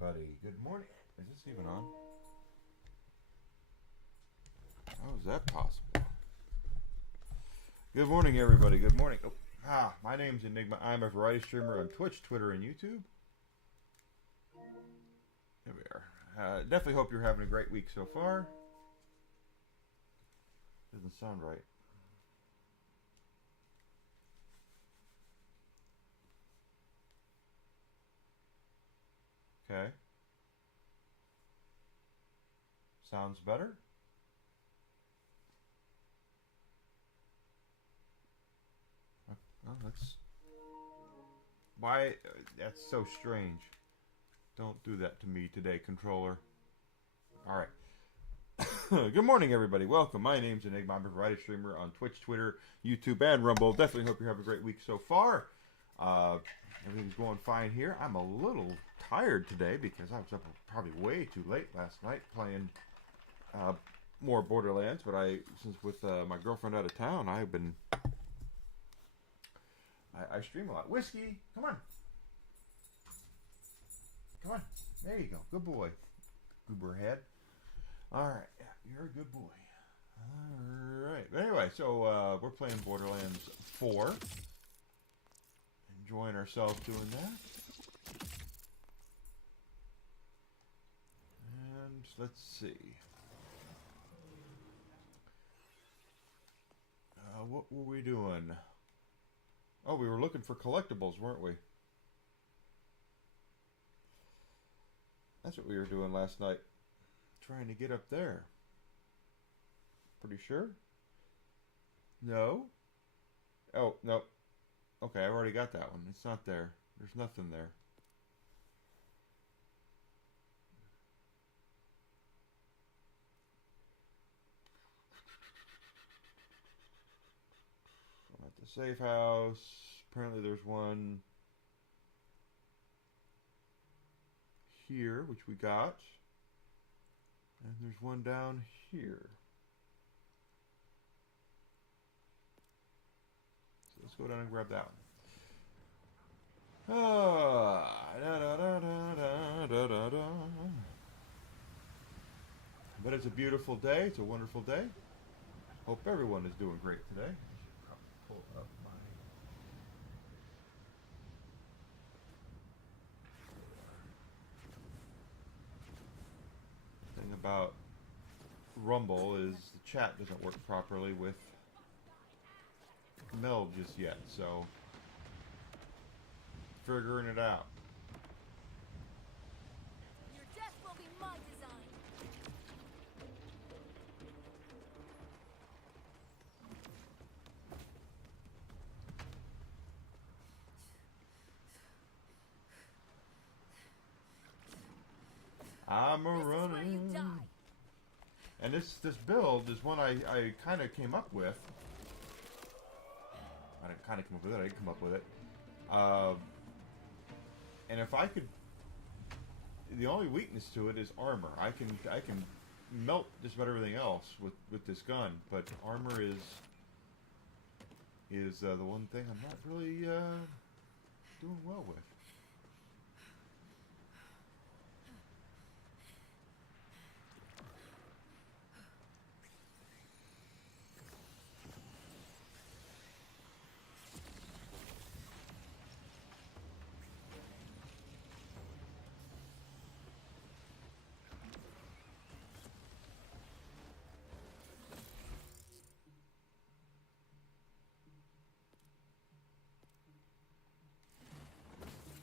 everybody. Good morning. Is this even on? How is that possible? Good morning, everybody. Good morning. My name's Enigma. I'm a variety streamer on Twitch, Twitter, and YouTube. There we are. Definitely hope you're having a great week so far. Doesn't sound right. Okay. Sounds better. Oh, that's why. That's so strange. Don't do that to me today, controller. All right. Good morning, everybody. Welcome. My name's Enigma. I'm a variety streamer on Twitch, Twitter, YouTube, and Rumble. Definitely hope you have a great week so far. Everything's going fine here. I'm a little tired today because I was up probably way too late last night playing more Borderlands. But since with my girlfriend out of town, I stream a lot. Whiskey, come on. Come on. There you go. Good boy. Goober head. All right. Yeah, you're a good boy. All right. Anyway, so we're playing Borderlands 4. Enjoying ourselves doing that. And let's see. What were we doing? Oh, we were looking for collectibles, weren't we? That's what we were doing last night. Trying to get up there. Pretty sure? No? Oh, no. Okay, I've already got that one. It's not there. There's nothing there. I'm at the safe house. Apparently there's one here, which we got. And there's one down here. So let's go down and grab that one. But it's a beautiful day. It's a wonderful day. Hope everyone is doing great today. I should probably pull up my thing about Rumble is the chat doesn't work properly with Mel just yet, so figuring it out. Your death will be my design. I'm a This is where you running. die. And this build is one I kind of came up with. I didn't kind of come up with it. I didn't come up with it. And if I could, the only weakness to it is armor. I can melt just about everything else with this gun, but armor is the one thing I'm not really doing well with.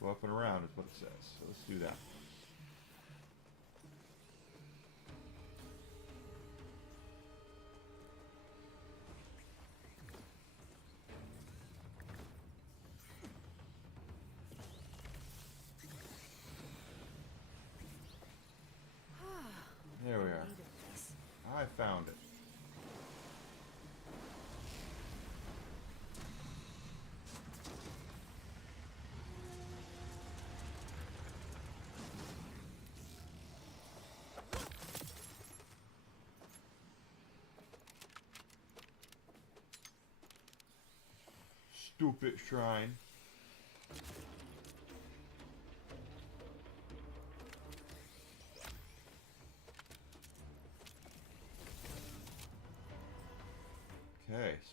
Go up and around is what it says. So let's do that. There we are. I found it. Stupid shrine.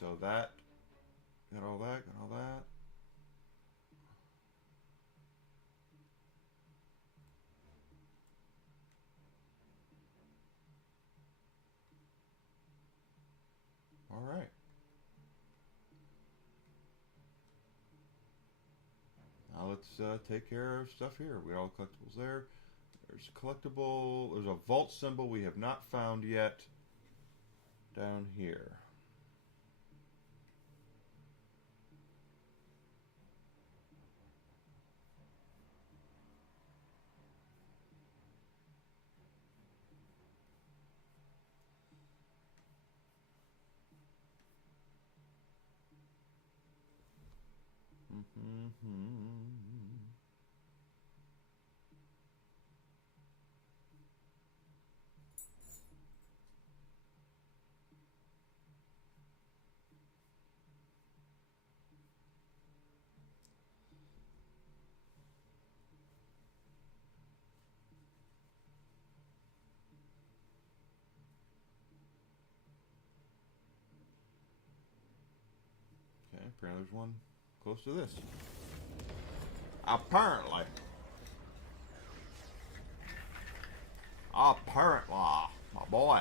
so that, got all that, got all that. All right. Now let's take care of stuff here. We got all collectibles there. There's a collectible. There's a vault symbol we have not found yet down here. Okay, apparently there's one close to this. Apparently. Apparently, my boy.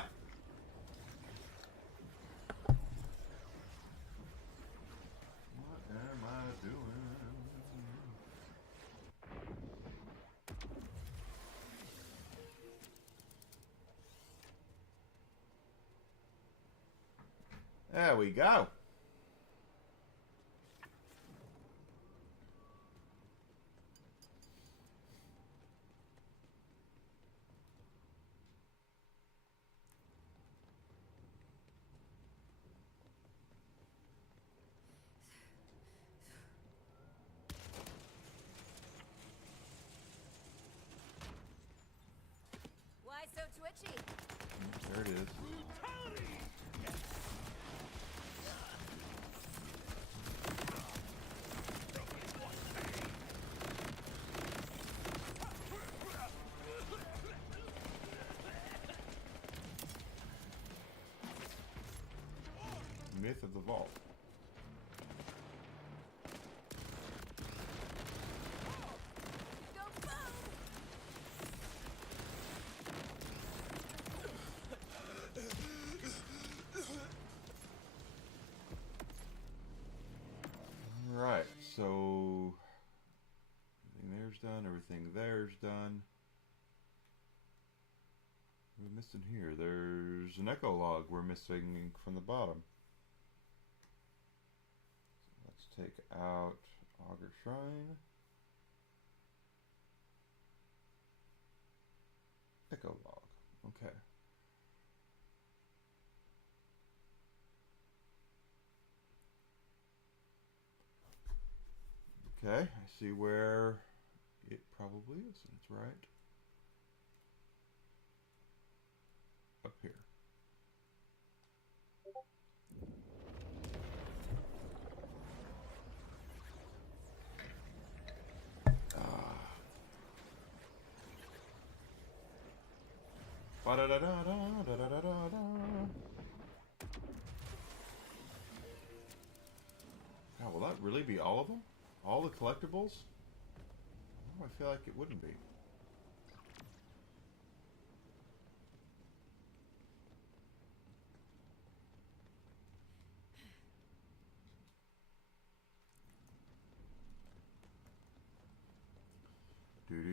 What am I doing? There we go. Why so twitchy? There it is. Myth of the Vault. Go boom! Right, so everything there's done, everything there's done. What are we missing here? There's an echo log we're missing from the bottom. So let's take out Augur Shrine. Echo log. Okay. Okay, I see where it probably is, and it's right up here. Ba-da-da-da-da-da-da-da-da. God, will that really be all of them? All the collectibles? Oh, I feel like it wouldn't be. You're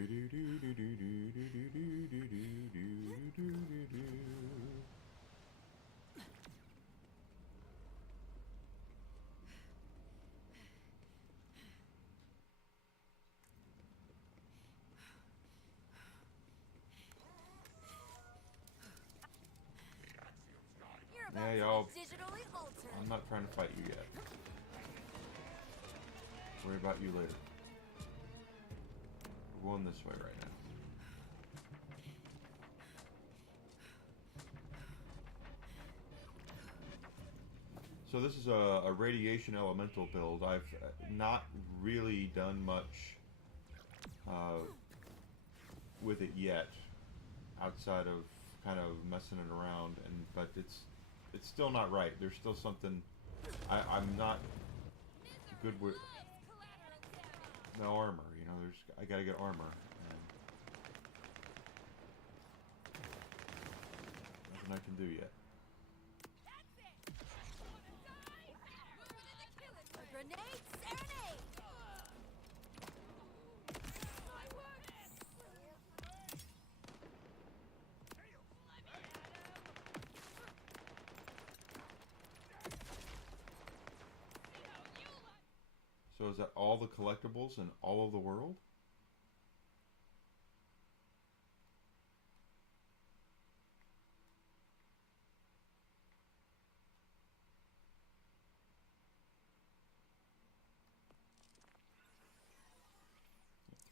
Yeah, about y'all. to be digitally altered. I'm not trying to fight you yet. Worry about you later. We're going this way right now. So this is a radiation elemental build. I've not really done much with it yet, outside of kind of messing it around, but it's still not right. There's still something I'm not good with Collateral damage. no armor. You know, I gotta get armor, and nothing I can do yet. That's it. Wanna die? Moving in the killing way. A grenade serenade. My work. So is that all the collectibles in all of the world?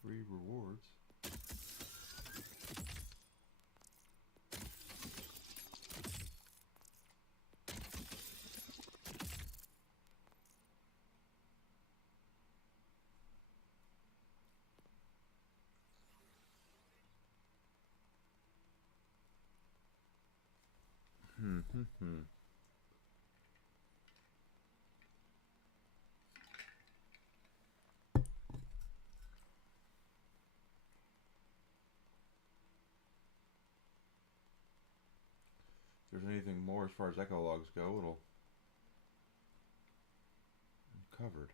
Three rewards. Hmm. If there's anything more as far as echo logs go, it'll be covered.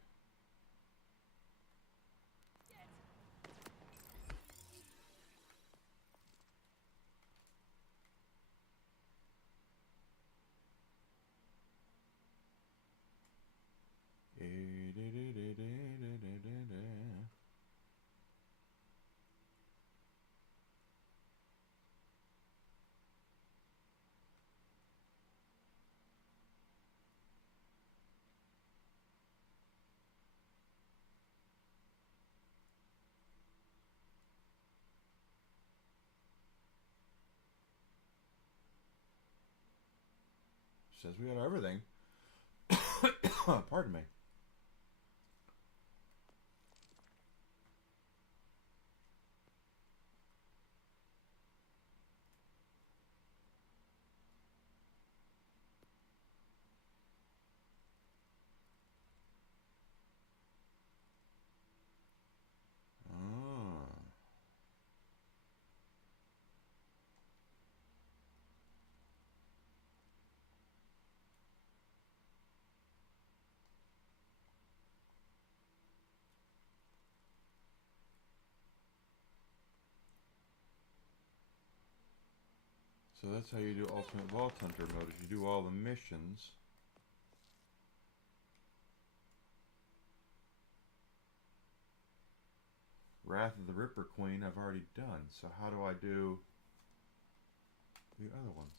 Says we got everything. Pardon me. Ah. So that's how you do Ultimate Vault Hunter mode, is you do all the missions. Wrath of the Ripper Queen I've already done, so how do I do the other ones?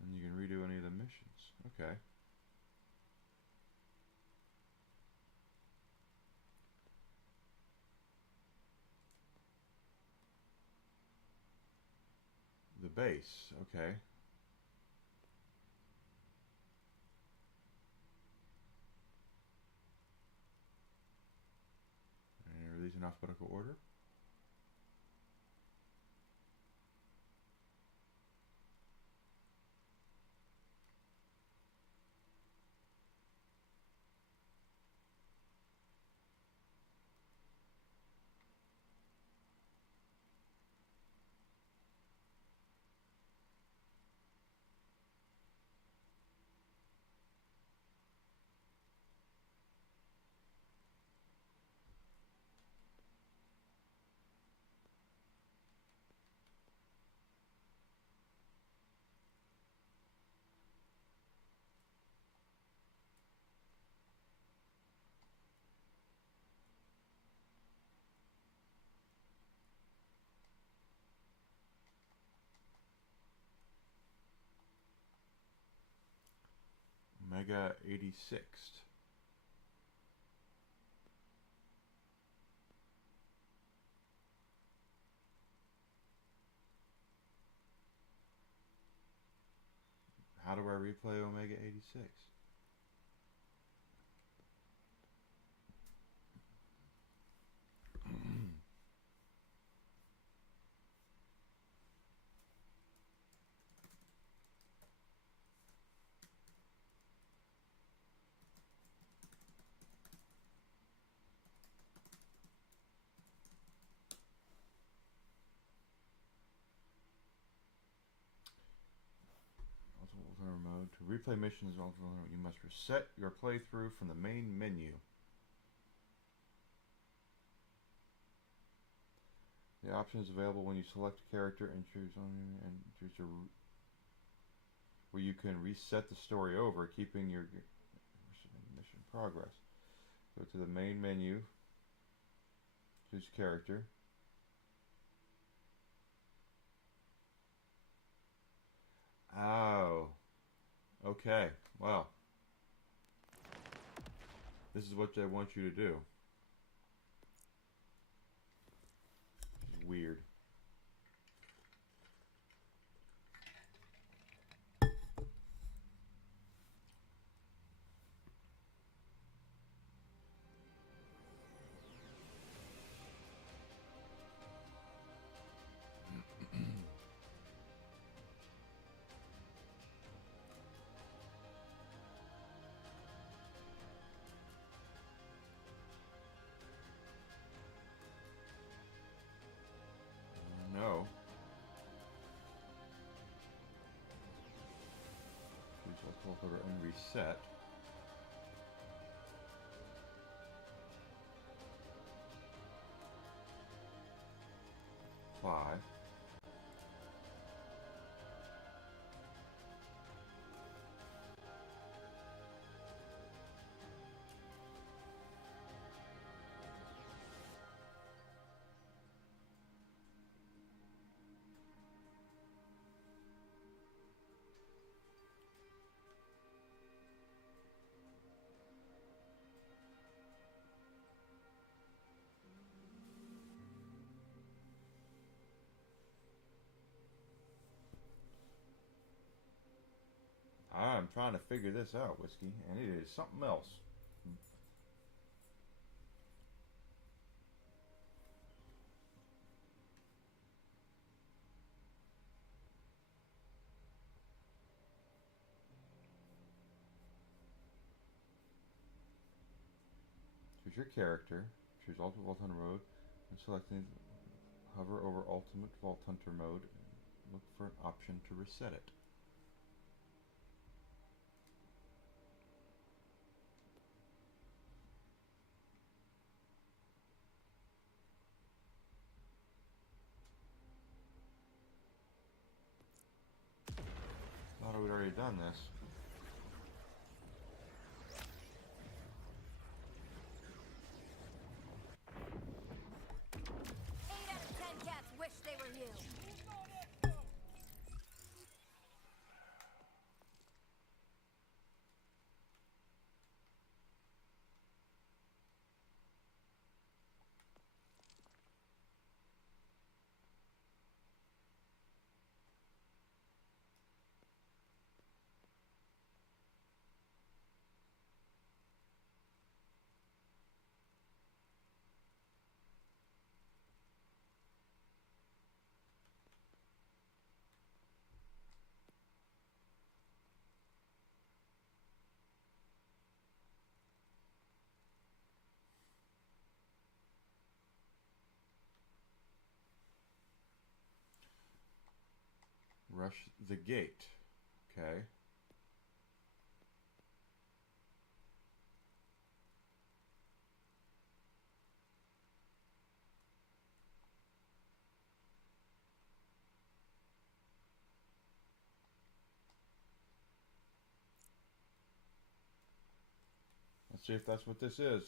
And you can redo any of the missions. Okay. The base, okay. And are these in alphabetical order? Omega 86. How do I replay Omega 86? To replay missions, you must reset your playthrough from the main menu. The option is available when you select a character and choose where you can reset the story over, keeping your mission progress. Go to the main menu, choose character. Oh, okay. Well, this is what they want you to do. This is weird. No. Choose over and reset. Apply. I'm trying to figure this out, Whiskey, and it is something else. Choose your character, choose Ultimate Vault Hunter mode, and selecting hover over Ultimate Vault Hunter mode, and look for an option to reset it. Thought we'd already done this. Rush the gate. Okay. Let's see if that's what this is.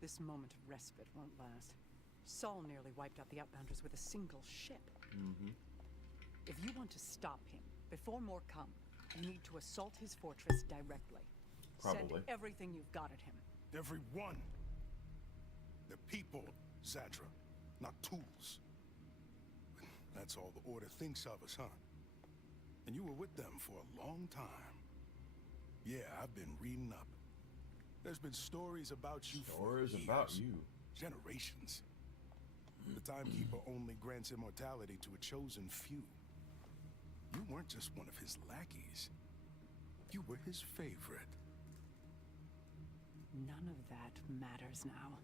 This moment of respite won't last. Saul nearly wiped out the Outbounders with a single ship. Mm-hmm. If you want to stop him before more come, you need to assault his fortress directly. Probably. Send everything you've got at him. Every one. They're people, Zadra, not tools. That's all the Order thinks of us, huh? And you were with them for a long time. Yeah, I've been reading up. There's been stories about you Stories for years. about you. Generations. The Timekeeper only grants immortality to a chosen few. You weren't just one of his lackeys. You were his favorite. None of that matters now.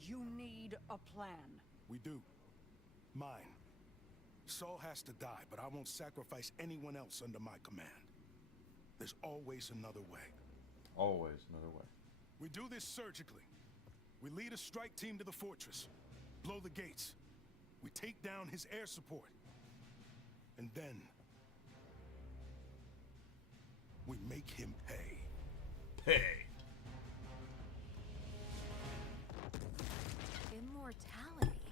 You need a plan. We do. Mine. Saul has to die, but I won't sacrifice anyone else under my command. There's always another way. Always another way. We do this surgically. We lead a strike team to the fortress, blow the gates. We take down his air support. And then we make him pay. Pay. Immortality.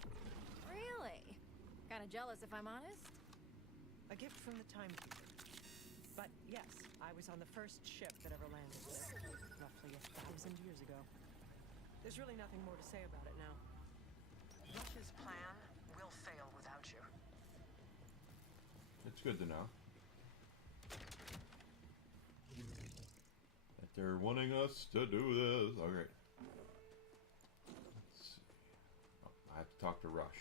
Really? Kinda jealous if I'm honest. A gift from the Timekeeper. But yes, I was on the first ship that ever landed there, roughly 1,000 years ago. There's really nothing more to say about it now. Rush's plan will fail without you. It's good to know that they're wanting us to do this. Okay. Let's see. Oh, I have to talk to Rush.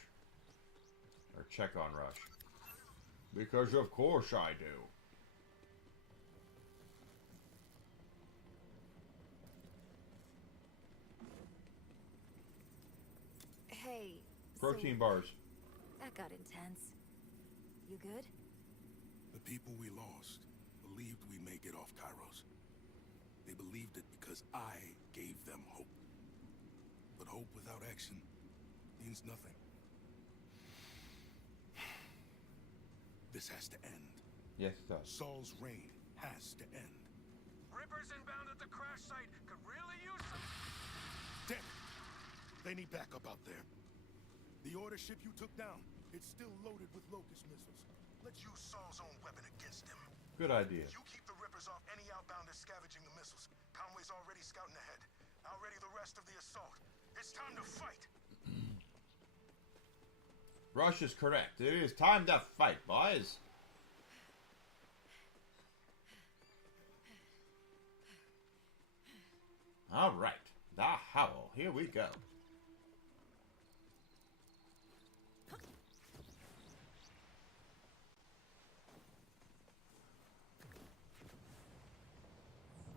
Or check on Rush. Because of course I do. Hey. Protein so bars. that got intense. You good? The people we lost believed we may get off Kairos. They believed it because I gave them hope. But hope without action means nothing. This has to end. Yes, it does. Saul's reign has to end. Rippers inbound at the crash site could really use some... Damn it! They need backup out there. The order ship you took down, it's still loaded with Locust missiles. Let's use Saul's own weapon against him. Good idea. You keep the Rippers off any outbounders scavenging the missiles. Conway's already scouting ahead. I'll ready the rest of the assault. It's time to fight! Rush is correct. It is time to fight, boys. All right. The Howl. Here we go.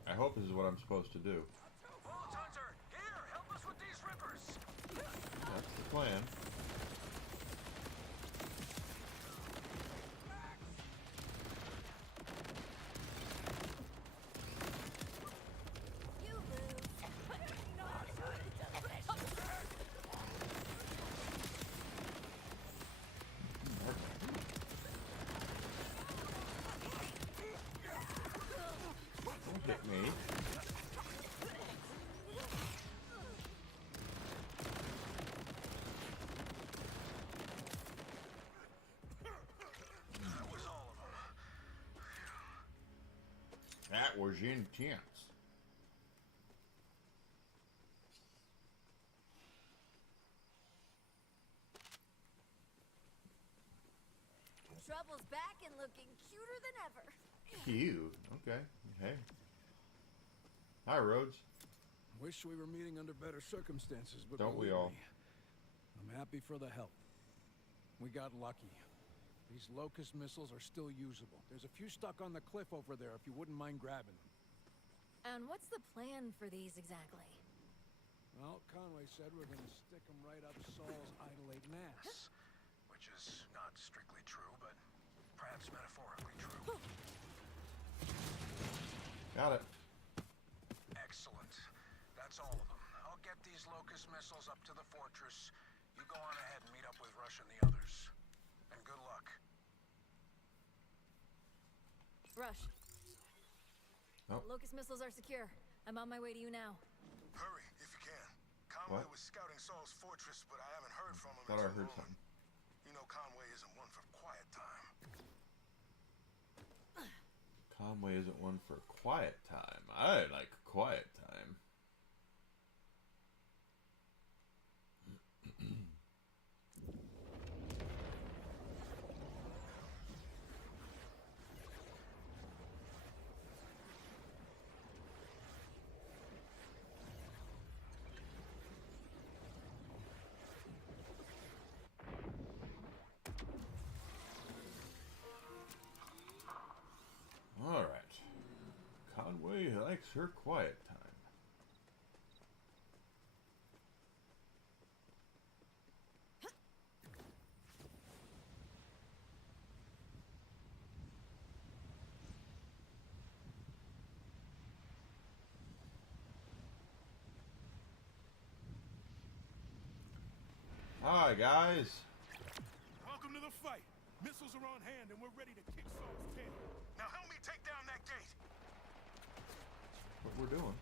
I hope this is what I'm supposed to do. Vault Hunter, here, help us with these Rippers. That's the plan. You lose. Don't hit me. That was all of them. That was intense. Trouble's back and looking cuter than ever. Cute. Okay. Hey. Hi, Rhodes. Wish we were meeting under better circumstances, but Don't we believe all? me, I'm happy for the help. We got lucky. These Locust missiles are still usable. There's a few stuck on the cliff over there if you wouldn't mind grabbing them. And what's the plan for these exactly? Well, Conway said we're gonna stick them right up Saul's idolating ass. Which is not strictly true, but perhaps metaphorically true. Got it. Excellent. That's all of them. I'll get these Locust missiles up to the fortress. You go on ahead and meet up with Rush and the others. And good luck. Rush. Oh. Locust missiles are secure. I'm on my way to you now. Hurry, if you can. Conway What? was scouting Saul's fortress, but I haven't heard from him Thought I in too heard long. something. You know Conway isn't one for quiet time. Conway isn't one for quiet time. I like quiet time. It's her quiet time. Hi, guys. Welcome to the fight. Missiles are on hand and we're ready to kick Saul's tail. Now help me take down that gate. What we're doing.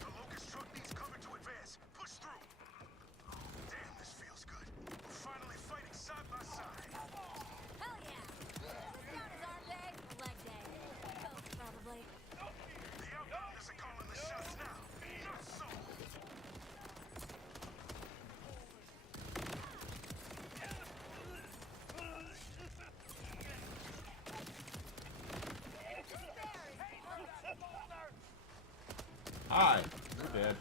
The Locust truck needs cover to advance. Push through. Damn, this feels good. We're finally fighting side by side. Hell yeah! This count as arm day or leg day? Both, probably. The outbounders are calling the shots now. Not so. Hi. You're dead.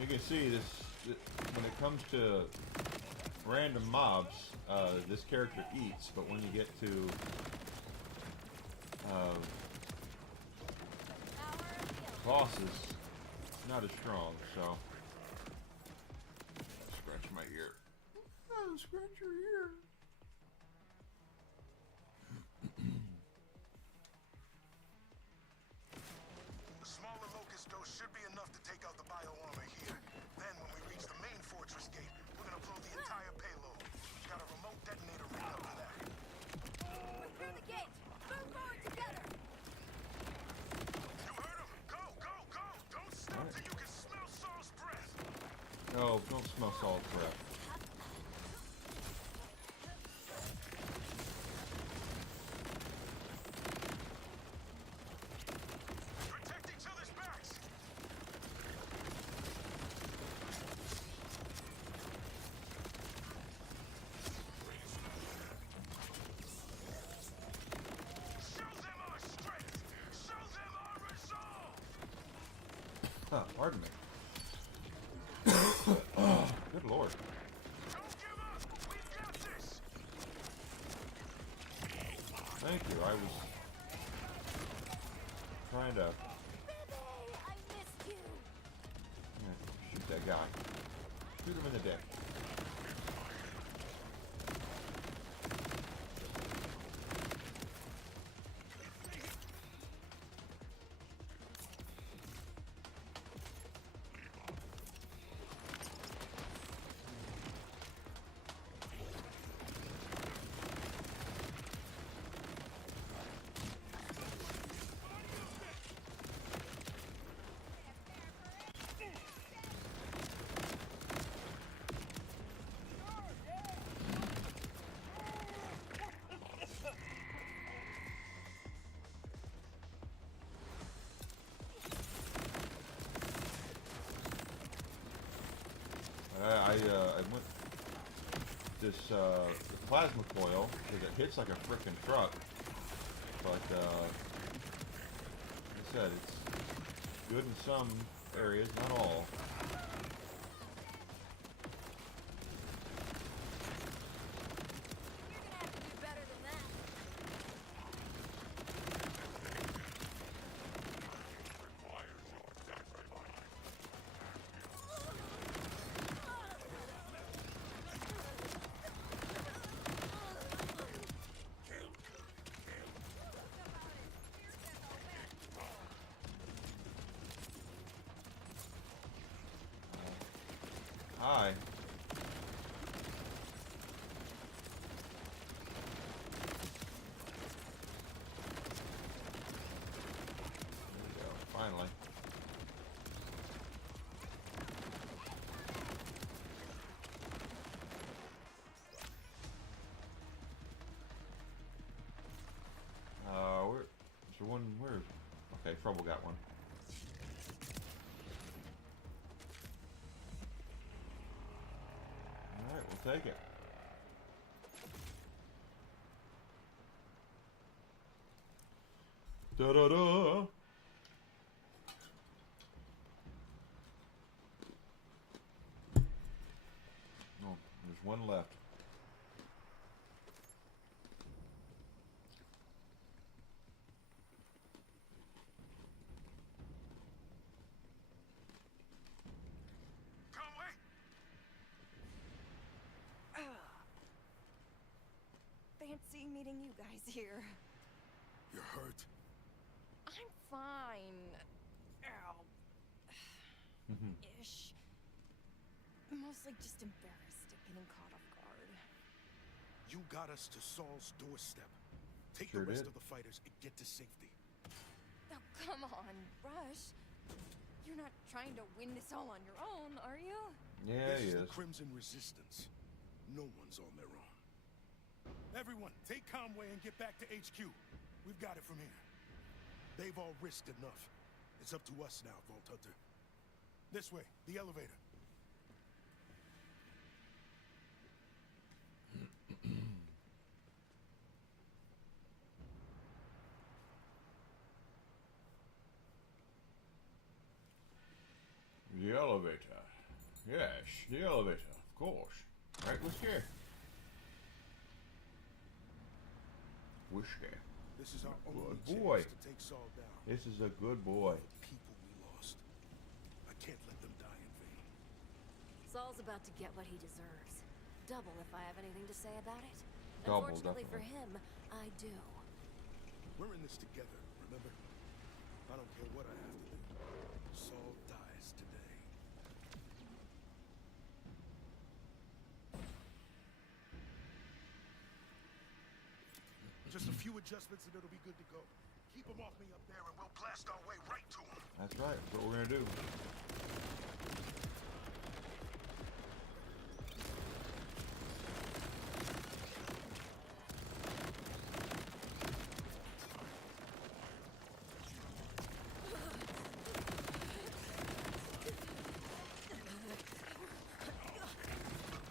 You can see this when it comes to random mobs, this character eats, but when you get to bosses, not as strong, so scratch my ear. Oh, scratch your ear. The smaller Locust dose should be enough to take out the bioarmor here. Then when we reach the main fortress gate, we're gonna blow the entire payload. Got a remote detonator rig up for that. We're through the gate. Move forward together. You heard him! Go, go, go! Don't stop till you can smell Saul's breath! No, don't smell Saul's breath. Protect each other's backs! Show them our strength! Show them our resolve! Huh, pardon me. Good lord. Don't give up! We've got this! Thank you. I was trying to Baby, I missed you. shoot that guy. Shoot him in the dick. I went this the plasma coil because it hits like a frickin' truck, but like I said, it's good in some areas, not all. You're gonna have to do better than that. Hi. There we go. Finally. Where? Okay, Trouble got one. Alright, we'll take it. Da-da-da! Oh, One left. Conway! Fancy meeting you guys here. You're hurt? I'm fine. Ow. Ish. Mostly just embarrassed at getting caught off guard. You got us to Saul's doorstep. Take Sure the rest did. of the fighters and get to safety. Oh, come on, Rush. You're not trying to win this all on your own, are you? Yeah, he This is is. the Crimson Resistance. No one's on their own. Everyone, take Conway and get back to HQ. We've got it from here. They've all risked enough. It's up to us now, Vault Hunter. This way, the elevator. The elevator. Yes, the elevator, of course. Right, whiskey. Whiskey. This is our Good only boy. chance to take Saul down. This is a good boy. The people we lost. I can't let them die in vain. Saul's about to get what he deserves. Double if I have anything to say about it. Double, Unfortunately for definitely. him, I do. We're in this together, remember? I don't care what I have to do. Saul dies today. Just a few adjustments and it'll be good to go. Keep them off me up there and we'll blast our way right to them. That's right. That's what we're gonna do.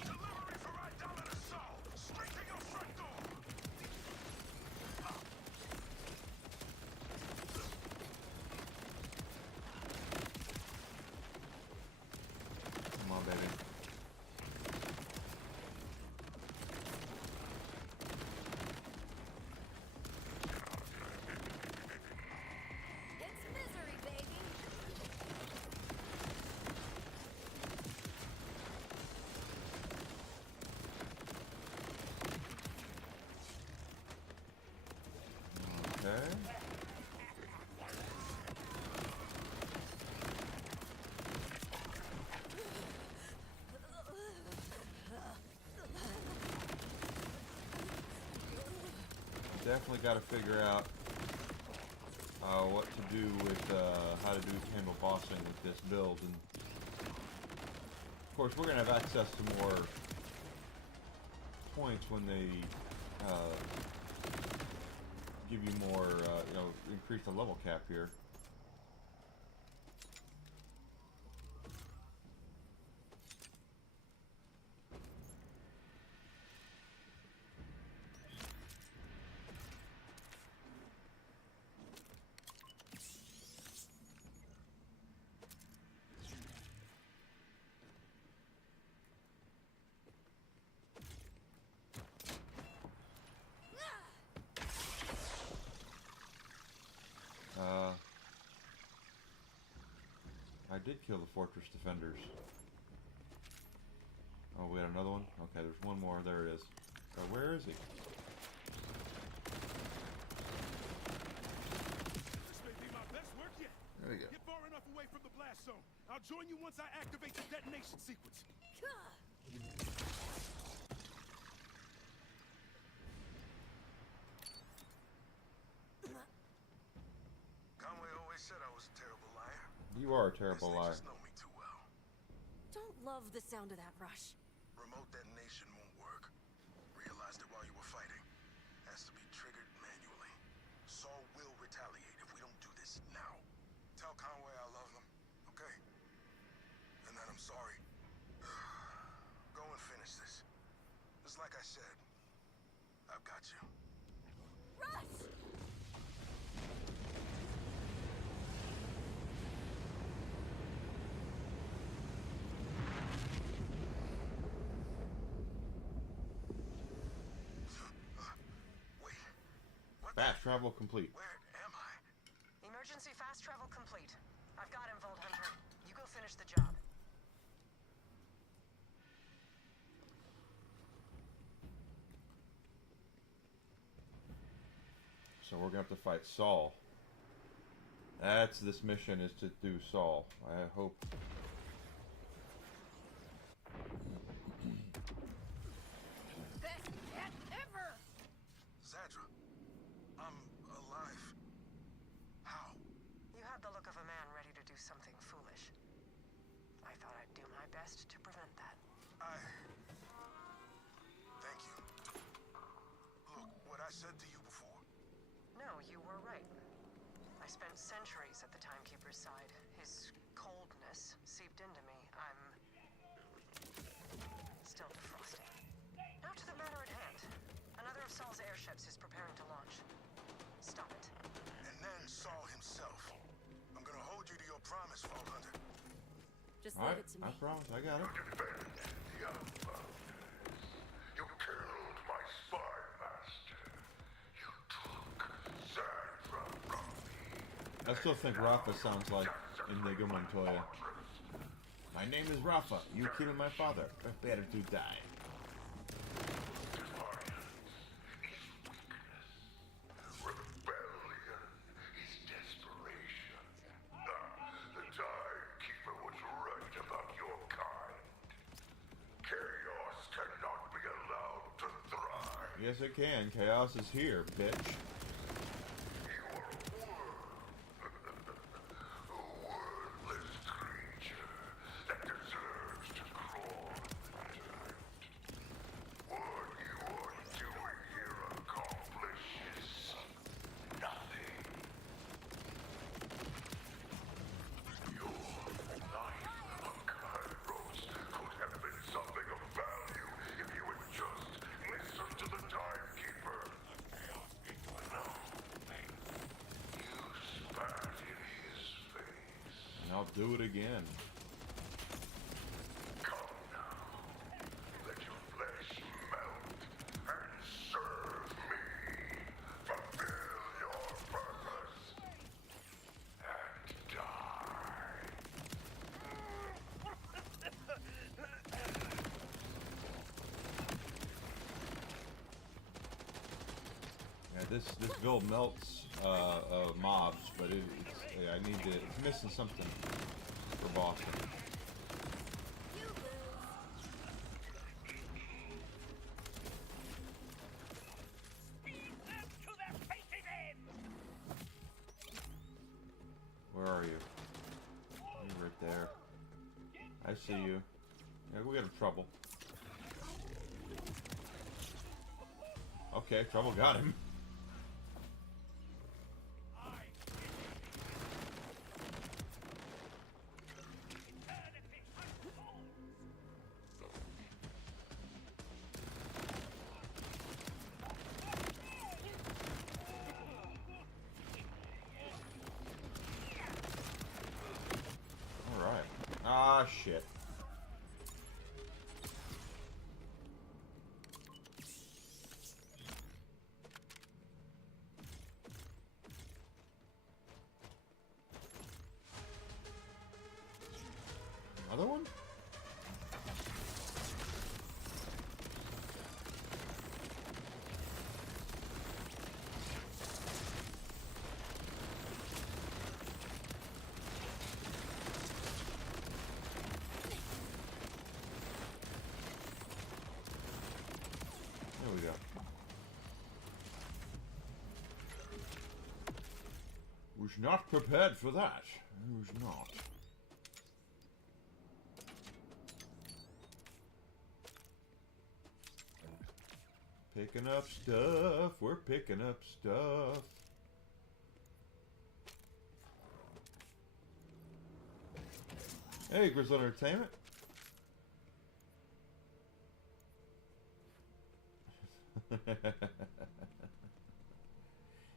Delivery for right down to Saul! Straight to your front door! Come on, baby. It's misery, baby. Okay. Definitely got to figure out what to do with how to do camo bossing with this build, and of course we're gonna have access to more points when they give you more, increase the level cap here. I did kill the fortress defenders. Oh, we had another one? Okay, there's one more. There it is. Where is he? This may be my best work yet. There we go. Get far enough away from the blast zone. I'll join you once I activate the detonation sequence. Conway always said I was a terrible liar. You are a Guess terrible they liar. just know me too well. Don't love the sound of that, Rush. Remote detonation won't work. Realized it while you were fighting. Has to be triggered manually. Saul will retaliate if we don't do this now. Tell Conway I love him, okay? And that I'm sorry. Go and finish this. Just like I said, I've got you. Rush! travel complete. Where am I? Emergency fast travel complete. I've got him, Vault Hunter. You go finish the job. So we're gonna have to fight Saul. That's this mission, is to do Saul. I hope. Best cat ever! Zadra, I'm alive. How? You had the look of a man ready to do something foolish. I thought I'd do my best to prevent that. Thank you. Look, what I said to you before. No, you were right. I spent centuries at the Timekeeper's side. His coldness seeped into me. I'm still defrosting. Now to the matter at hand. Another of Saul's airships is preparing to launch. Stop it. And then Saul himself. I'm gonna hold you to your promise, Vault Hunter. Just All leave right, it to me. I promise. I got it. You killed my spy master. You took Zadra from me. I still think Rafa sounds like Inigo Montoya. My name is Rafa. You killed my father. Prepare to die. Rebellion is desperation. The Timekeeper was right about your kind. Chaos cannot be allowed to thrive. Yes, it can. Chaos is here, bitch. You are a worm. A wordless creature that deserves to crawl under dirt. What you are doing here accomplishes nothing. Your life of Kairos could have been something of value if you had just listened to the Timekeeper. No. You spat in his face. And I'll do it again. Come now. Let your flesh melt and serve me. Fulfill your purpose. And die. Yeah, this build melts mobs, but I need to. It's missing something for Boston. You lose. Where are you? You're right there. I see you. Yeah, we got trouble. Okay, trouble got him. Alright. Ah, shit. Another one? There we go. Was not prepared for that. I was not. Picking up stuff. We're picking up stuff. Hey, Grizzly Entertainment.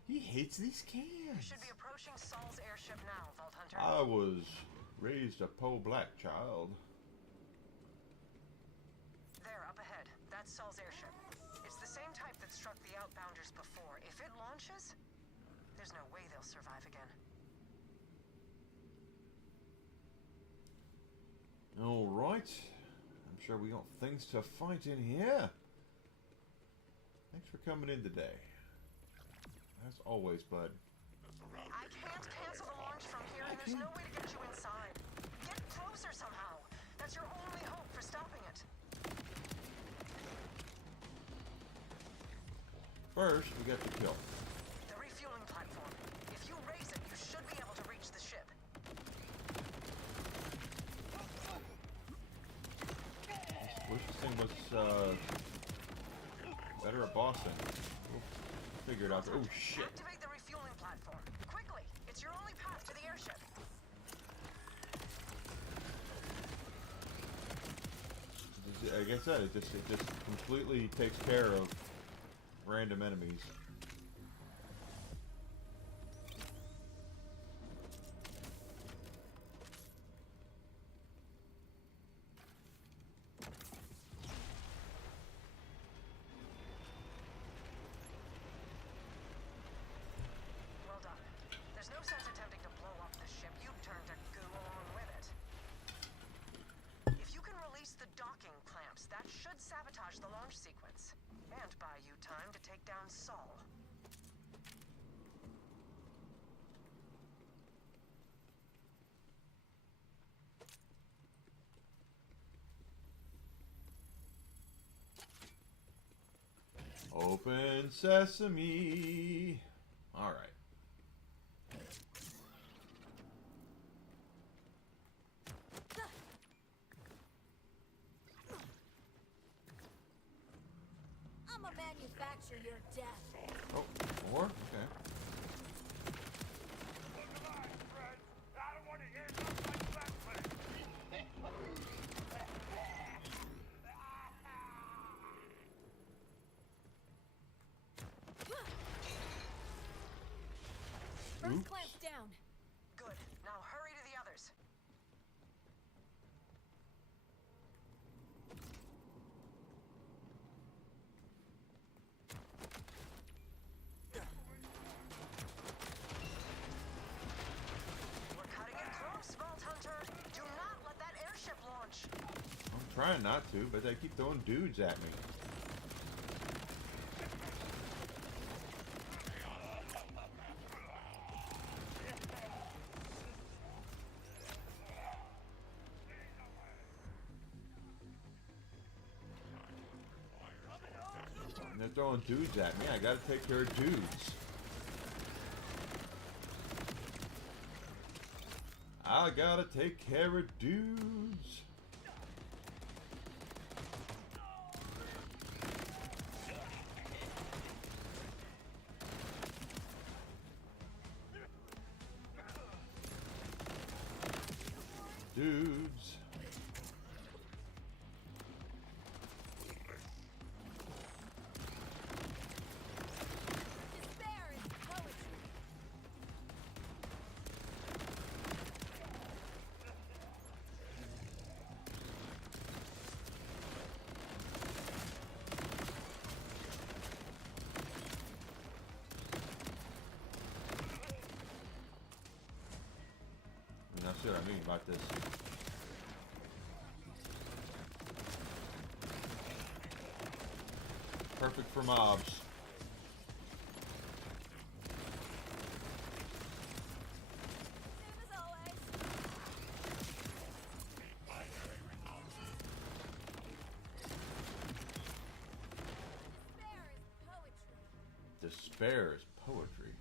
He hates these You cans. should be approaching Saul's airship now, Vault Hunter. I was raised a po' black child. There, up ahead. That's Saul's airship. It's the same type that struck the outbounders before. If it launches, There's no way they'll survive again. All right. I'm sure we got things to fight in here. Thanks for coming in today. As always, bud. I can't cancel the launch from here, and there's no way to get you inside. Get closer somehow. That's your only hope for stopping it. First, we got the kill. The refueling platform. If you raise it, you should be able to reach the ship. I wish this thing was better at bossing. We'll figure it out. Oh shit! Activate the refueling platform. Quickly! It's your only path to the airship. Like I said, it just completely takes care of random enemies. Well done. There's no sense attempting to blow up the ship. You'd turn to goo along with it. If you can release the docking clamps, that should sabotage the launch sequence. And buy you time to take down Saul. Open sesame. All right. I'ma manufacture your death. Oh, more? Okay. First Oops. clamp's down. Good. Now hurry to the others. We're cutting it close, Vault Hunter. Do not let that airship launch. I'm trying not to, but they keep throwing dudes at me. And they're throwing dudes at me. I gotta take care of dudes. I gotta take care of dudes. Dudes. Despair is poetry. And that's what I mean about this. Perfect for mobs. Same as always. Despair is poetry.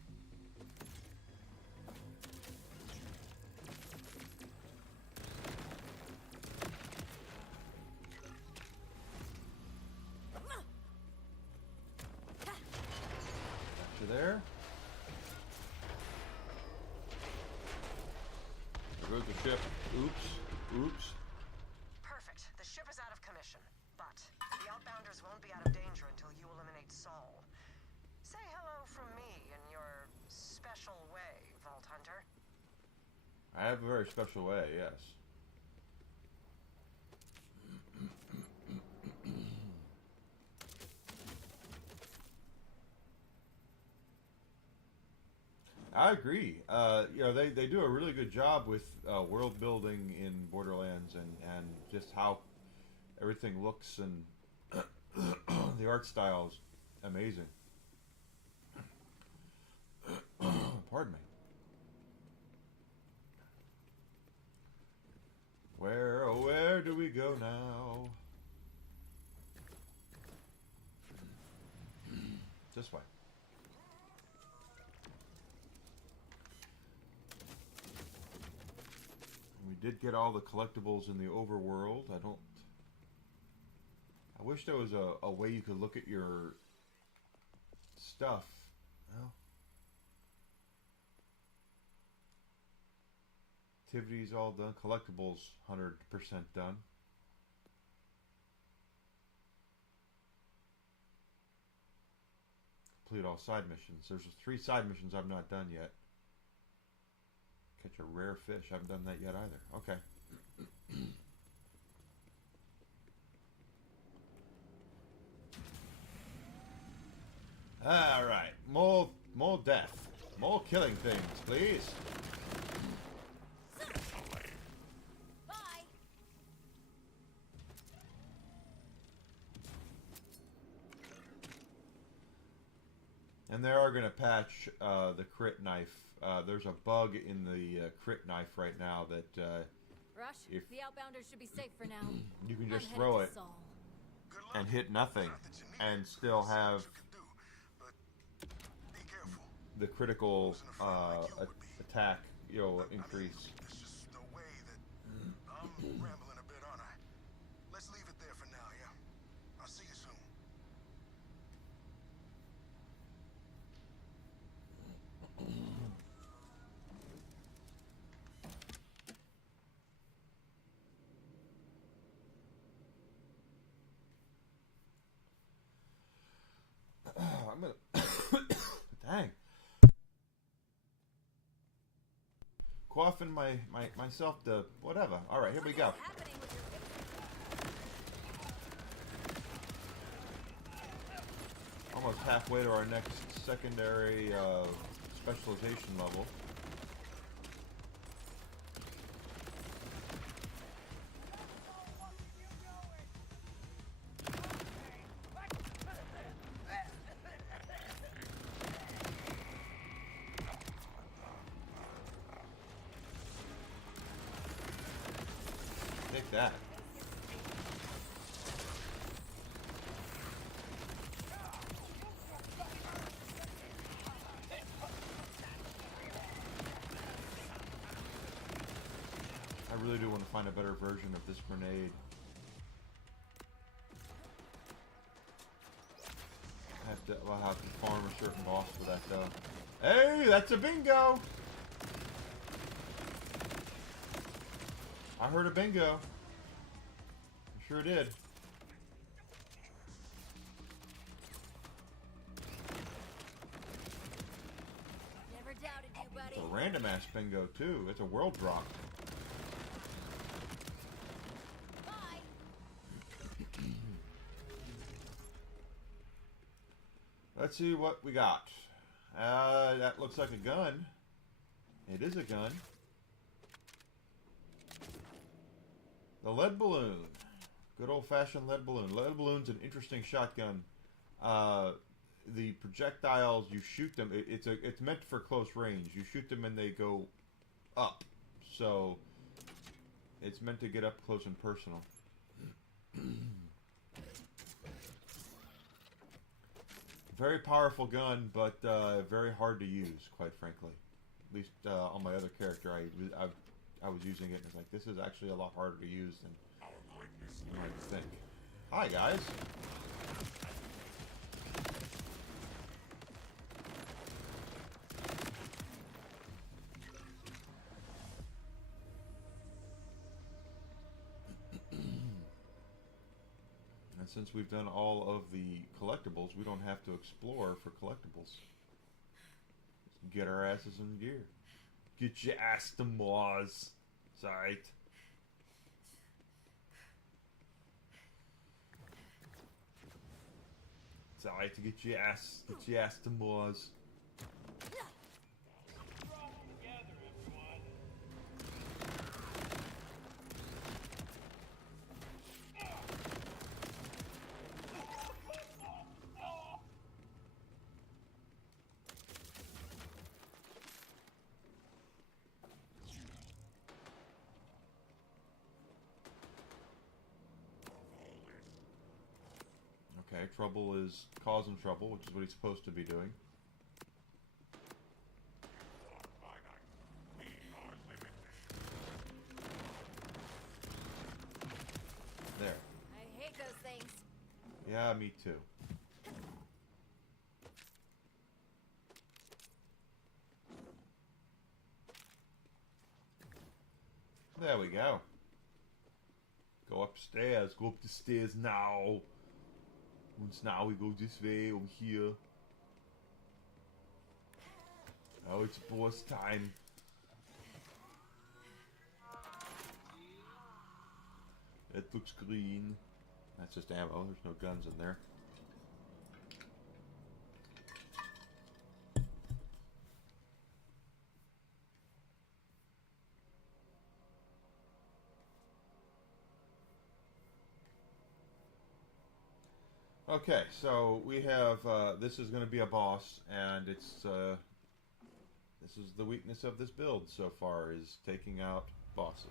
Got you there. There goes the ship. Oops. Oops. Perfect. The ship is out of commission. But the outbounders won't be out of danger until you eliminate Saul. Say hello from me in your special way, Vault Hunter. I have a very special way, yes. I agree. You know, they do a really good job with world building in Borderlands and just how everything looks, and the art style is amazing. Pardon me. Where do we go now? This way. We did get all the collectibles in the overworld. I wish there was a way you could look at your stuff. Well, activities all done. Collectibles 100% done. Complete all side missions. There's 3 side missions I've not done yet. Catch a rare fish. I haven't done that yet either. Okay. Alright. More death. More killing things, please. Bye. And they are going to patch the crit knife. There's a bug in the crit knife right now that Rush, if the outbounders should be safe for now. you can just I'm throw headed it to Saul. Good luck. and hit nothing Not that you need and it. still See what have you can do, but be careful. the critical Losing a friend like you would be. attack, you know, I mean, increase. it's just the way that I'm rambling a bit, aren't I? Let's leave it there for now, yeah? I'll see you soon. I'm gonna dang. Coughing myself to whatever. All right, here we go. What's happening with your Almost halfway to our next secondary specialization level. Take that. I really do want to find a better version of this grenade. I'll have to farm a certain boss for that though. Hey, that's a bingo! I heard a bingo. I sure did. never doubted you, buddy. A random ass bingo too. It's a world drop. Bye. Let's see what we got. That looks like a gun. It is a gun. The lead balloon. Good old-fashioned lead balloon. Lead balloon's an interesting shotgun. The projectiles, you shoot them. It's meant for close range. You shoot them and they go up. So it's meant to get up close and personal. Very powerful gun, but very hard to use, quite frankly. At least on my other character, I was using it and it's like, this is actually a lot harder to use than you might think. Hi, guys. And since we've done all of the collectibles, we don't have to explore for collectibles. Just get our asses in gear. Get your ass to Mars. It's alright. It's alright to get your ass to Mars. Okay, trouble is causing trouble, which is what he's supposed to be doing. There. I hate those things. Yeah, me too. There we go. Go upstairs. Go up the stairs now. And now we go this way over here. Oh, it's boss time. It looks green. That's just ammo. There's no guns in there. Okay, so we have, this is going to be a boss, and it's, this is the weakness of this build so far, is taking out bosses.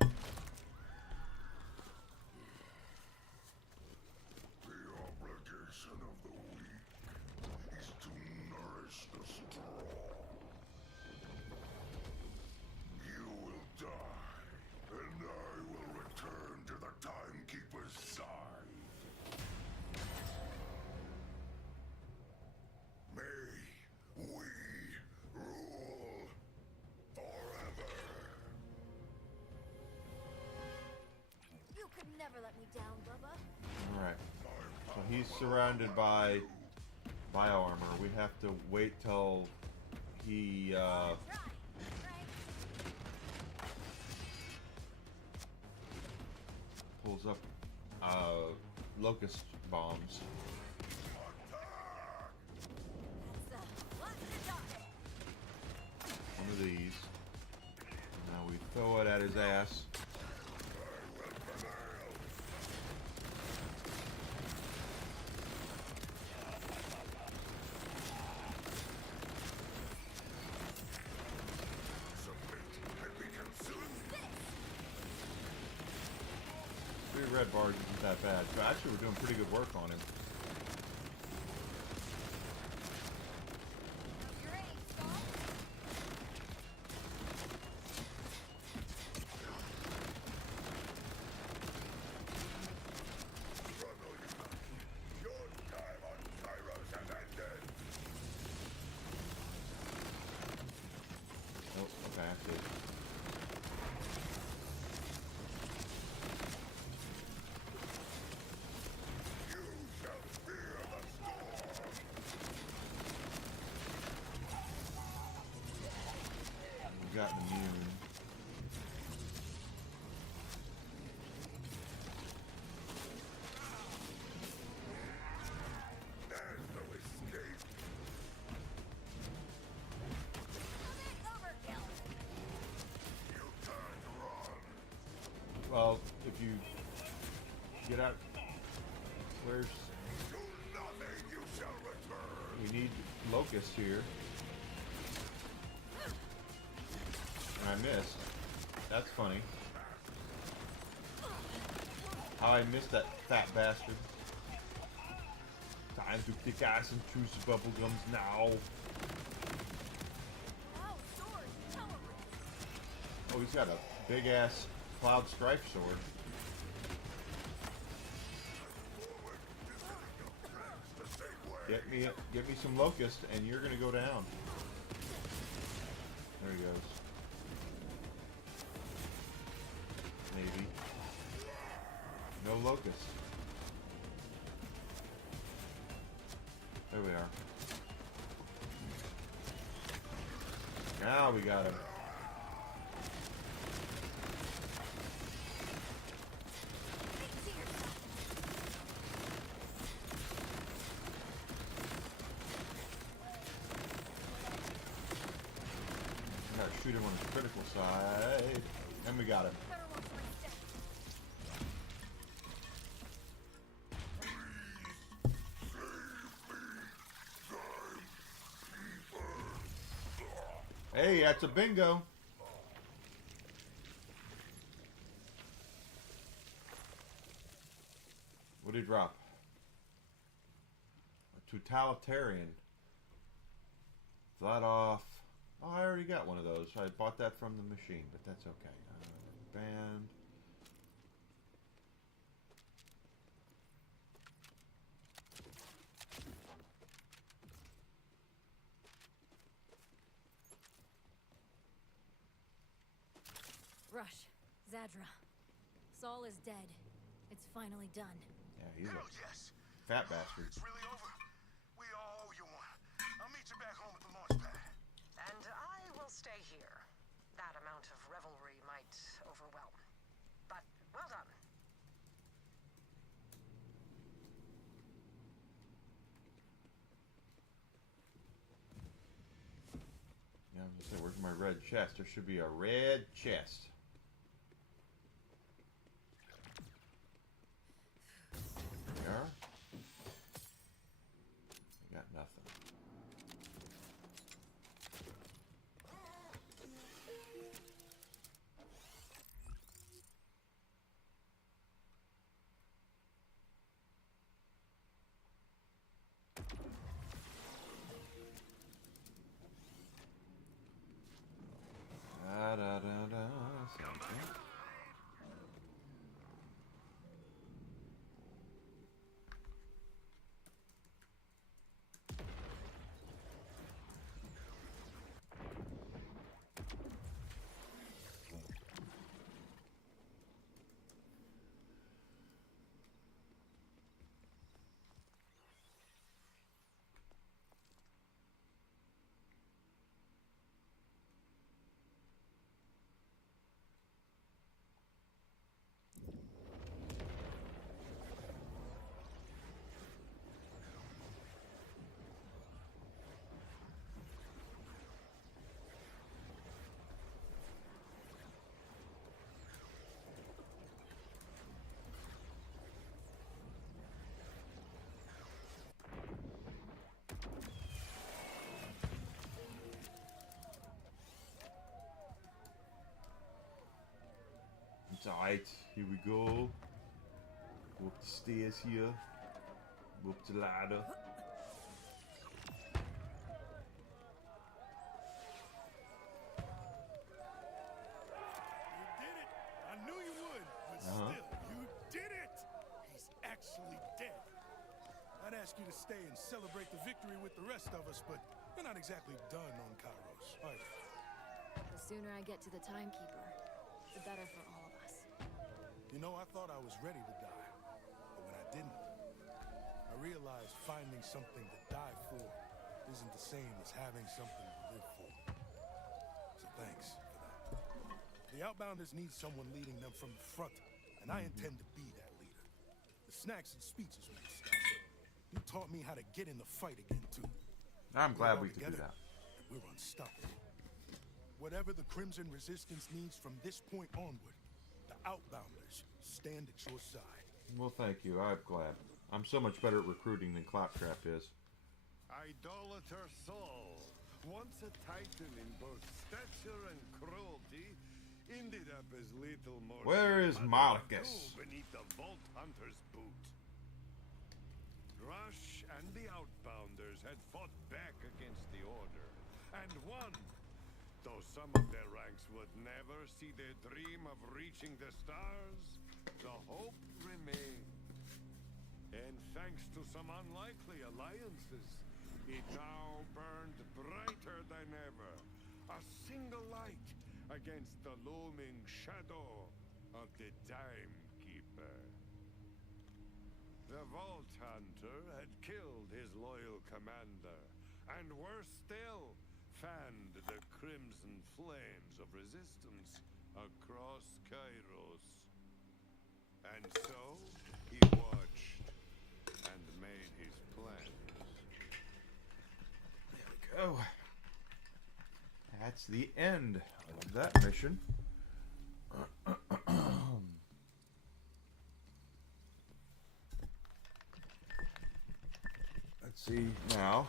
The obligation of the weak is to nourish the strong. You will die, and I will return to the Timekeeper's side. May we rule forever. You could never let me down, Bubba. Alright. So he's surrounded by bio-armor. We have to wait till he, Right. pulls up, locust bombs. What's the dot? One of these. Now we throw it at his ass. Three red bars isn't that bad. So actually, we're doing pretty good work on him. You're ready, Skull? Your time on Kairos has ended. Oh, okay, I see. You shall fear the storm. We've got immune. There's no escape. Overkill. You can't run. Well, if you get out, where's, To nothing you shall return. we need locust here. And I missed. That's funny. How I missed that fat bastard. Time to kick ass and chew some bubblegums now. Oh, sword. Power. Oh, he's got a big ass cloud stripe sword. Get me some locust, and you're gonna go down. There he goes. Maybe. No locust. There we are. Now we got him. Gotta shoot him on his critical side. And we got him. Better watch my step. Hey, that's a bingo. you drop? A totalitarian. Flat off. Oh, I already got one of those. I bought that from the machine, but that's okay. Band. Rush. Zadra. Saul is dead. It's finally done. Yeah, he's Hell a yes. fat bastard. It's really over. We all owe you one. I'll meet you back home at the launch pad. And I will stay here. That amount of revelry might overwhelm. But well done. Yeah, I was gonna say, where's my red chest? There should be a red chest. There. I got nothing. Da da da da. Something. It's alright, here we go. Go up the stairs here. Go up the ladder. You did it! I knew you would, but still, you did it! He's actually dead. I'd ask you to stay and celebrate the victory with the rest of us, but you're not exactly done on Kairos, are you? The sooner I get to the Timekeeper, the better for all of us. You know, I thought I was ready to die, but when I didn't, I realized finding something to die for isn't the same as having something to live for. So thanks for that. The Outbounders need someone leading them from the front, and I intend to be that leader. The snacks and speeches won't stop it. You taught me how to get in the fight again, too. I'm glad we We're could do together, that. and we're unstoppable. Whatever the Crimson Resistance needs from this point onward, the Outbounders stand at your side. Well, thank you. I'm glad. I'm so much better at recruiting than Claptrap is. Idolater Saul, once a titan in both stature and cruelty, ended up as little more Where than is a mother of Marcus? two beneath the Vault Hunter's boot. Rush and the Outbounders had fought back against the Order, and won. Though some of their ranks would never see their dream of reaching the stars, the hope remained. And thanks to some unlikely alliances, it now burned brighter than ever, a single light against the looming shadow of the Timekeeper. The Vault Hunter had killed his loyal commander, and worse still, fanned the crimson flames of resistance across Kairos. And so, he watched and made his plans. There we go. That's the end of that mission. Let's see now.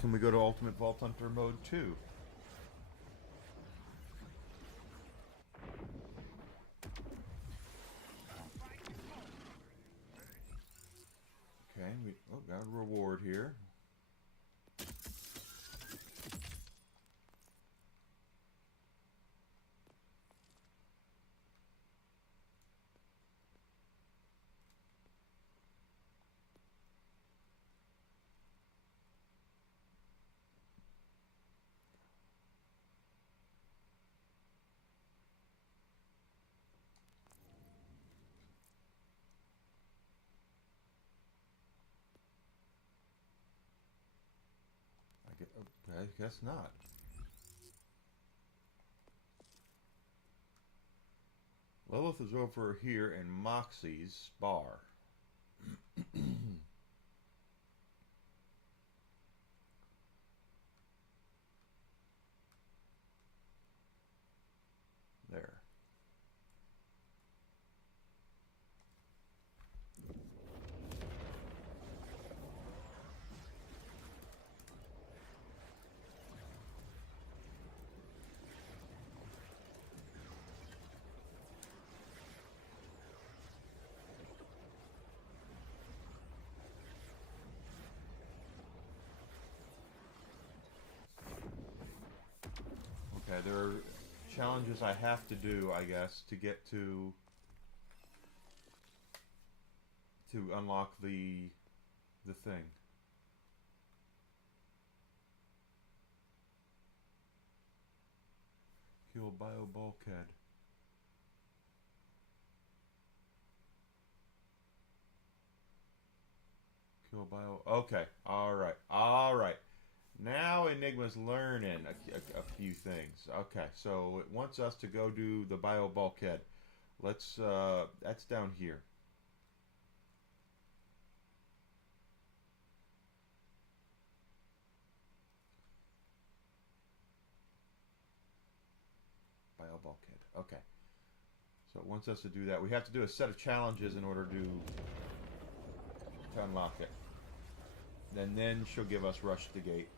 Can we go to Ultimate Vault Hunter Mode 2? here. I guess not. Lilith is over here in Moxie's bar. There. Okay, there are challenges I have to do, I guess, to get to unlock the thing. Kill bio bulkhead. Kill bio. Okay, all right, all right. Now Enigma's learning a few things. Okay, so it wants us to go do the bio bulkhead. Let's. That's down here. Bio bulkhead. Okay. So it wants us to do that. We have to do a set of challenges in order to unlock it. And then she'll give us rush the gate.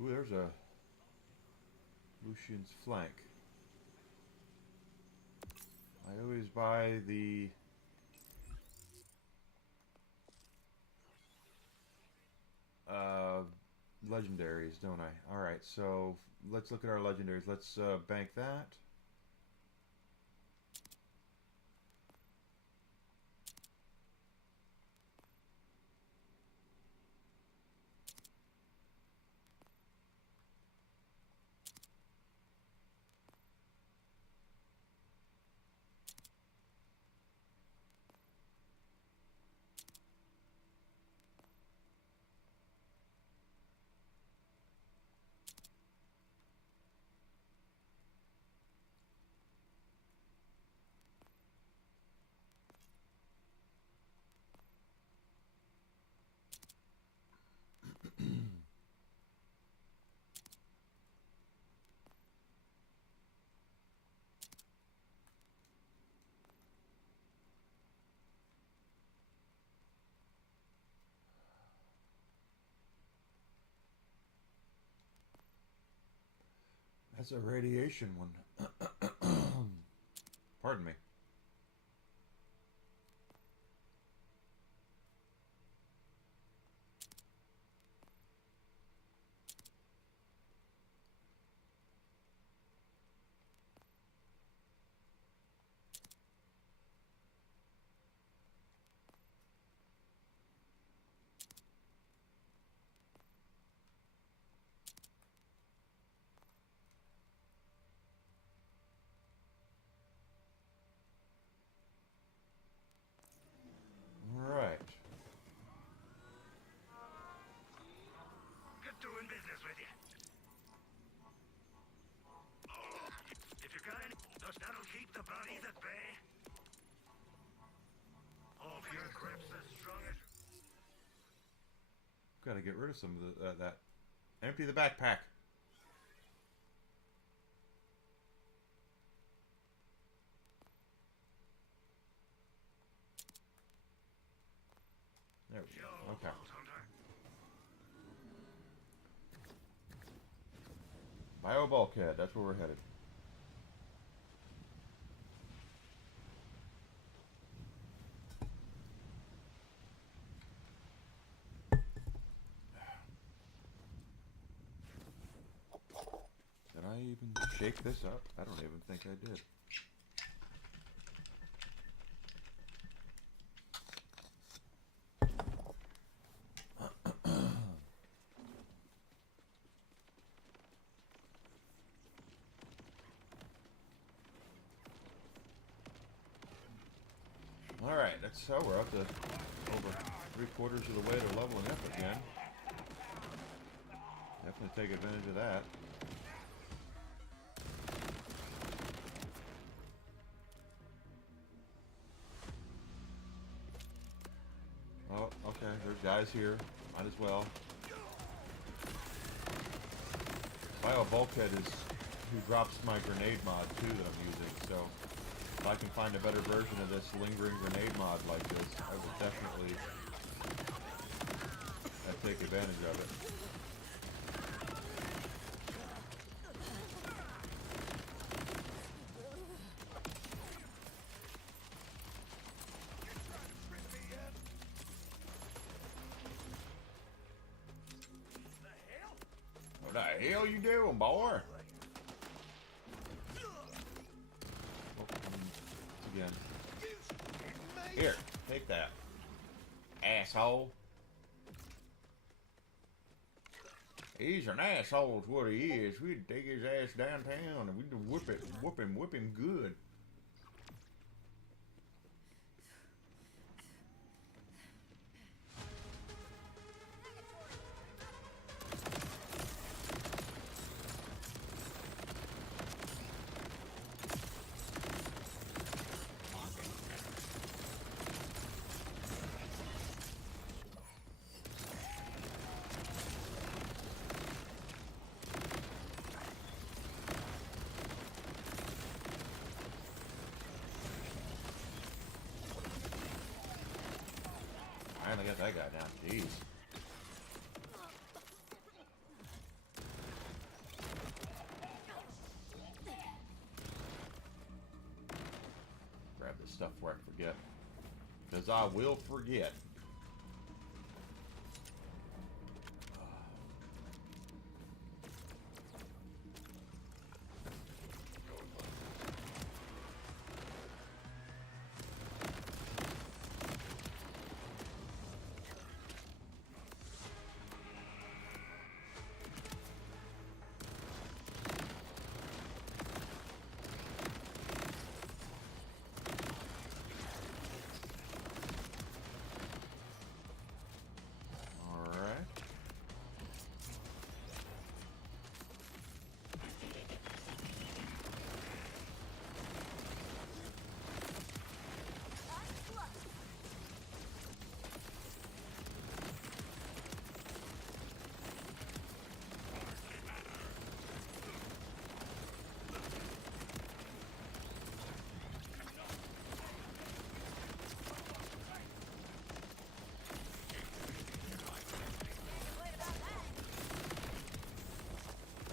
Ooh, there's a Lucian's flank. I always buy the legendaries, don't I? Alright, so let's look at our legendaries. Let's bank that. That's a radiation one. Pardon me. got to get rid of some of that. Empty the backpack. There we go. Okay. Bio bulkhead. That's where we're headed. Did I even shake this up? I don't even think I did. Alright, so we're up to over 3/4 of the way to leveling up again. Definitely take advantage of that. Oh, okay, there's guys here. Might as well. Bio bulkhead is who drops my grenade mod too that I'm using, so if I can find a better version of this lingering grenade mod like this, I will definitely take advantage of it. What the hell you doing, boy? Again. Here, take that. Asshole. He's an asshole is what he is. We'd take his ass downtown and we'd whip him good. Finally got that guy down. Jeez. Grab this stuff before I forget. Because I will forget.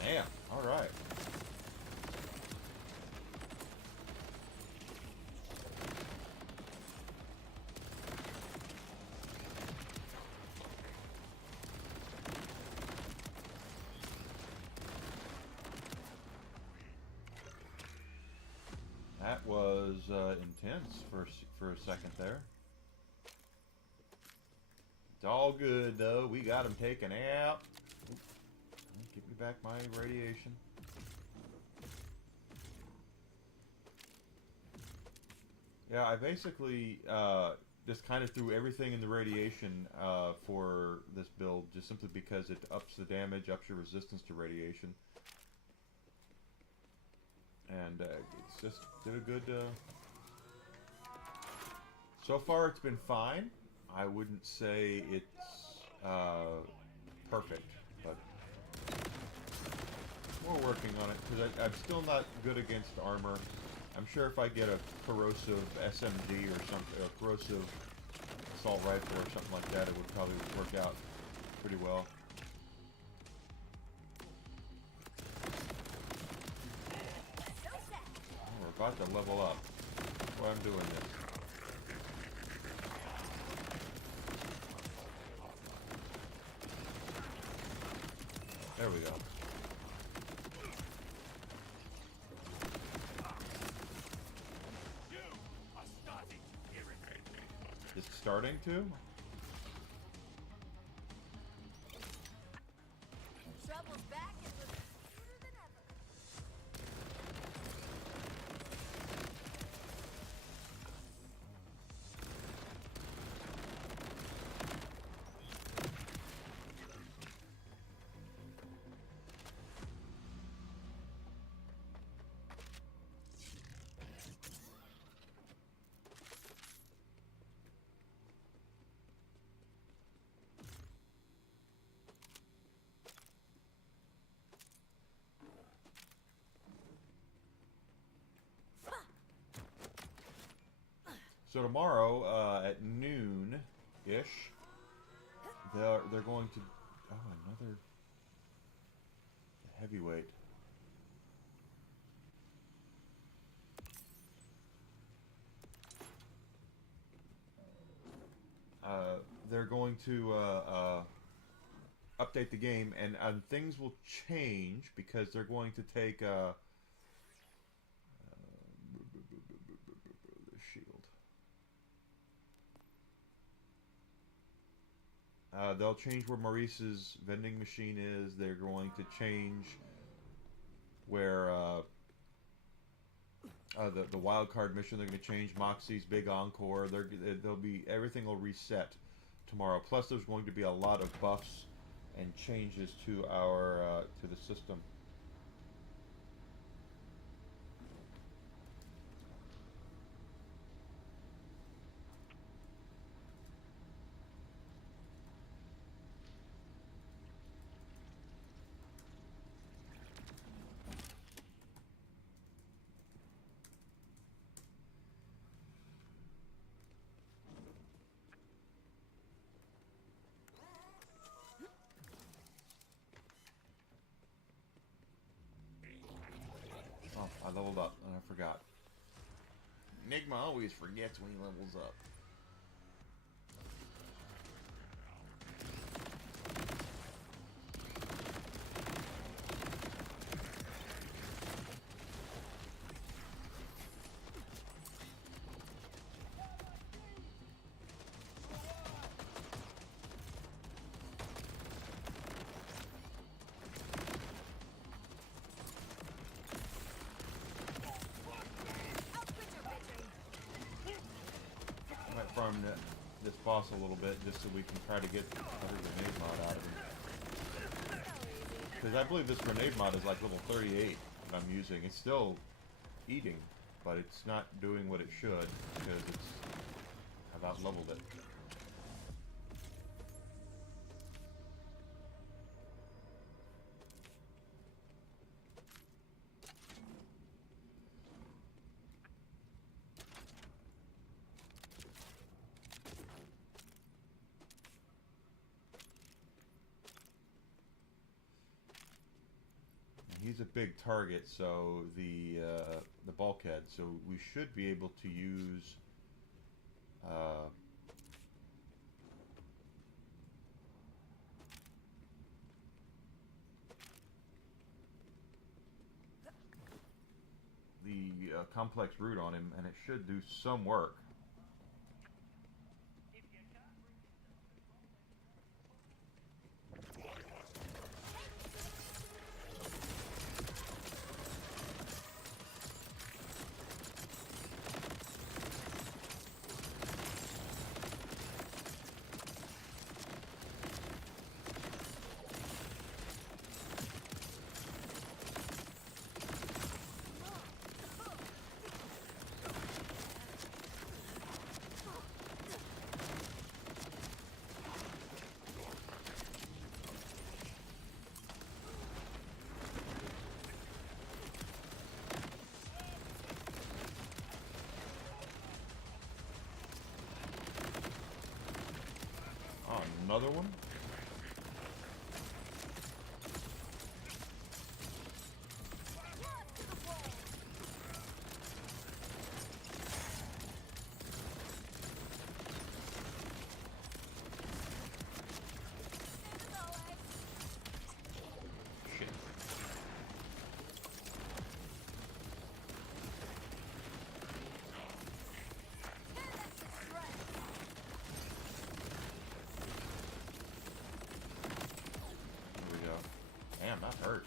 Damn, alright. That was intense for a second there. It's all good though. We got him taken out. Give me back my radiation. Yeah, I basically just kind of threw everything in the radiation for this build, just simply because it ups the damage, ups your resistance to radiation. And it's just did a good... So far it's been fine. I wouldn't say it's perfect, but we're working on it because I'm still not good against armor. I'm sure if I get a corrosive SMG or something, a corrosive assault rifle or something like that, it would probably work out pretty well. Oh, we're about to level up. That's why I'm doing this. There we go. It's starting to? Trouble's back and looking cuter than ever. So tomorrow at noon-ish, they're going to another heavyweight. They're going to update the game, and things will change because they're going to take the shield. They'll change where Maurice's vending machine is. They're going to change where the wild card mission. They're going to change Moxie's big encore. They'll be everything will reset tomorrow. Plus, there's going to be a lot of buffs and changes to our to the system. Oh, I leveled up and I forgot. Enigma always forgets when he levels up. Farm this boss a little bit just so we can try to get another grenade mod out of him. Because I believe this grenade mod is like level 38 that I'm using. It's still eating, but it's not doing what it should because I've out-leveled it. He's a big target, so the bulkhead. So we should be able to use the complex route on him, and it should do some work. another one? Shit. Here we go. Damn, that hurt.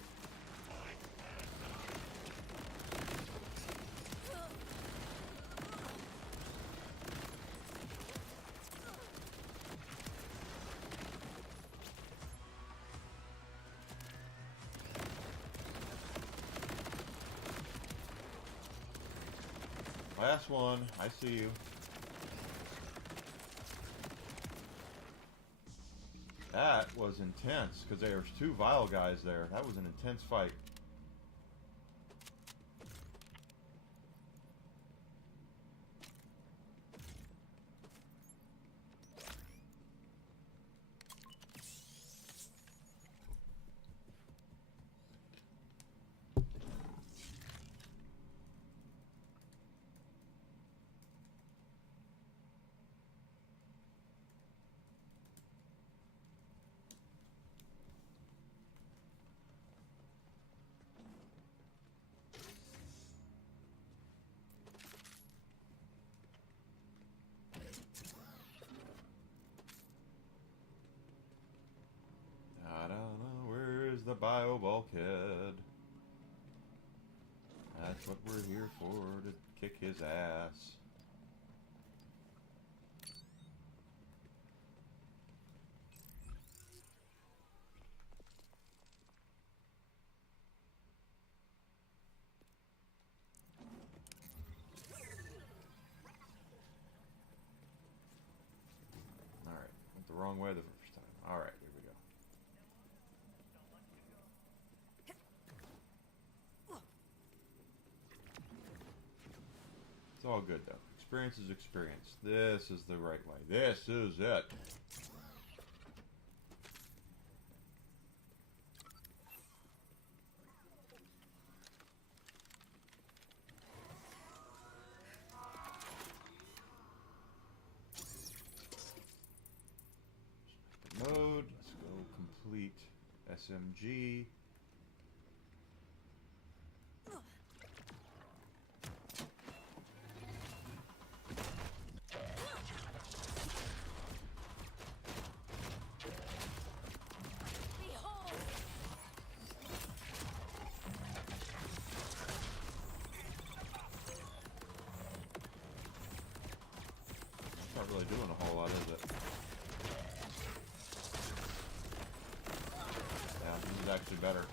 Last one. I see you. That was intense, because there was 2 vile guys there. That was an intense fight. I don't know, where's the bio bulkhead? That's what we're here for, to kick his ass. Alright, went the wrong way the first time. Alright, here we go. It's all good though. Experience is experience. This is the right way. This is it. Mode. Let's go complete SMG. Not really doing a whole lot, is it? Yeah, this is actually better.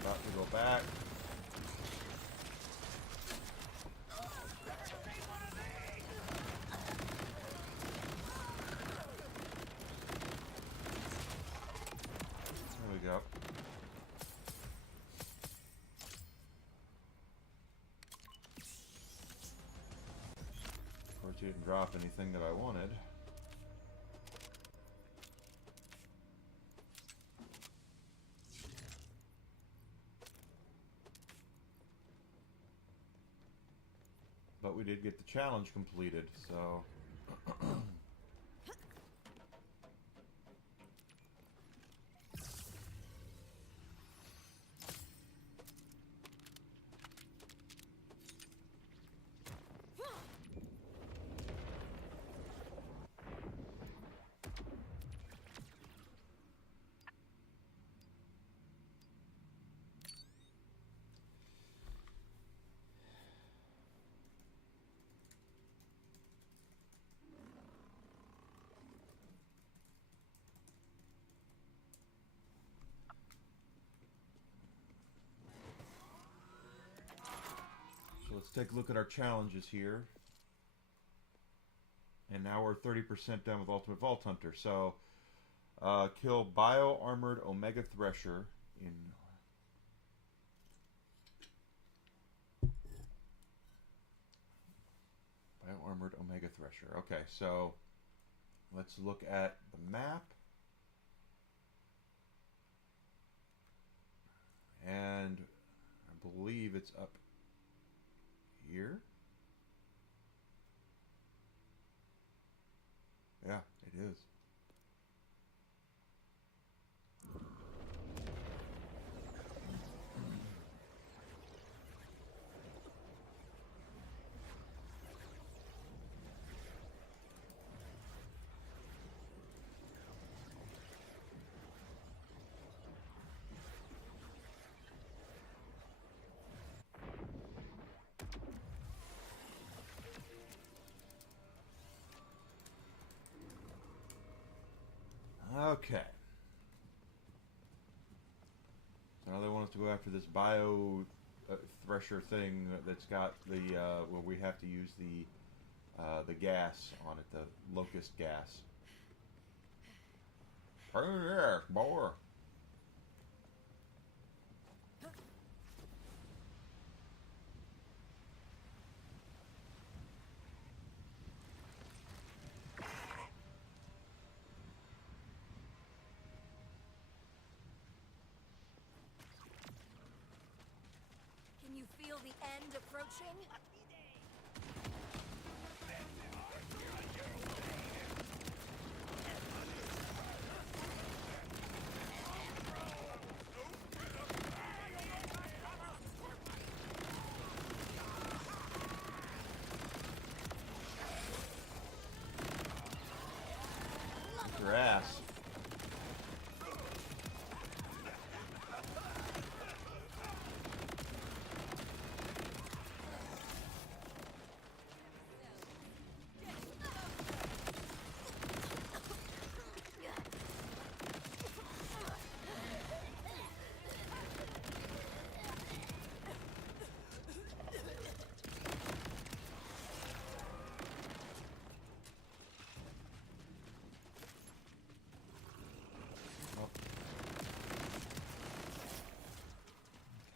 About to go back. There we go. Of course, you didn't drop anything that I wanted. But we did get the challenge completed, so... let's take a look at our challenges here. And now we're 30% done with Ultimate Vault Hunter. So, kill Bio-Armored Omega Thresher in... Bio-Armored Omega Thresher. Okay, so let's look at the map. And I believe it's up here. Yeah, it is. Okay. So now they want us to go after this bio thresher thing that's got the where we have to use the gas on it, the locust gas. Turn there, boy. Can you feel the end approaching? Your ass.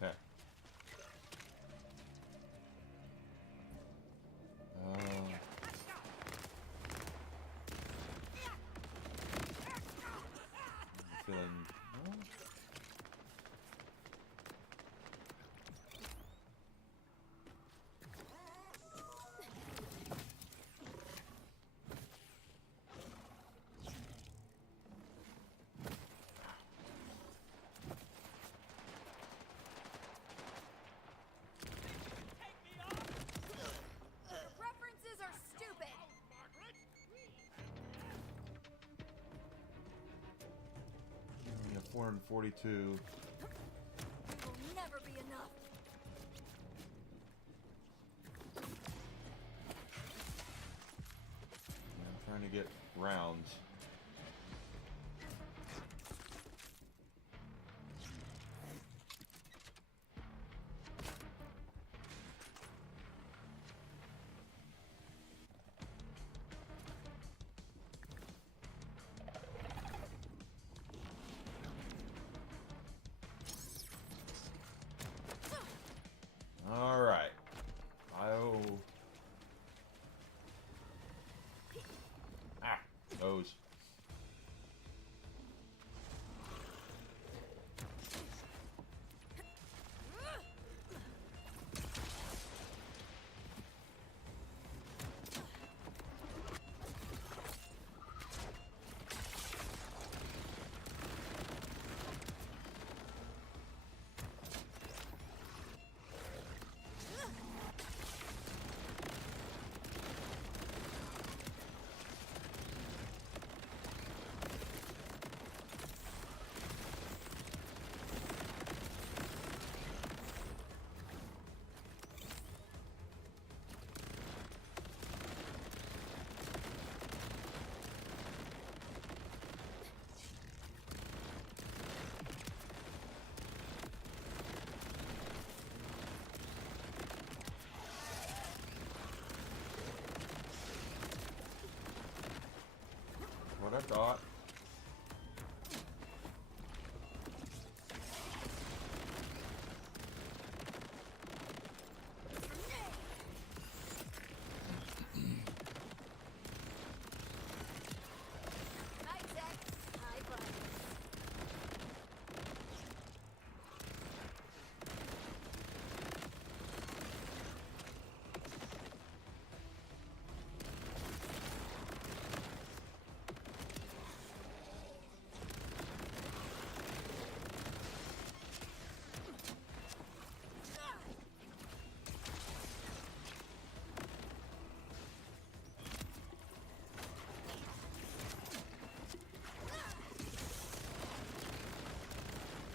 Okay. I'm feeling. Well, References are stupid. yeah, 442. It will never be enough. I'm trying to get rounds. All right. Nose. thought. High tech, high violence.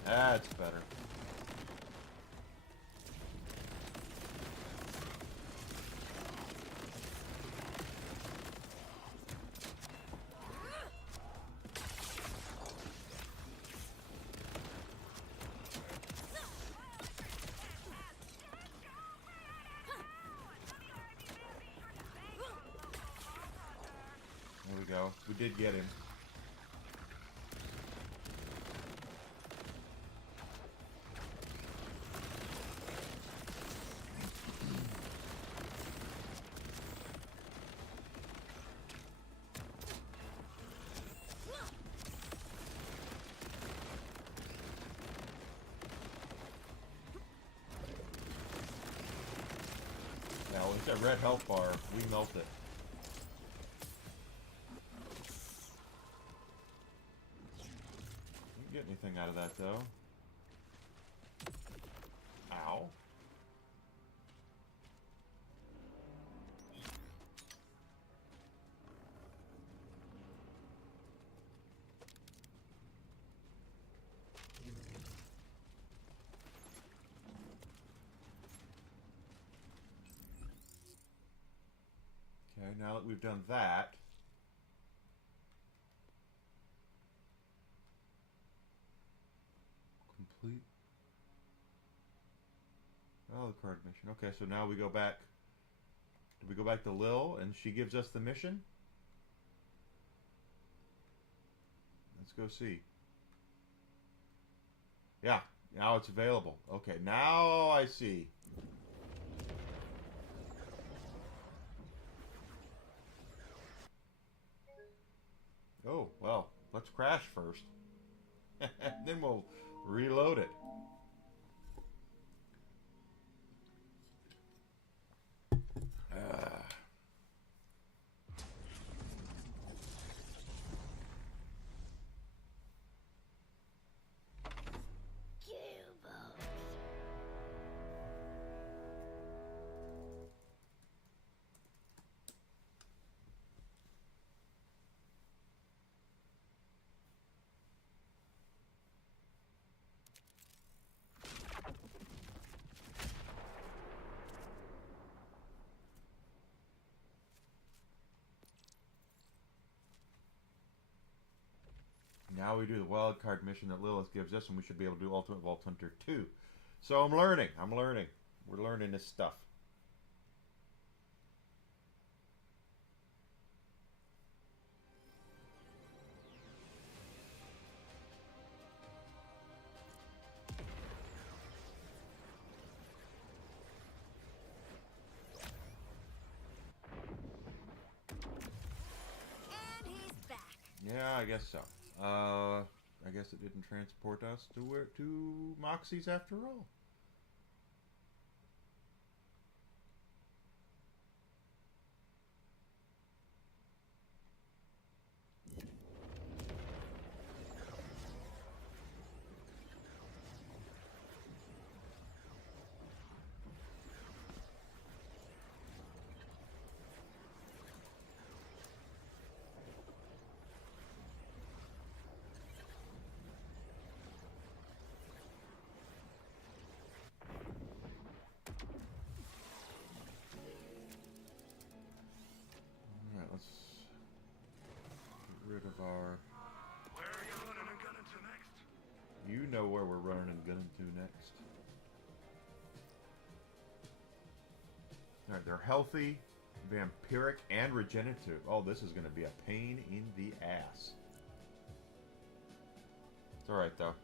That's better. There we go. We did get him. Now, with that red health bar, we melt it. Didn't get anything out of that, though. Ow. Okay, now that we've done that, complete. Oh, the card mission. Okay, so now we go back. Do we go back to Lil and she gives us the mission? Let's go see. Yeah, now it's available. Okay, now I see. Oh, well, let's crash first. Then we'll reload it. Now we do the wild card mission that Lilith gives us, and we should be able to do Ultimate Vault Hunter 2. So I'm learning. We're learning this stuff. And he's back. Yeah, I guess so. I guess it didn't transport us to Moxie's after all. Alright, let's get rid of our... Where are you running and gunning to next? You know where we're running and gunning to next. Alright, they're healthy, vampiric, and regenerative. Oh, this is going to be a pain in the ass. It's alright though.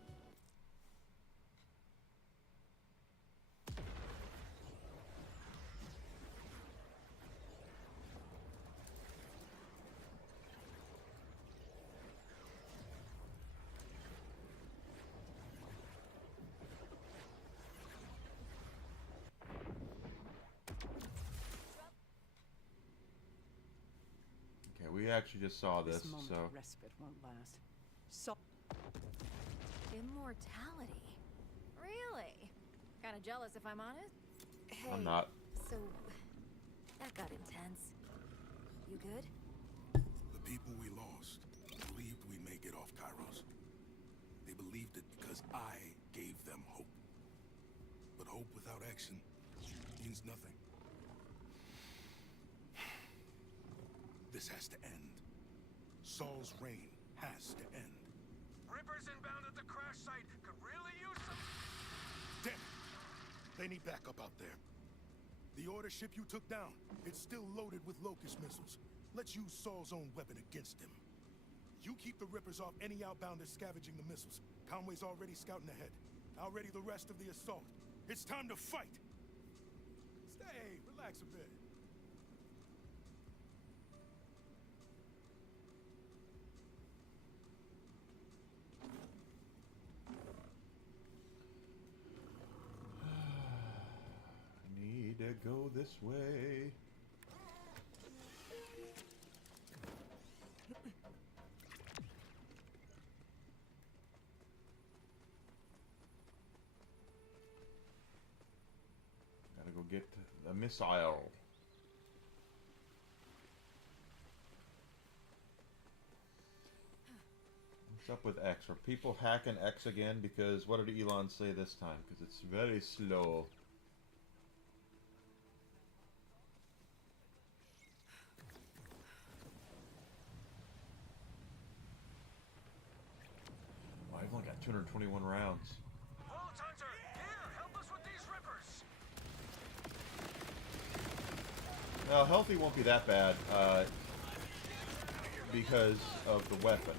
Okay, we actually just saw this, moment so of respite won't last. So Immortality? Really? Kinda jealous if I'm honest. Hey, I'm not. so that got intense. You good? The people we lost believed we'd make it off Kairos. They believed it because I gave them hope. But hope without action means nothing. This has to end. Saul's reign has to end. Rippers inbound at the crash site. Could really use some... Damn it! They need backup out there. The order ship you took down, it's still loaded with Locust missiles. Let's use Saul's own weapon against him. You keep the Rippers off any outbounders scavenging the missiles. Conway's already scouting ahead. I'll ready the rest of the assault. It's time to fight! Stay, relax a bit. need to go this way. Gotta go get the missile. What's up with X? Are people hacking X again? Because what did Elon say this time? Because it's very slow. Oh, I've only got 221 rounds. Bullets Hunter, here, help us with these rippers. Well, healthy won't be that bad because of the weapon.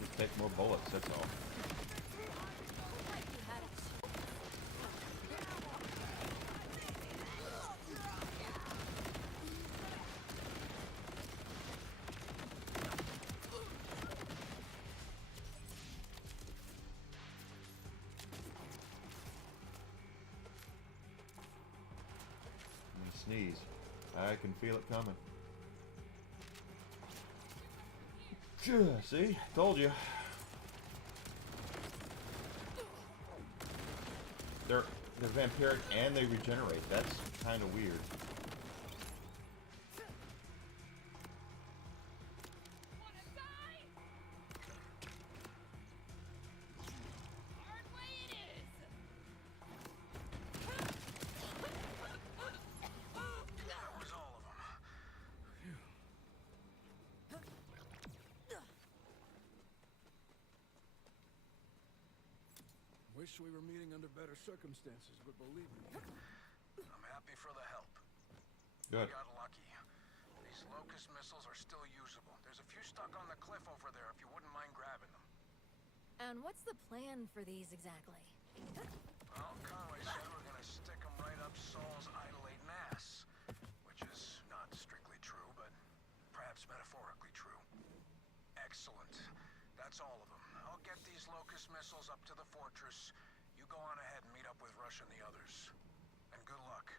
Just take more bullets, that's all. Sneeze. I can feel it coming. See? Told you. They're vampiric and they regenerate. That's kind of weird. Wanna die? Hard way it is. That was all of them. Wish we were meeting under better circumstances, but believe me. I'm happy for the help. Good. We got lucky. These Locust missiles are still usable. There's a few stuck on the cliff over there if you wouldn't mind grabbing them. And what's the plan for these exactly? Well, Conway said we're gonna stick them right up Saul's idolating ass. Which is not strictly true, but perhaps metaphorically true. Excellent. That's all of them. I'll get these Locust missiles up to the fortress. You go on ahead and meet up with Rush and the others. And good luck.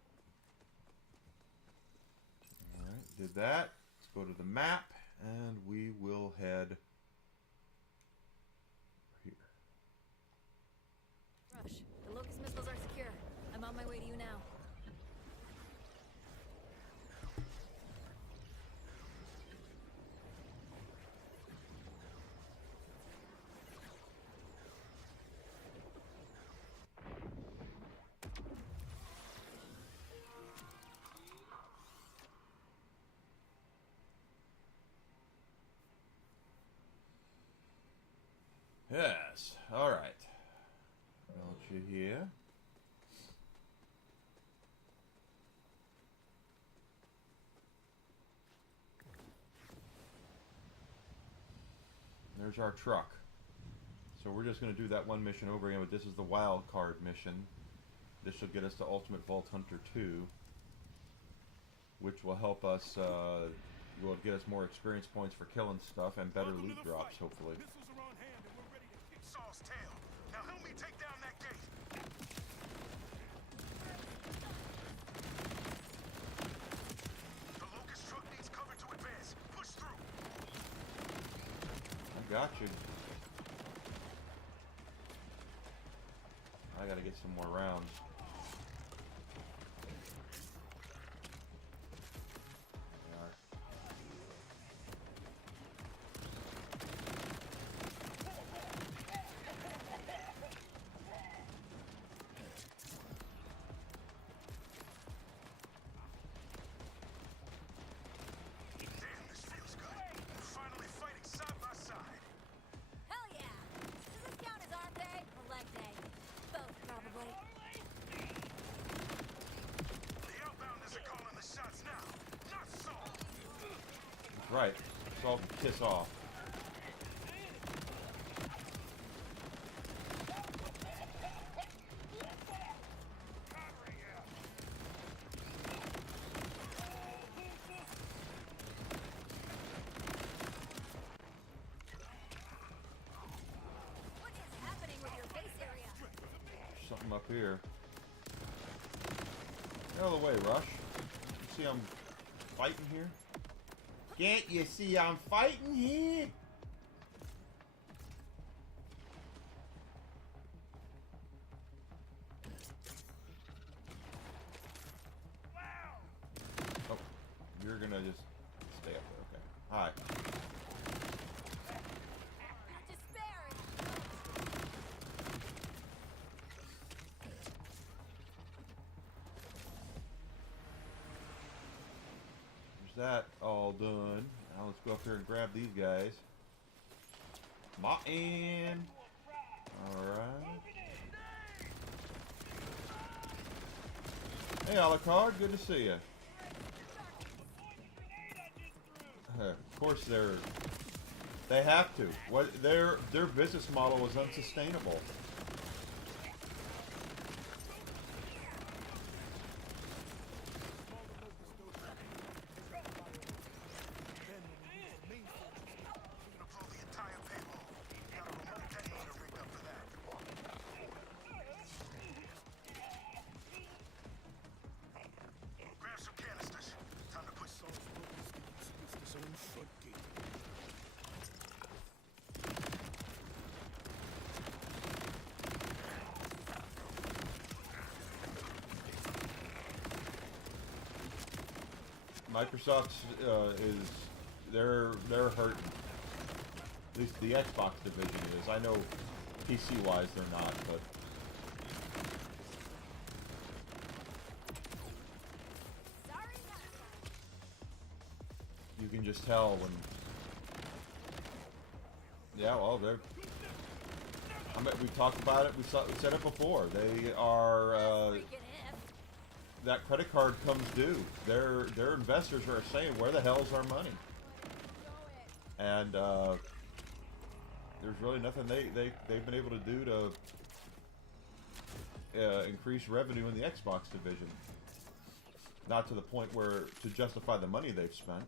Alright, did that. Let's go to the map and we will head here. Rush, the Locust missiles are secure. I'm on my way to you now. Yes. All right. Mount you here. There's our truck. So we're just going to do that one mission over again, but this is the wild card mission. This will get us to Ultimate Vault Hunter 2, which will help us, will get us more experience points for killing stuff and better loot drops, hopefully. Missiles are on hand and we're ready to kick Saul's tail. Now help me take down that gate. The Locust truck needs cover to advance. Push through. I got you. I gotta get some more rounds. Damn, this feels good. We're finally fighting side by side. Hell yeah! Does this count as arm day or leg day? Both, probably. The outbounders are calling the shots now. Not Saul. That's right. Saul can kiss off. What is happening with your base area? There's something up here. Get out of the way, Rush. You see I'm fighting here? Can't you see I'm fighting here? Oh, you're gonna just stay up there, okay. Hi. Not despairing. There's that all done. Now let's go up here and grab these guys. Martin! Alright. Hey Alucard, good to see you. Of course they have to. What their business model was unsustainable. We're gonna blow the entire payload. Got a remote detonator rigged up for that. Grab some canisters. Time to put Saul's focus against his own front gate. Microsoft is they're hurting. At least the Xbox division is. I know PC wise they're not, but Sorry, not sorry. you can just tell when. Yeah, well, they're. I mean, we talked about it. We said it before. They are. Freaking if. That credit card comes due. Their investors are saying, "Where the hell's our money?" And there's really nothing they've been able to do to increase revenue in the Xbox division. Not to the point where to justify the money they've spent.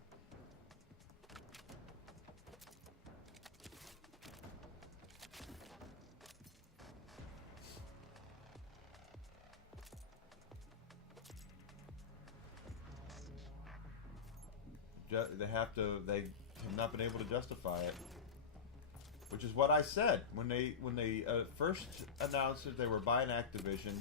They have not been able to justify it, which is what I said when they first announced that they were buying Activision.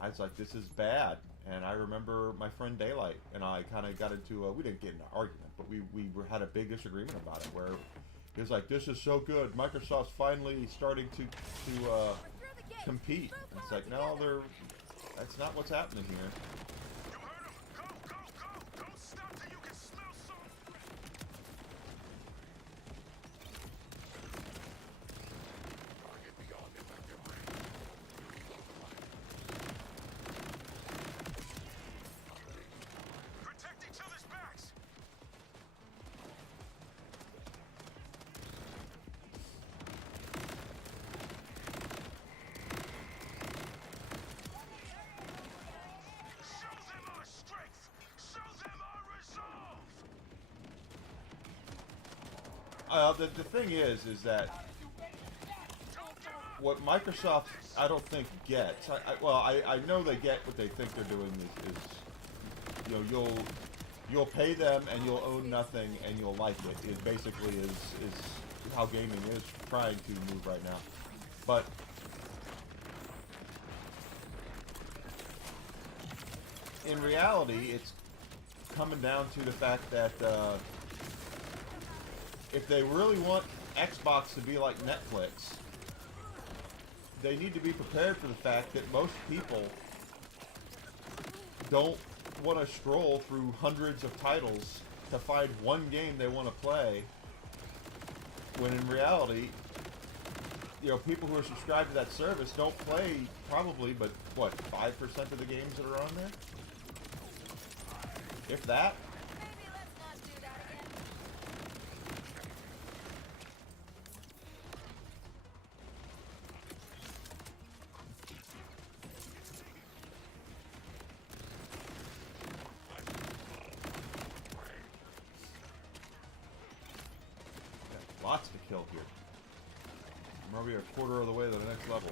I was like, this is bad. And I remember my friend Daylight and I kind of got into we didn't get into an argument, but we had a big disagreement about it where he was like, this is so good, Microsoft's finally starting to compete. And it's like, no, that's not what's happening here. You heard him. Go, go, go. Don't stop till you can smell something. The thing is that what Microsoft, I don't think gets. I know they get what they think they're doing is you know, you'll pay them and you'll own nothing and you'll like it. It basically is how gaming is trying to move right now. But in reality, it's coming down to the fact that if they really want Xbox to be like Netflix, they need to be prepared for the fact that most people don't want to stroll through hundreds of titles to find one game they want to play, when in reality, you know, people who are subscribed to that service don't play probably, but what, 5% of the games that are on there? If that. Maybe let's not do that again. Lots to kill here. I'm already a quarter of the way to the next level.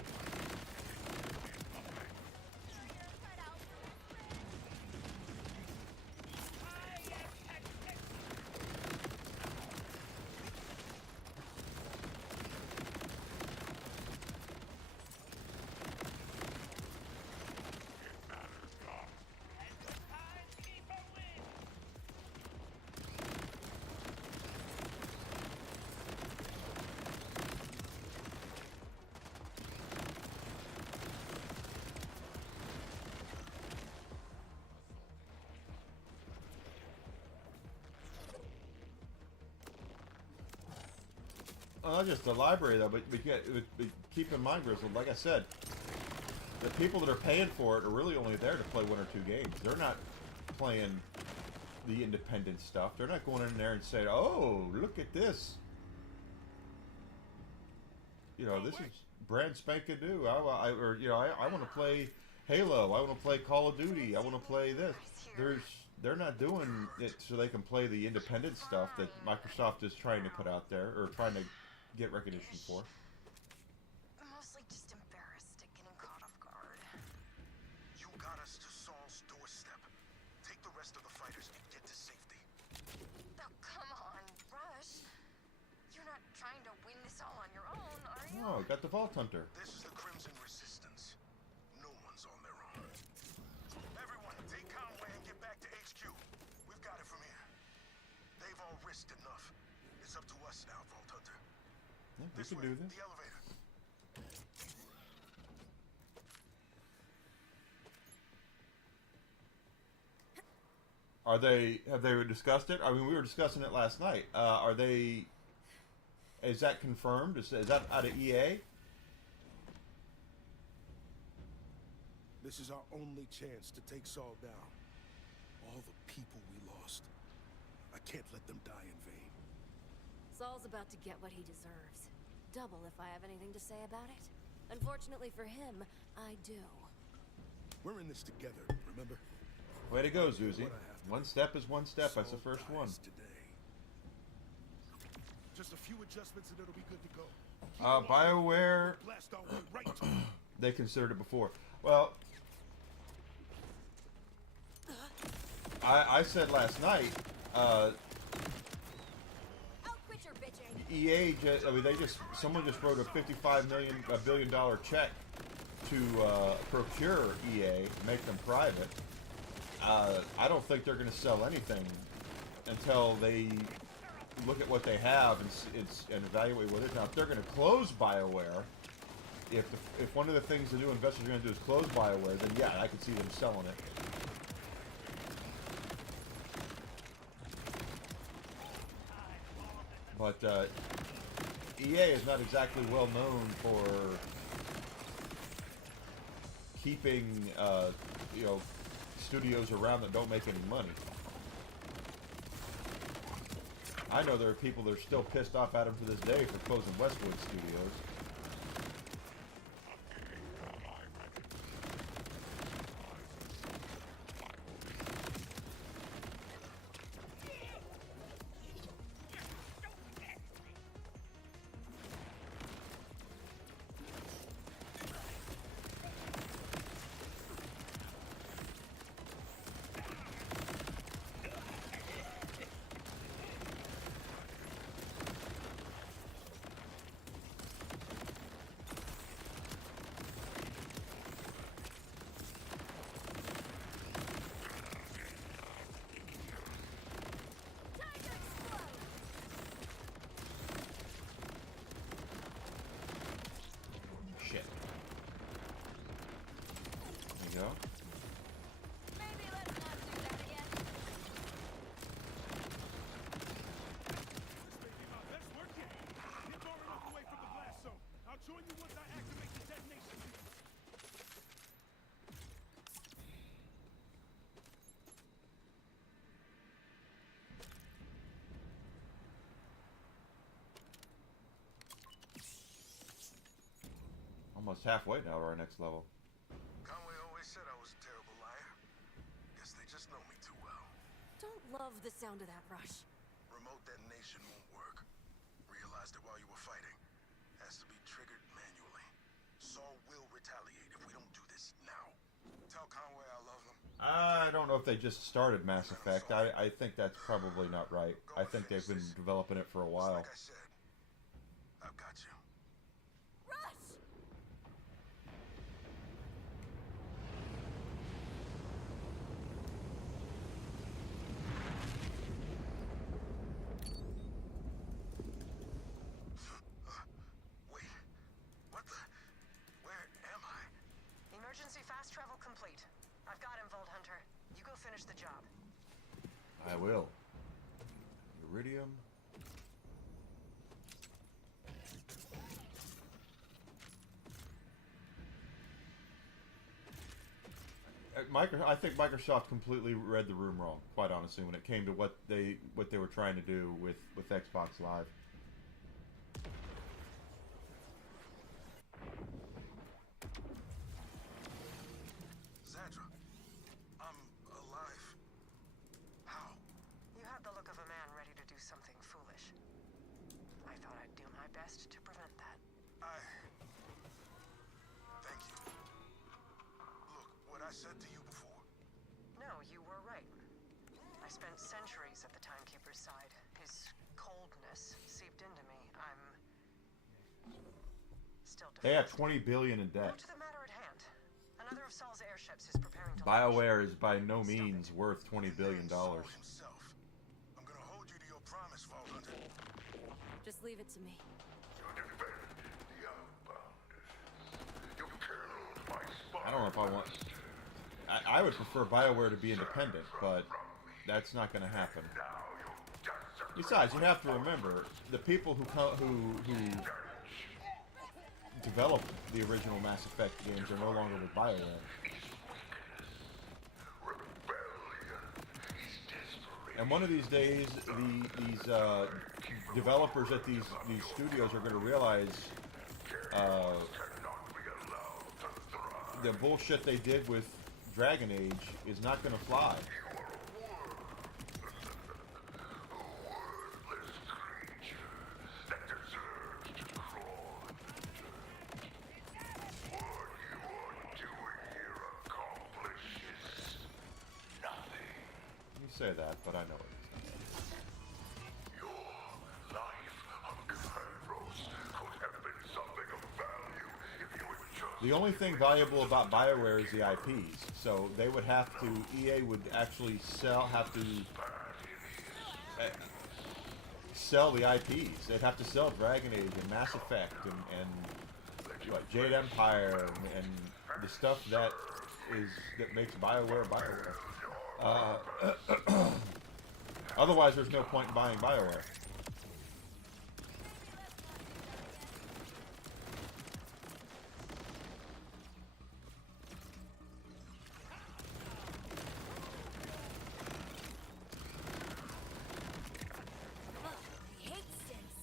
Well, not just the library though, but keep in mind, Grizzle, like I said, the people that are paying for it are really only there to play one or two games. They're not playing the independent stuff. They're not going in there and saying, "Oh, look at this." You know, this is brand spanking new. I want to play Halo. I want to play Call of Duty. I want to play this. They're not doing it so they can play the independent stuff that Microsoft is trying to put out there, or trying to get recognition for. Mostly just embarrassed at getting caught off guard. You got us to Saul's doorstep. Take the rest of the fighters and get to safety. Oh, come on, Rush. You're not trying to win this all on your own, are you? Oh, got the Vault Hunter. This is the Crimson Resistance. No one's on their own. Everyone, take Conway and get back to HQ. We've got it from here. They've all risked enough. It's up to us now, Vault Hunter. Yeah, we This can way, do this. the elevator. Have they discussed it? I mean, we were discussing it last night. Is that confirmed? Is that out of EA? This is our only chance to take Saul down. All the people we lost. I can't let them die in vain. Saul's about to get what he deserves. Double if I have anything to say about it. Unfortunately for him, I do. We're in this together, remember? Way to go, Zuzi. One step is one step. That's the first one. Today. Just a few adjustments and it'll be good to go. BioWare, Blast our way right to they considered it before. Well, I said last night, I'll quit your bitching. EA, someone just wrote a billion dollar check to procure EA, make them private. I don't think they're going to sell anything until they look at what they have and evaluate what it is. Now, if they're going to close BioWare, if one of the things the new investors are going to do is close BioWare, then yeah, I could see them selling it. But EA is not exactly well known for keeping studios around that don't make any money. I know there are people that are still pissed off at him to this day for closing Westwood Studios. you go. Maybe let's not do that again. Let's work it. Get far enough away from the blast zone. I'll join you once I activate the detonation. Almost halfway now to our next level. Conway always said I was a terrible liar. Guess they just know me too well. Don't love the sound of that, Rush. Remote detonation won't work. Realized it while you were fighting. Has to be triggered manually. Saul will retaliate if we don't do this now. Tell Conway I love him. I don't know if they just started Mass Effect. I think that's probably not right. I think they've been developing it for a while. Like I said, I've got you. Rush! Wait. What the? Where am I? Emergency fast travel complete. I've got him, Vault Hunter. You go finish the job. I will. Iridium. I think Microsoft completely read the room wrong, quite honestly, when it came to what they were trying to do with Xbox Live. Zadra, I'm alive. How? You have the look of a man ready to do something foolish. I thought I'd do my best to prevent that. Thank you. Look, what I said to you before. No, you were right. I spent centuries at the Timekeeper's side. His coldness seeped into me. I'm still They have defensive. 20 billion in Now debt. to the matter at hand. Another of Saul's airships is preparing to launch. BioWare is by no means worth $20 billion. Saul himself. I'm gonna hold you to your promise, Vault Hunter. Just leave it to me. I don't know if I want... I would prefer BioWare to be independent, but that's not going to happen. Besides, you have to remember, the people who developed the original Mass Effect games are no longer with BioWare. And one of these days, these developers at these studios are going to realize the bullshit they did with Dragon Age is not going to fly. You say that, but I know it. The only thing valuable about BioWare is the IPs, so they would have to, EA would actually have to sell the IPs. They'd have to sell Dragon Age and Mass Effect and what, Jade Empire and the stuff that makes BioWare BioWare. Otherwise, there's no point in buying BioWare. I hate stinks.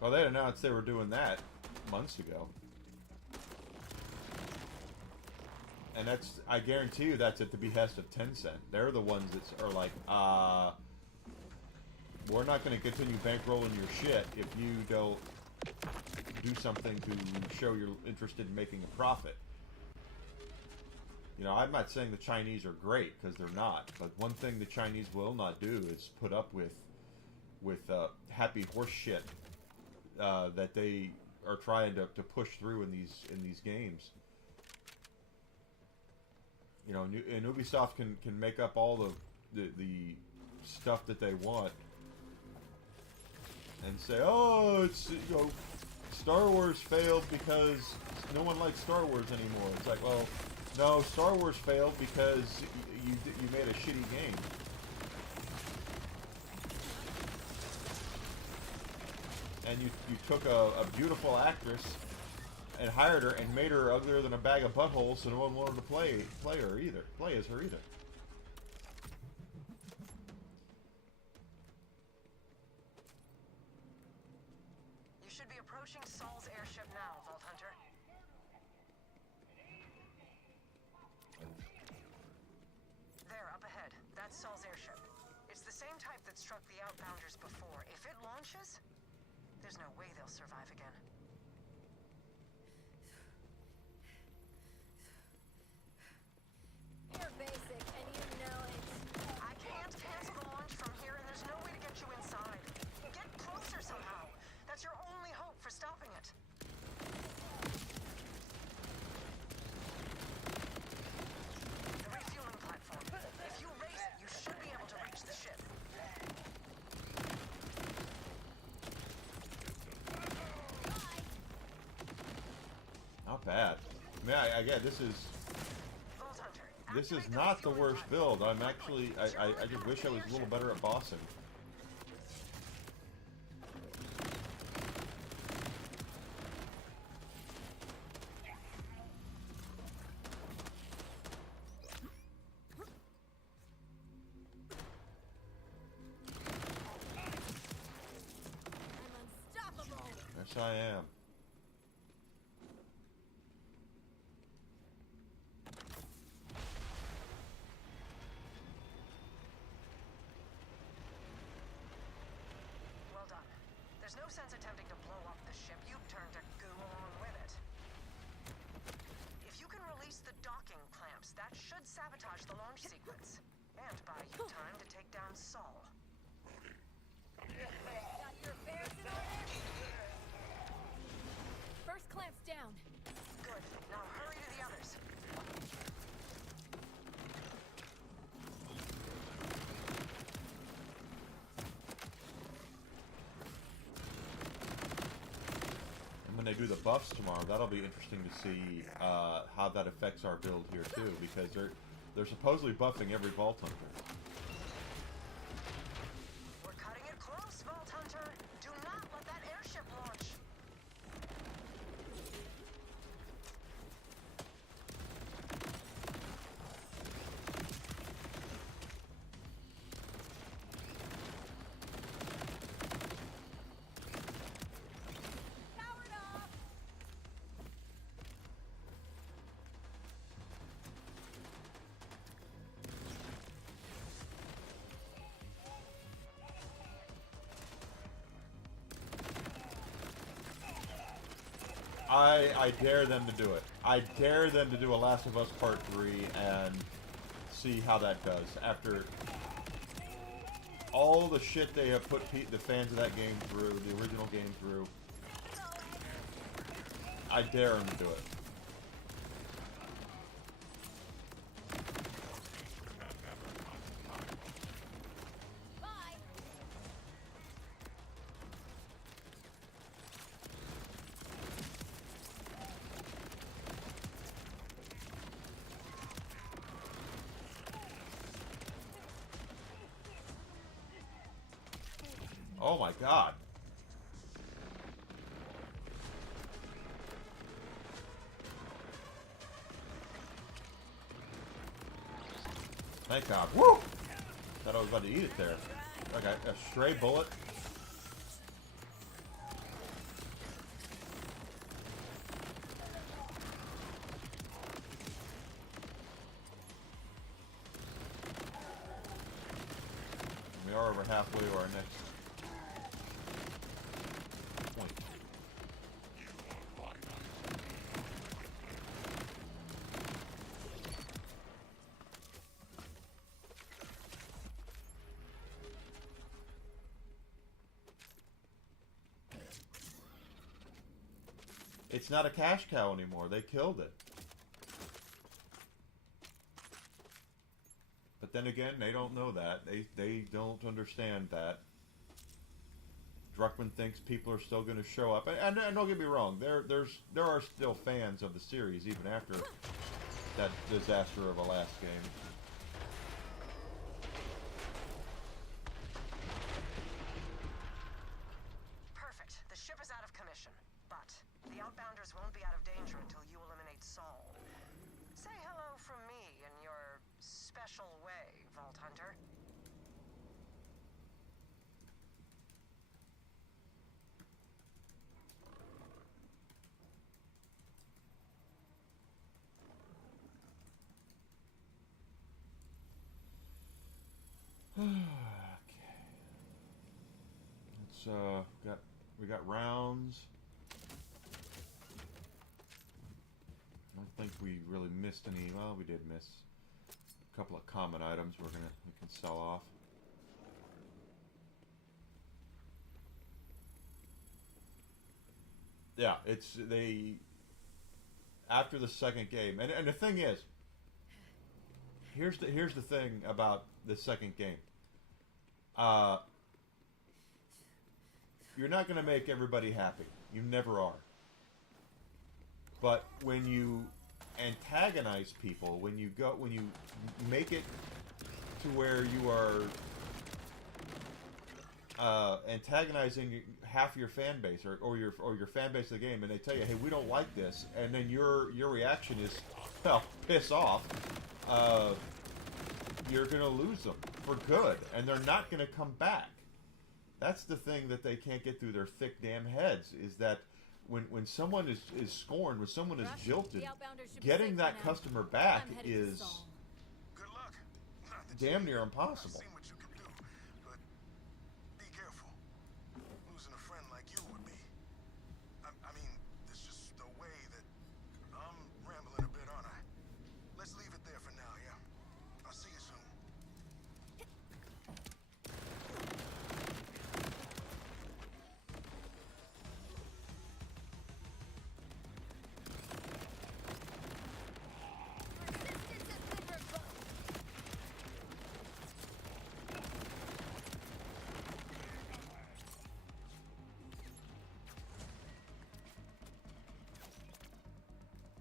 Well, they announced they were doing that months ago. And that's, I guarantee you that's at the behest of Tencent. They're the ones that are like, we're not going to continue bankrolling your shit if you don't do something to show you're interested in making a profit. You know, I'm not saying the Chinese are great, because they're not. But one thing the Chinese will not do is put up with happy horse shit that they are trying to push through in these games. You know, and Ubisoft can make up all the stuff that they want and say, oh, it's, you know, Star Wars failed because no one likes Star Wars anymore. It's like, well, no, Star Wars failed because you made a shitty game. And you took a beautiful actress and hired her and made her uglier than a bag of buttholes, so no one wanted to play as her either. You should be approaching Saul's airship now, Vault Hunter. There, up ahead. That's Saul's airship. It's the same type that struck the Outbounders before. If it launches, there's no way they'll survive again. You're basic, and you know it. I can't cancel the launch from here, and there's no way to get you inside. Get closer somehow. That's your only hope for stopping it. The refueling platform. If you raise it, you should be able to reach the ship. Not bad. I mean, I get this is Vault Hunter, this is activate the not the refueling worst platform. build. I'm actually I just wish I was a little better at bossing. I'm unstoppable. Yes, I am. Well done. There's no sense attempting to blow up the ship. You've turned to goo along with it. If you can release the docking clamps, that should sabotage the launch sequence. And buy you time to take down Saul. Got your affairs in order? First clamp's down. Good. Now hurry to the others. And when they do the buffs tomorrow, that'll be interesting to see how that affects our build here too, because they're supposedly buffing every Vault Hunter. We're cutting it close, Vault Hunter. Do not let that airship launch. Powered off. I dare them to do it. I dare them to do a Last of Us Part 3 and see how that does. After all the shit they have put the fans of that game through, the original game through, I dare them to do it. Bye. Oh my god. Thank God. Woo! Thought I was about to eat it there. Okay, a stray bullet. We are over halfway to our next point. It's not a cash cow anymore. They killed it. But then again, they don't know that. They don't understand that. Druckmann thinks people are still going to show up. And don't get me wrong, there are still fans of the series even after that disaster of a last game. Perfect. The ship is out of commission, but the outbounders won't be out of danger until you eliminate Saul. Say hello from me in your special way, Vault Hunter. Okay. Let's we got rounds. I don't think we really missed any. Well, we did miss a couple of common items we can sell off. Yeah, it's after the second game, and the thing is, here's the thing about the second game. You're not going to make everybody happy. You never are. But when you antagonize people, when you make it to where you are antagonizing half your fan base or your fan base of the game, and they tell you, hey, we don't like this, and then your reaction is, well, piss off. You're going to lose them for good, and they're not going to come back. That's the thing that they can't get through their thick damn heads, is that when someone is scorned, when someone is jilted, getting that customer back is Good luck. Not that damn you- near I've impossible. seen what you can do, but be careful. Losing a friend like you would be. I mean, it's just the way that I'm rambling a bit, aren't I? Let's leave it there for now, yeah? I'll see you soon.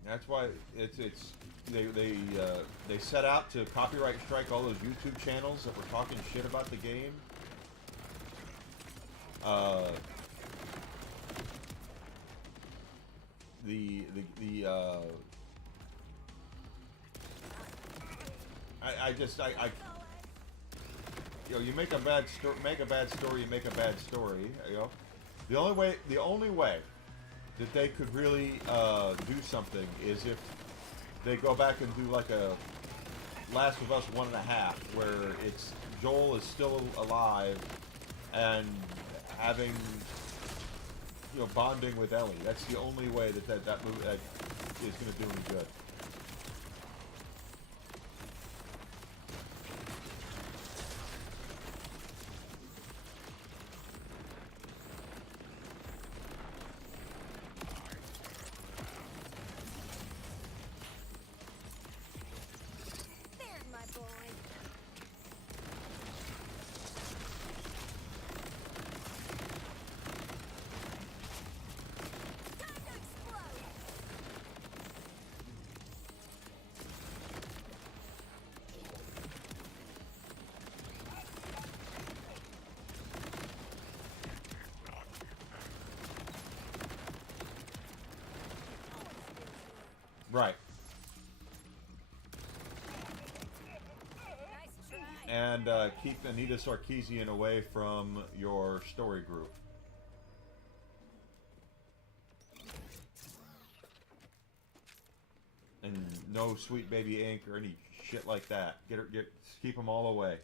That's why they set out to copyright strike all those YouTube channels that were talking shit about the game. You know, you make a bad story, you make a bad story. You know, the only way that they could really do something is if they go back and do like a Last of Us 1.5, where it's Joel is still alive and having, you know, bonding with Ellie. That's the only way that movie is going to do any good. There's my boy. Time to explode. Right. Nice try. And keep Anita Sarkeesian away from your story group. And no Sweet Baby Inc. or any shit like that. Keep them all away.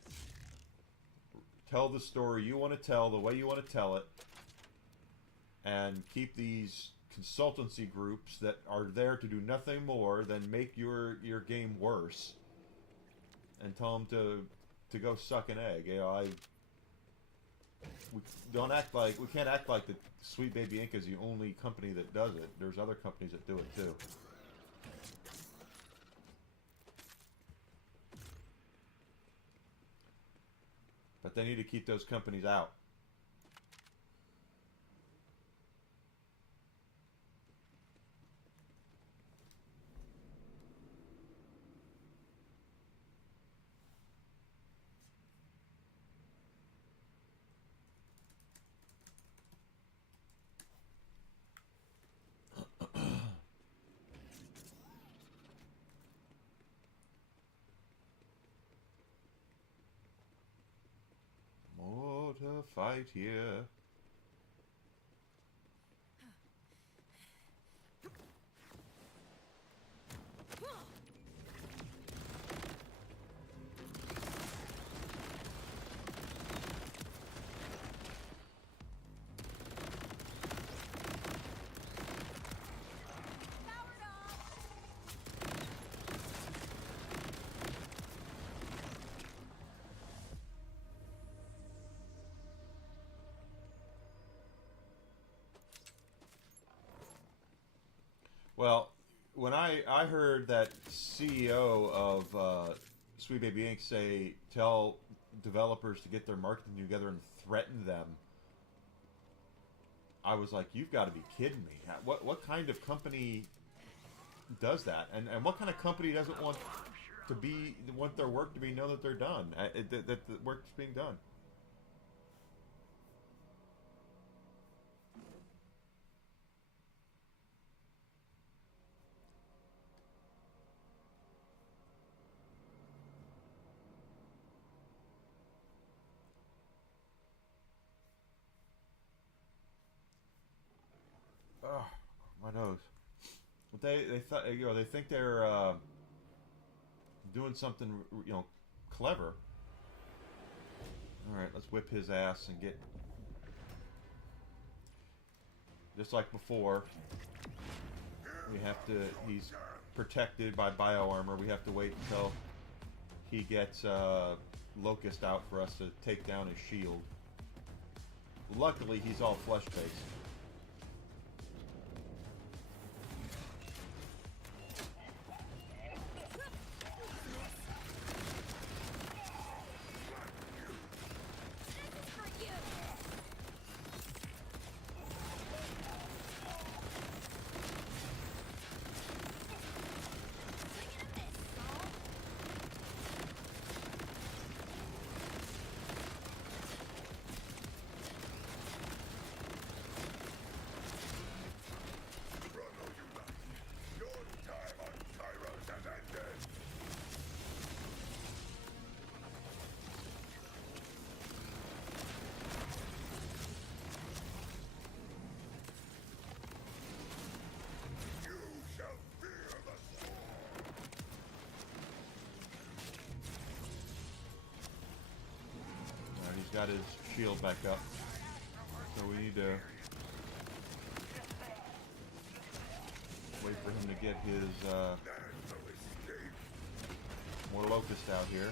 Tell the story you want to tell the way you want to tell it. And keep these consultancy groups that are there to do nothing more than make your game worse. And tell them to go suck an egg. You know, we don't act like we can't act like the Sweet Baby Inc. is the only company that does it. There's other companies that do it too. But they need to keep those companies out. More to fight here. Well, when I heard that CEO of Sweet Baby Inc. say, tell developers to get their marketing together and threaten them, I was like, you've got to be kidding me. What kind of company does that? And what kind of company doesn't want their work to be known that they're done, that the work's being done? Oh, my nose. But they thought, they think they're doing something clever. All right, let's whip his ass and get just like before. We have to. He's protected by bio armor. We have to wait until he gets Locust out for us to take down his shield. Luckily, he's all flesh based. Got his shield back up, so we need to wait for him to get his more Locust out here.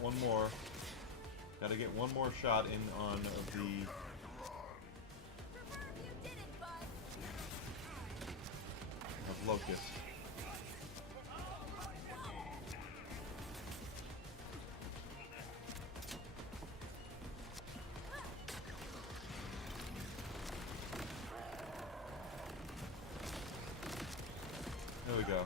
One more. Gotta get one more shot in on the of Locust. There we go.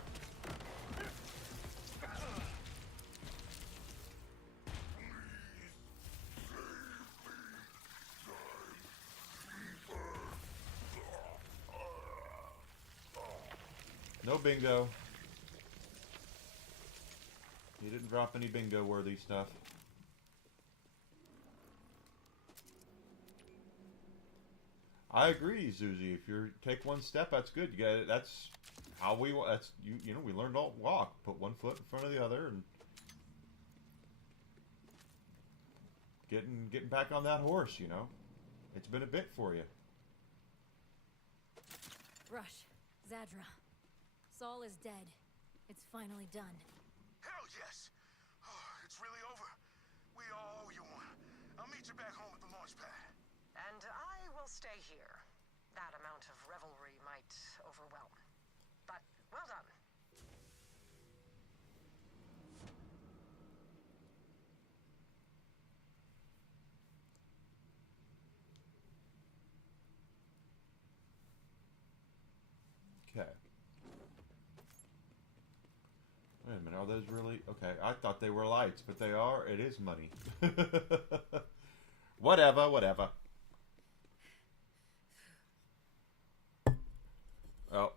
No bingo. He didn't drop any bingo-worthy stuff. I agree, Zuzi. If you take one step, that's good. You got it. That's how we. That's you. You know, we learned to walk. Put one foot in front of the other, and getting back on that horse. You know, it's been a bit for you. Rush, Zadra. Saul is dead. It's finally done. Hell yes. Oh, it's really over. We all owe you one. I'll meet you back home at the launch pad. And I will stay here. That amount of revelry might overwhelm. But well done. Okay. Wait a minute, are those really... Okay, I thought they were lights, but they are. It is money. Whatever, whatever. Oh.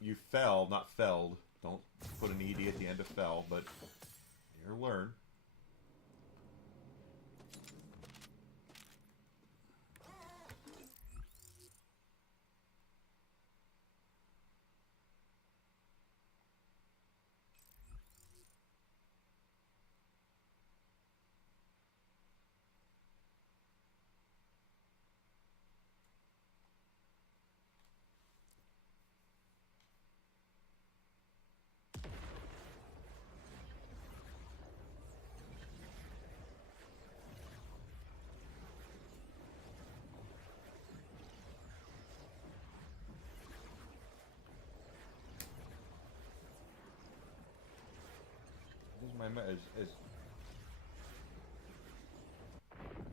You fell, not felled. Don't put an ED at the end of fell, but you'll learn. Is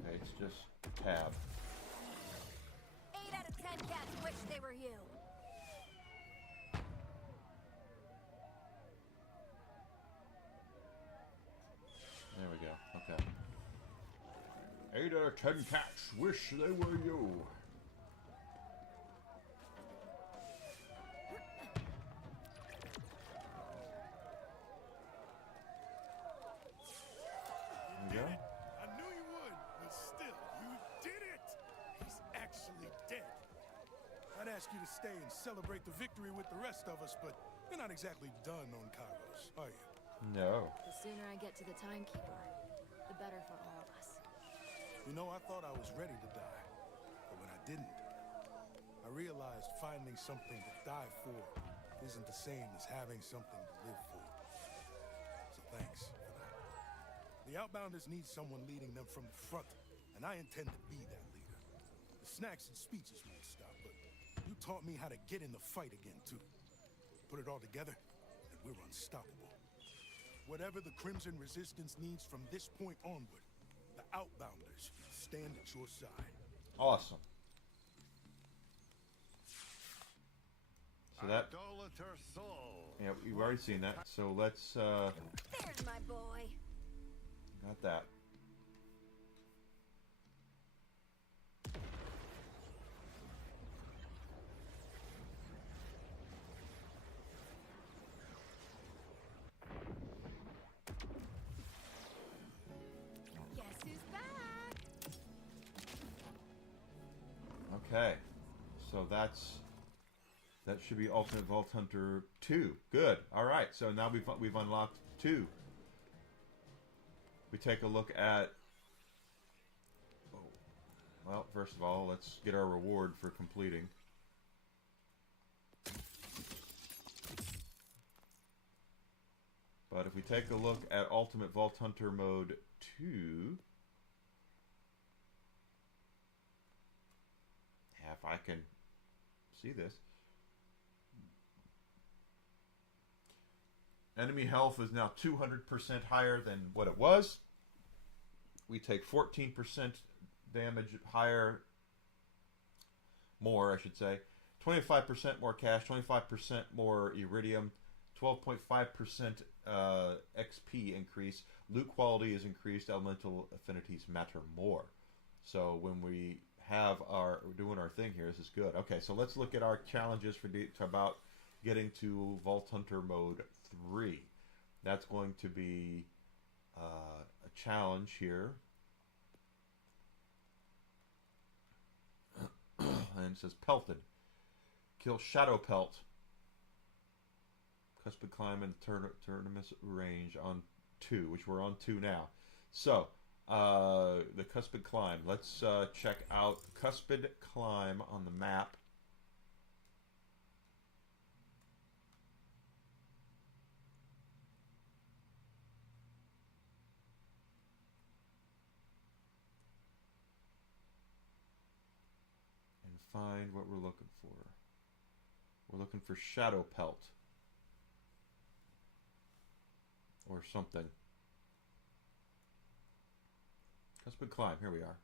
okay, it's just tab. 8 out of 10 cats wish they were you. There we go. Okay. 8 out of 10 cats wish they were you. I knew you would, but still, you did it! He's actually dead. I'd ask you to stay and celebrate the victory with the rest of us, but you're not exactly done on Kairos, are you? No. The sooner I get to the timekeeper, the better for all of us. You know, I thought I was ready to die, but when I didn't, I realized finding something to die for isn't the same as having something to live for. So thanks for that. The Outbounders need someone leading them from the front, and I intend to be that leader. The snacks and speeches won't stop, but you taught me how to get in the fight again, too. Put it all together, and we're unstoppable. Whatever the Crimson Resistance needs from this point onward, the Outbounders stand at your side. Awesome. So that... Idolater soul. Yeah, we've already seen that. So let's, There's my boy. got that. Guess who's back? Okay. So that should be Ultimate Vault Hunter 2. Good. All right. So now we've unlocked 2. We take a look at... Oh, well, first of all, let's get our reward for completing. But if we take a look at Ultimate Vault Hunter Mode 2... Yeah, if I can see this. Enemy health is now 200% higher than what it was. We take 14% damage higher, more I should say. 25% more cash, 25% more iridium, 12.5% XP increase. Loot quality is increased, elemental affinities matter more. So when we have we're doing our thing here, this is good. Okay, so let's look at our challenges for about getting to Vault Hunter Mode 3. That's going to be a challenge here. And it says Pelted. Kill Shadow Pelt. Cuspid Climb and Terminus Range on 2, which we're on 2 now. So, the Cuspid Climb. Let's check out Cuspid Climb on the map. And find what we're looking for. We're looking for Shadow Pelt. Or something. Cuspid Climb, here we are.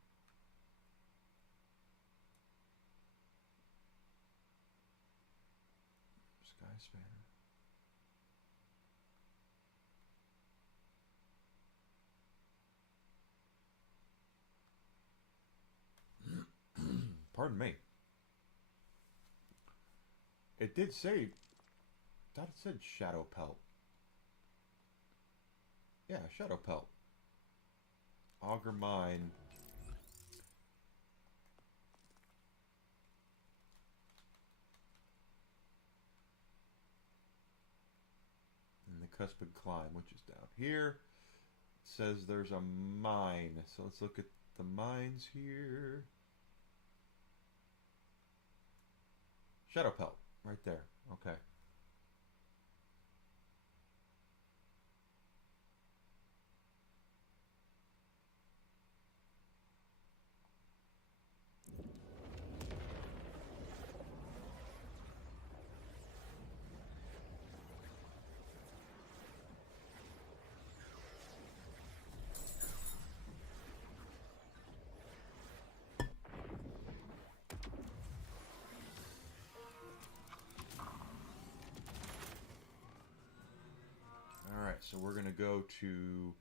Sky Spanner. Pardon me. It did say, I thought it said Shadow Pelt. Yeah, Shadow Pelt. Auger Mine. And the Cuspid Climb, which is down here. It says there's a mine. So let's look at the mines here. Shadow Pelt, right there. Okay. So we're going to go to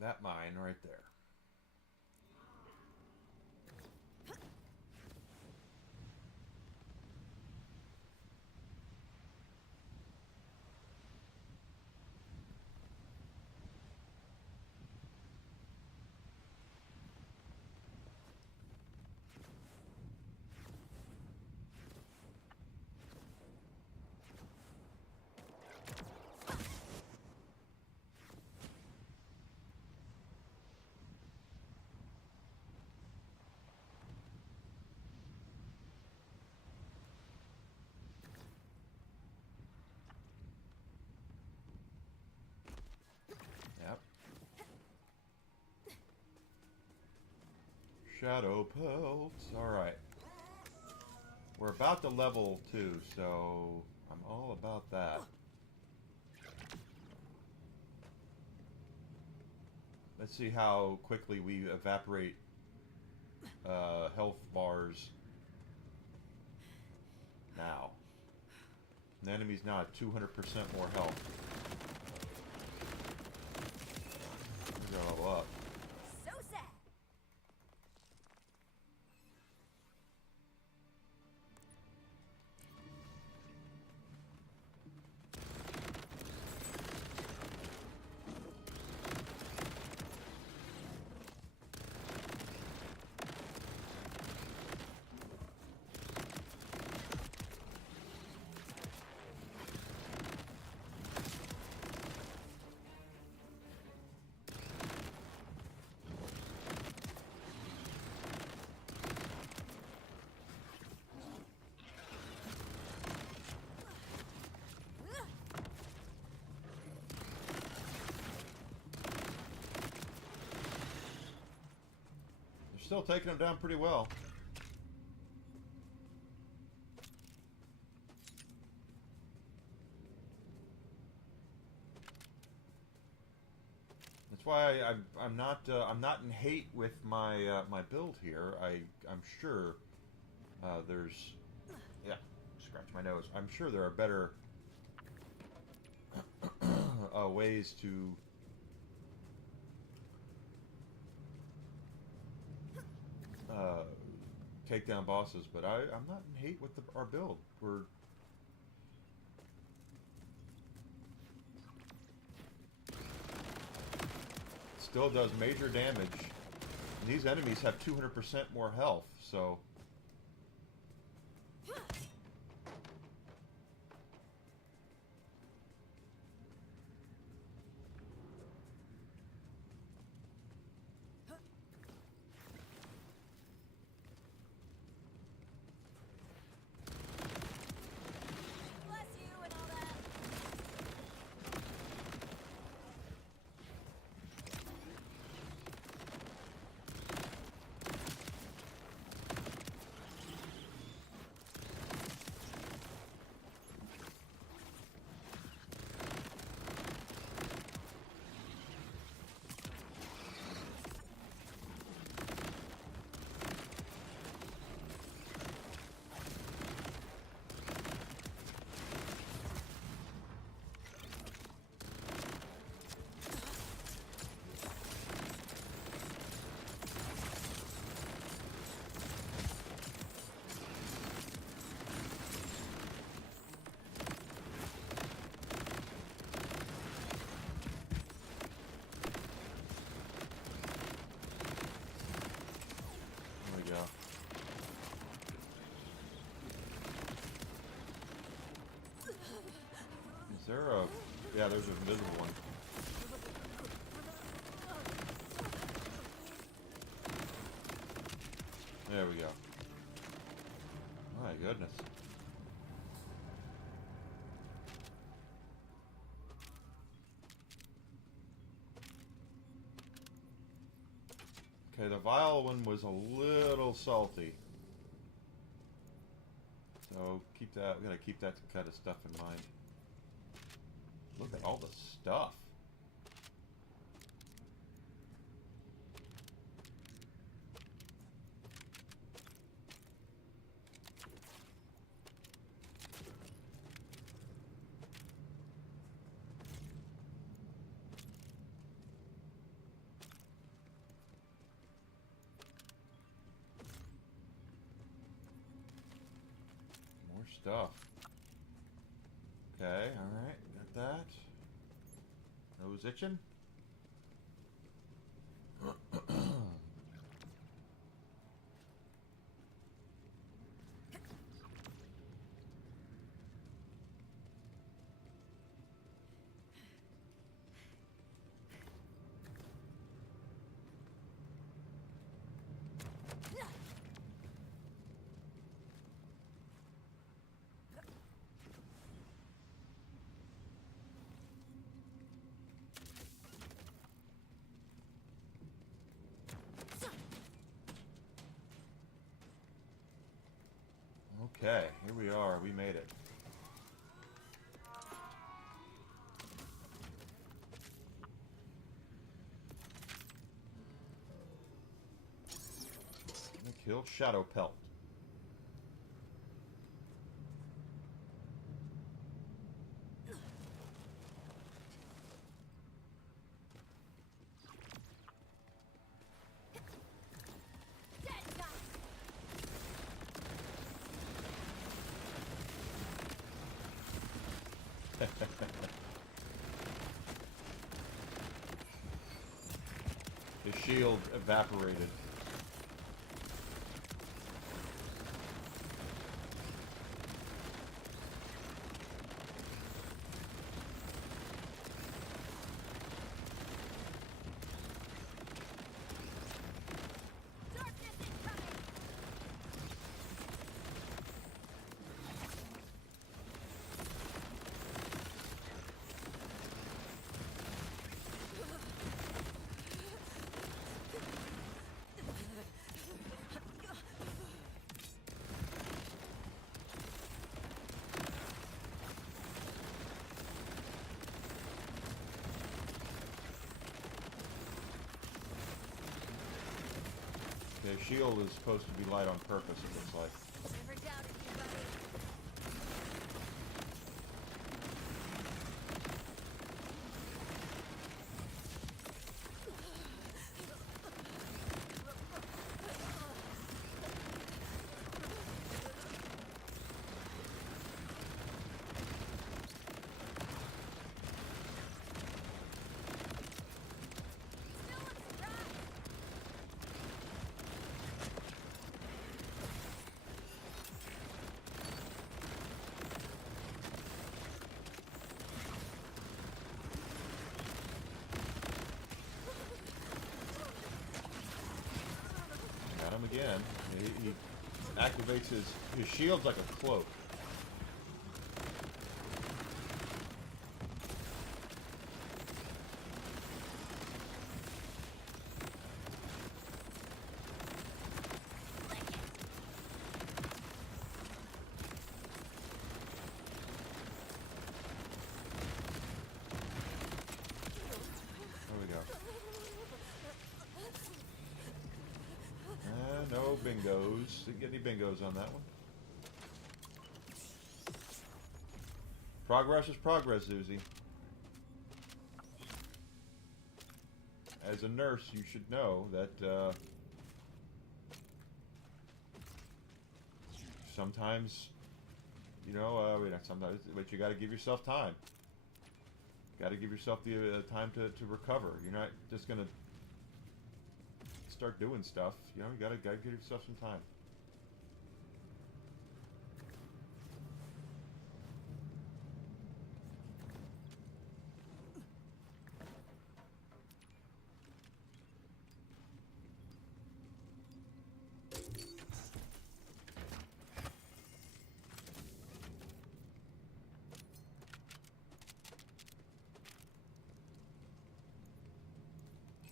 that mine right there. Yep. Shadow Pelts. Alright. We're about to level 2, so I'm all about that. Let's see how quickly we evaporate health bars now. The enemy's now at 200% more health. We're gonna level up. So sad. Still taking them down pretty well. That's why I'm not in hate with my my build here. I'm sure there's scratch my nose. I'm sure there are better ways to take down bosses, but I'm not in hate with our build. We're still does major damage. And these enemies have 200% more health, so Bless you and all that. there we go. Is there a... Yeah, there's an invisible one. There we go. My goodness. Okay, the vile one was a little salty. So keep that, we gotta keep that kind of stuff in mind. Look at all the stuff. More stuff. Okay, alright, got that. Nose itching. Okay, here we are. We made it. Gonna kill Shadow Pelt. Dead guy. His shield evaporated. Darkness incoming. Okay, shield is supposed to be light on purpose, it looks like. Never doubted you, buddy. again. He activates his shields like a cloak. No bingos. Didn't get any bingos on that one. Progress is progress, Zuzi. As a nurse, you should know that sometimes, you know, not sometimes, but you got to give yourself time. Got to give yourself the time to recover. You're not just gonna start doing stuff. You know, you gotta give yourself some time.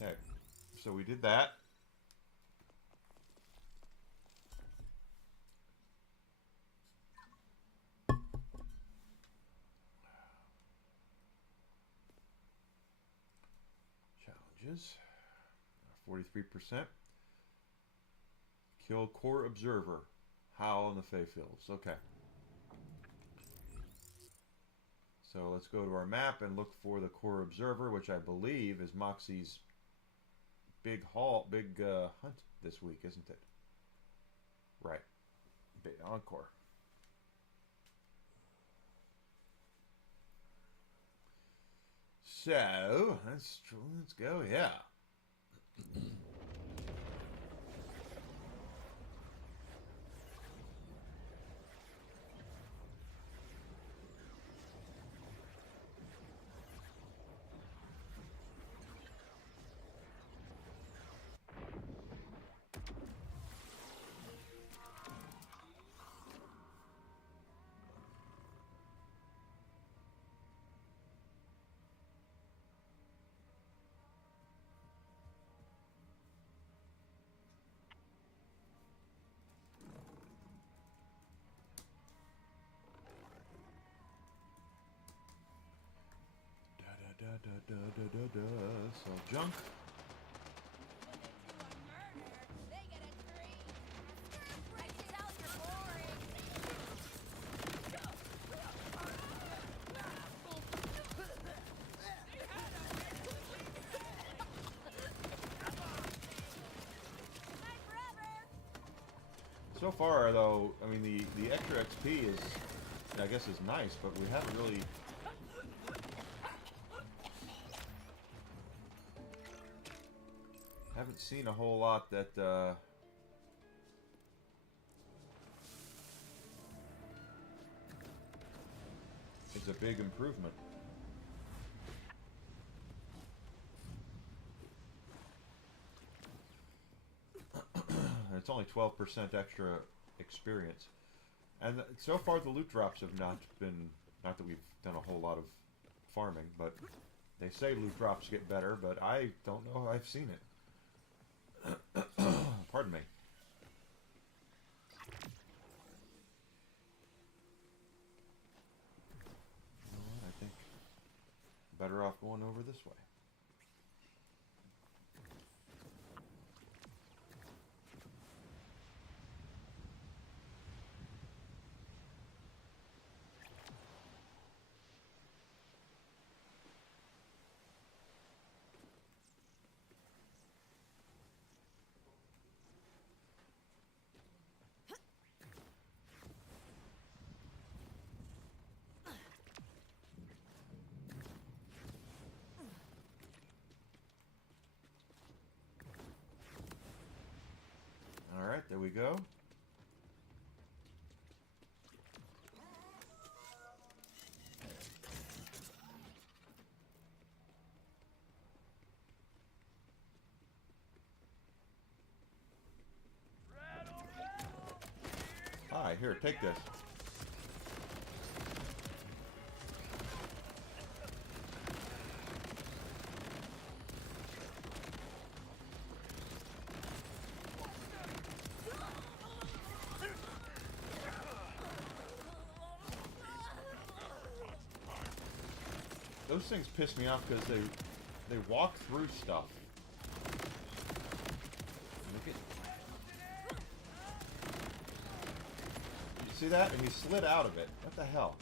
Okay, so we did that. Challenges. 43%. Kill core observer. Howl in the Fey Fields. Okay. So let's go to our map and look for the core observer, which I believe is Moxie's big hunt this week, isn't it? Right. Big encore. So let's go. Yeah. So junk. They get a treat. I can tell you're boring. My brother. So far, though, I mean the extra XP is, I guess, is nice, but we haven't really. Haven't seen a whole lot that is a big improvement. It's only 12% extra experience, and so far the loot drops have not that we've done a whole lot of farming, but they say loot drops get better, but I don't know if I've seen it. Pardon me. Well, I think better off going over this way. Alright, there we go. Alright, here, take this. Those things piss me off because they walk through stuff. Look at, you see that? And he slid out of it. What the hell?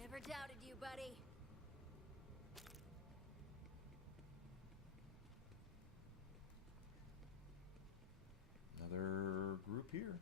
Never doubted you, buddy. Another group here.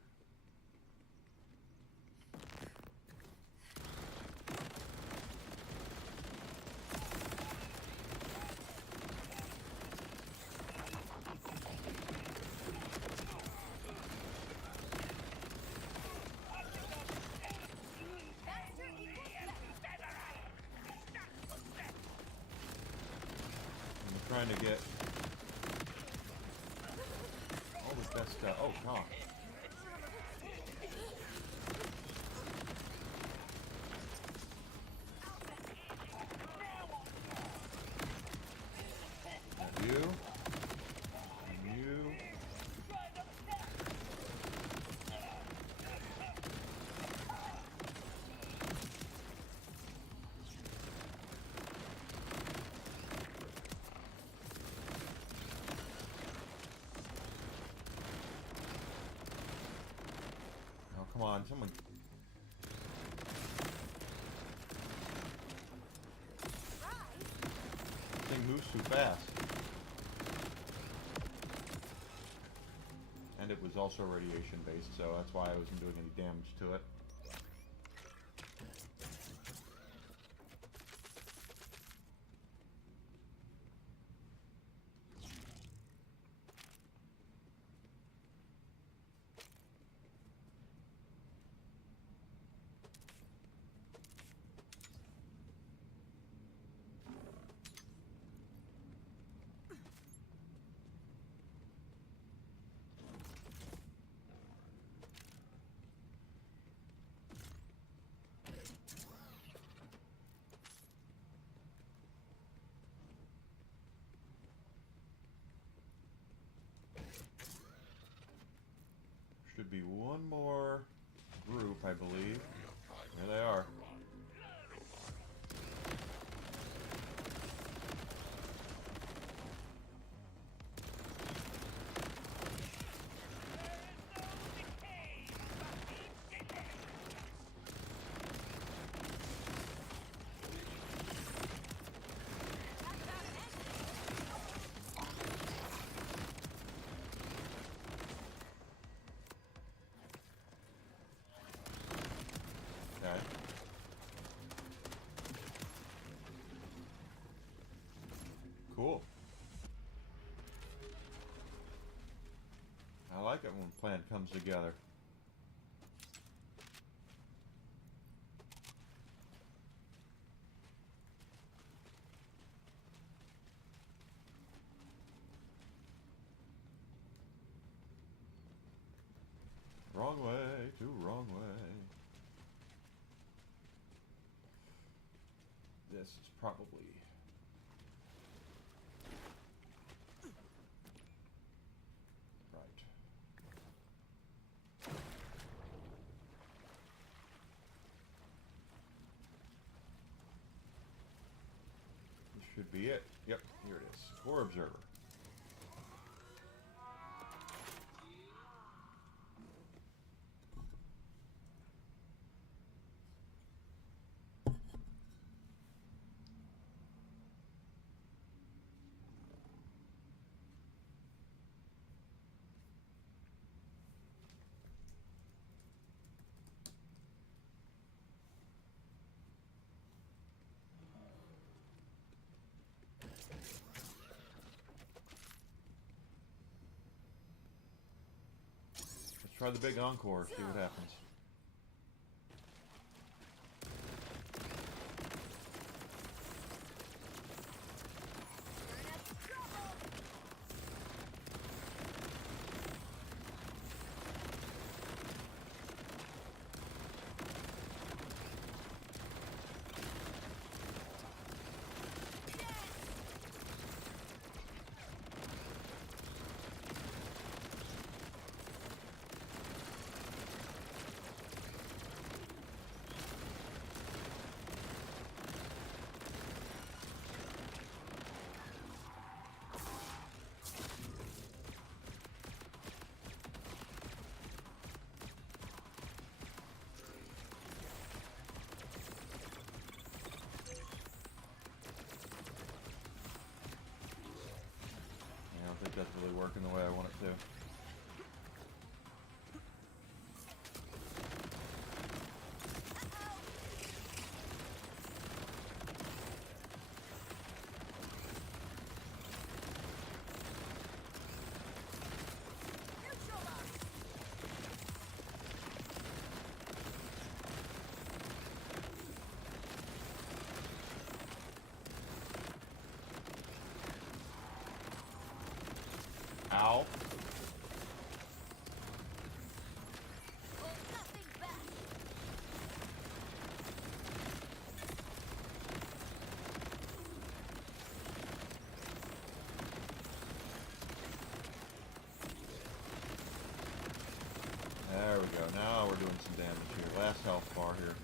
Trying to get all the best stuff. Oh, God. You. You. Come on, someone. Thing moves too fast. And it was also radiation based, so that's why I wasn't doing any damage to it. Should be one more group, I believe. There they are. Okay. Cool. I like it when a plan comes together. Wrong way, too wrong way. This is probably right. This should be it. Yep, here it is. Core observer. Try the big encore, see what happens. I don't think that's really working the way I want it to. Ow. There we go. Now we're doing some damage here. Last health bar here.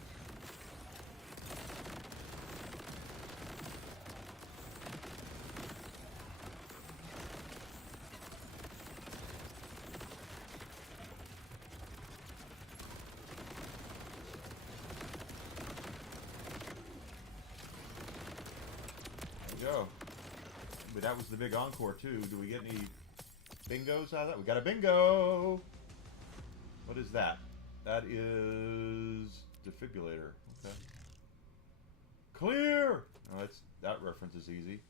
Go. But that was the big encore too. Do we get any bingos out of that? We got a bingo! What is that? That is defibrillator. Okay. Clear! Oh, that reference is easy.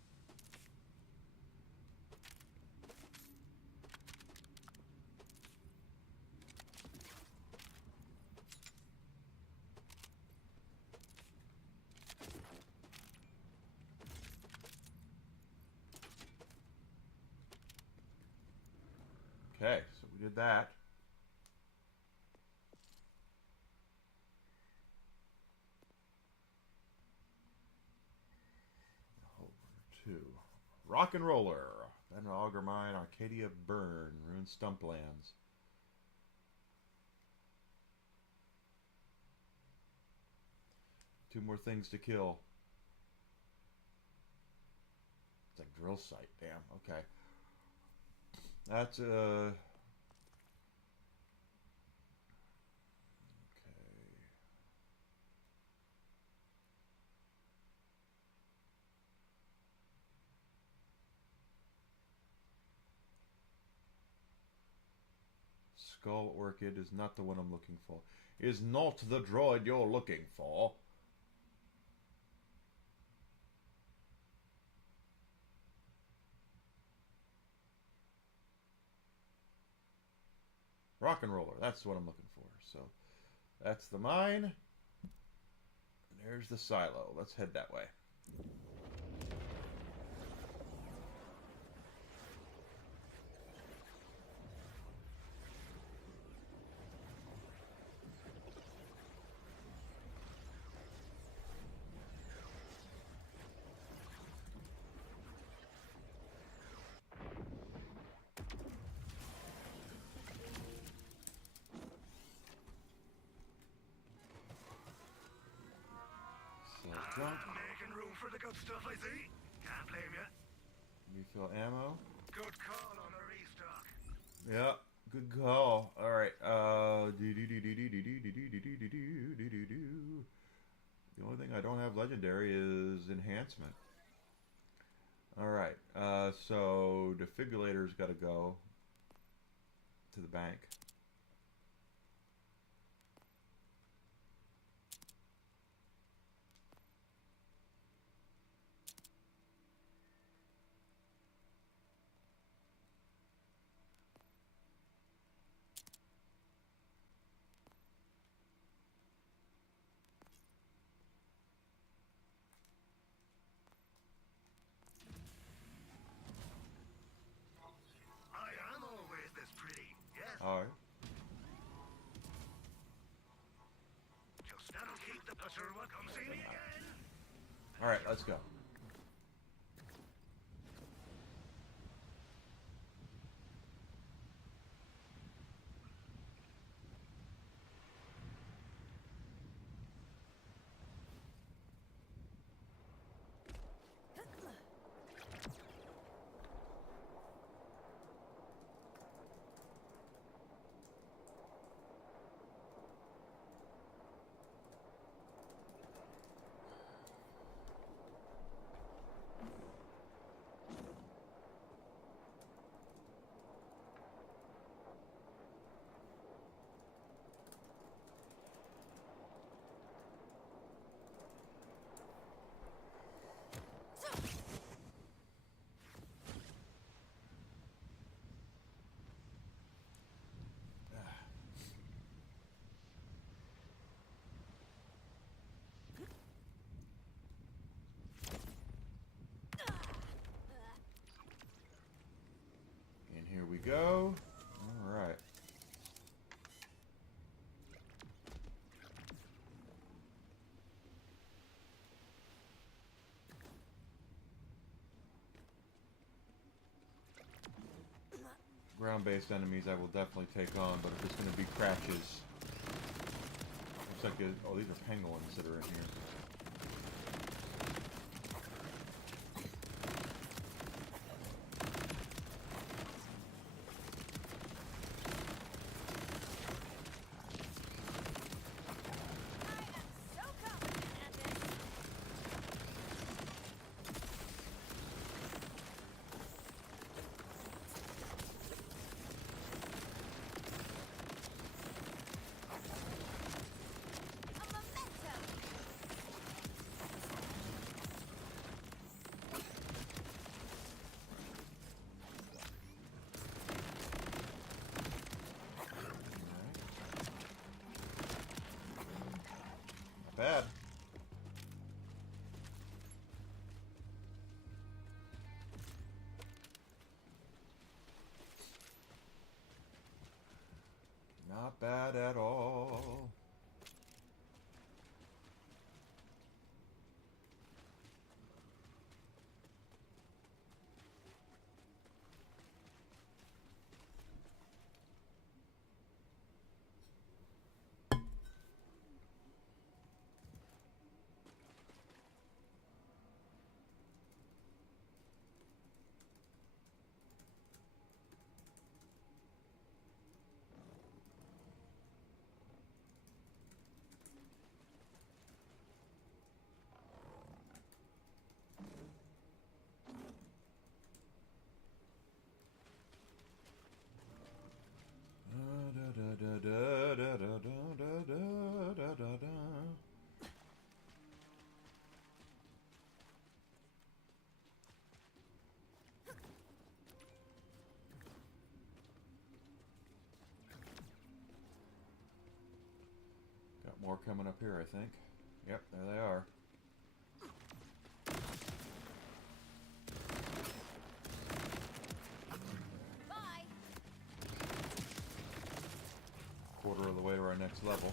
Okay, so we did that. Over to Rock and Roller, Ben Auger Mine, Arcadia Burn, Ruined Stumplands. Two more things to kill. It's a drill site, damn, okay. That's okay. Skull Orchid is not the one I'm looking for. Is not the droid you're looking for. Rock and Roller, that's what I'm looking for. So that's the mine. And there's the silo. Let's head that way. Making room for the good stuff, I see. Can't blame you. Refill ammo. Good call on the restock. Yeah, good call. All right. The only thing I don't have legendary is enhancement. All right. So defibrillator's got to go to the bank. Alright. Alright, let's go. And here we go. Alright. Ground-based enemies I will definitely take on, but if it's going to be Cratches... Looks like... Oh, these are penguins that are in here. Bad. Not bad at all. Got more coming up here, I think. Yep, there they are. Bye. Quarter of the way to our next level.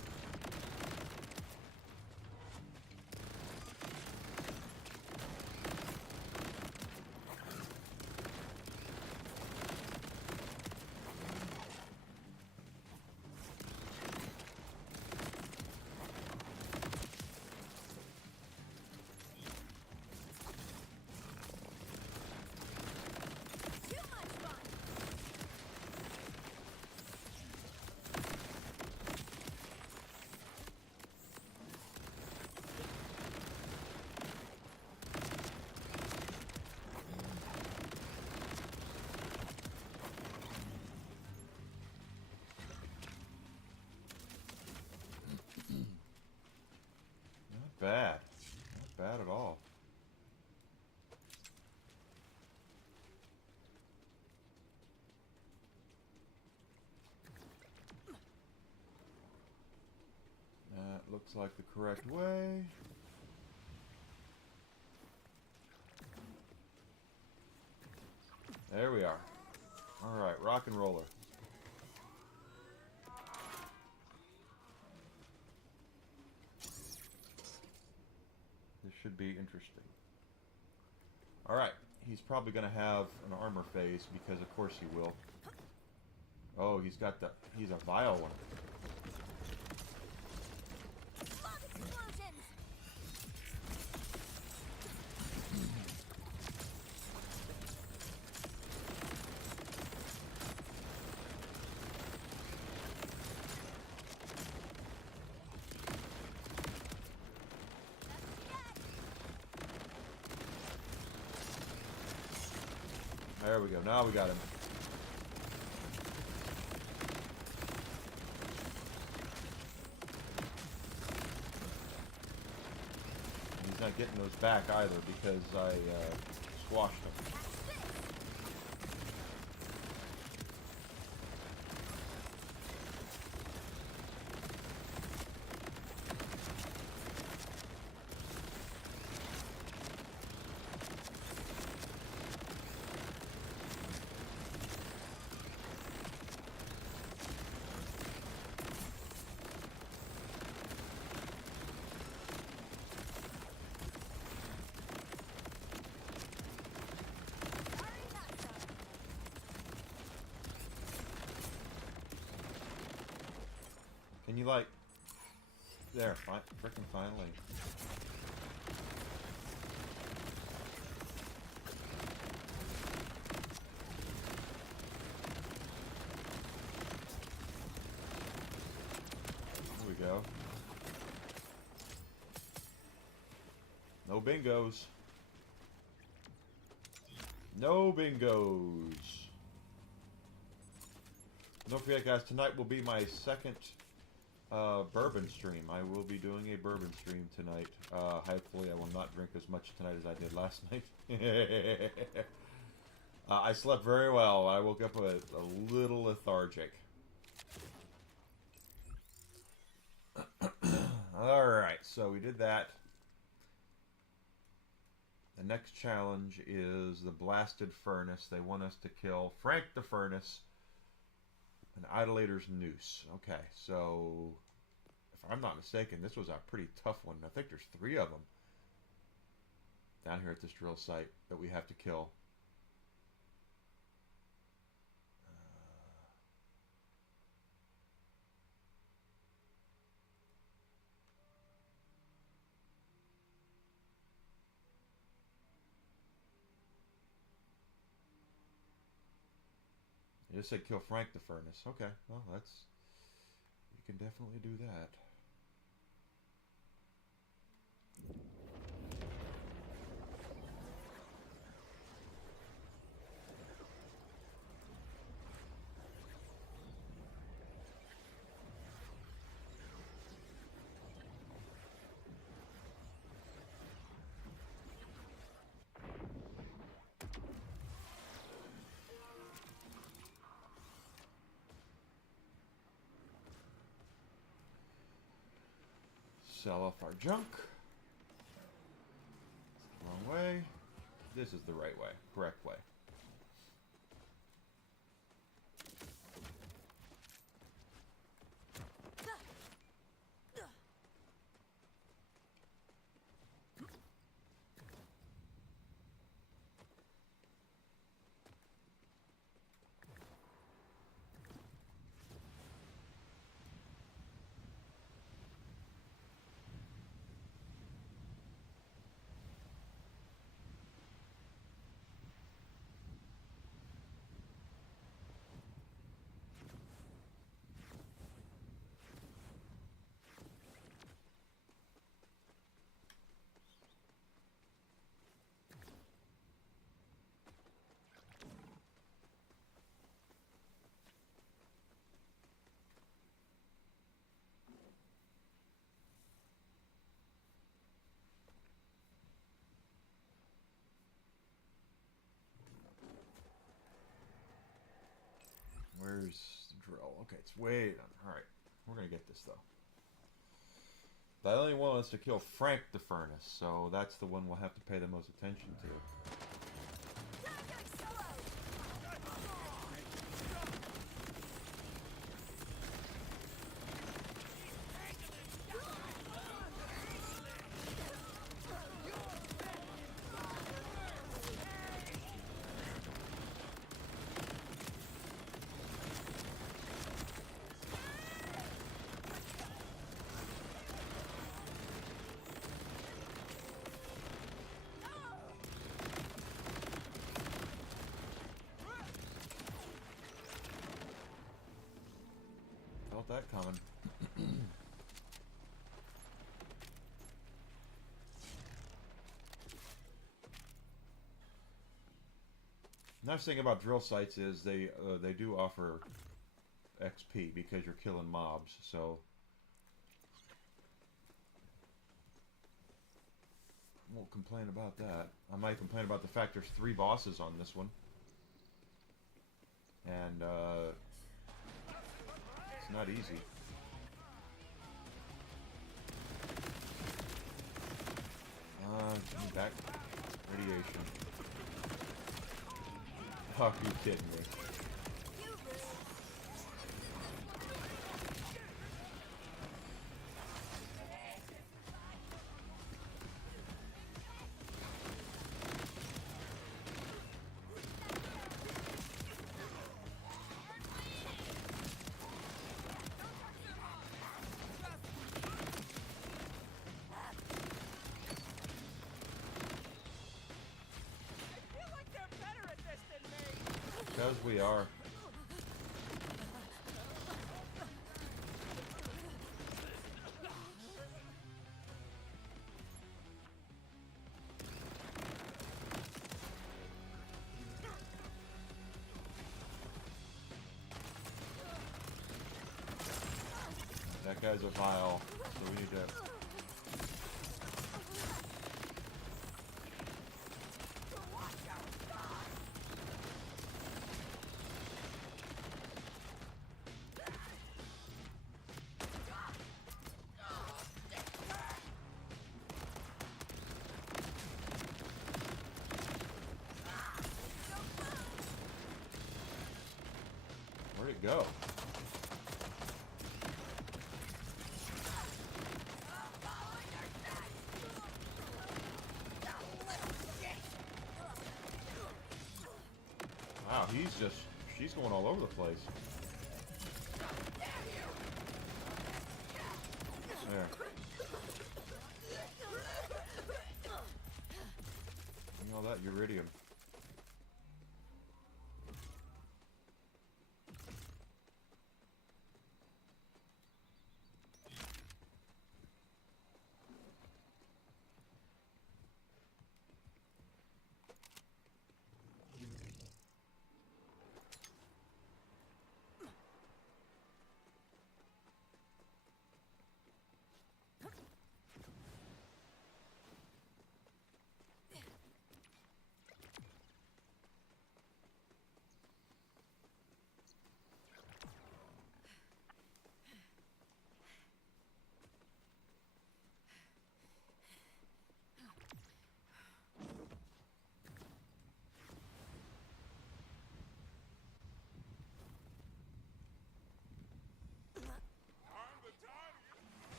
Too much fun. Not bad. Not bad at all. That looks like the correct way. There we are. Alright, rock and roller. should be interesting. Alright, he's probably going to have an armor phase, because of course he will. Oh, he's got the... he's a vile one. Love explosions! There we go. Now we got him. He's not getting those back either because I squashed him. Can you like... there, frickin' finally. There we go. No bingos. No bingos. Don't forget, guys, tonight will be my second bourbon stream. I will be doing a bourbon stream tonight. Hopefully I will not drink as much tonight as I did last night. I slept very well. I woke up a little lethargic. Alright, so we did that. The next challenge is the Blasted Furnace. They want us to kill Frank the Furnace, an Idolator's Noose. Okay, so if I'm not mistaken, this was a pretty tough one. I think there's 3 of them down here at this drill site that we have to kill. You just said kill Frank the Furnace. Okay, well that's... you can definitely do that. Sell off our junk. Wrong way. This is the right way. Correct way. Where's the drill? Okay, it's way down. Alright, we're gonna get this though. But I only want us to kill Frank the Furnace, so that's the one we'll have to pay the most attention to. Felt that coming. Nice thing about drill sites is they do offer XP because you're killing mobs, so won't complain about that. I might complain about the fact there's 3 bosses on this one, and it's not easy. Give me back radiation. Oh, you kidding me? Because we are. That guy's a vial, so we need to... Where'd it go? Wow, she's going all over the place. There. You know that uridium.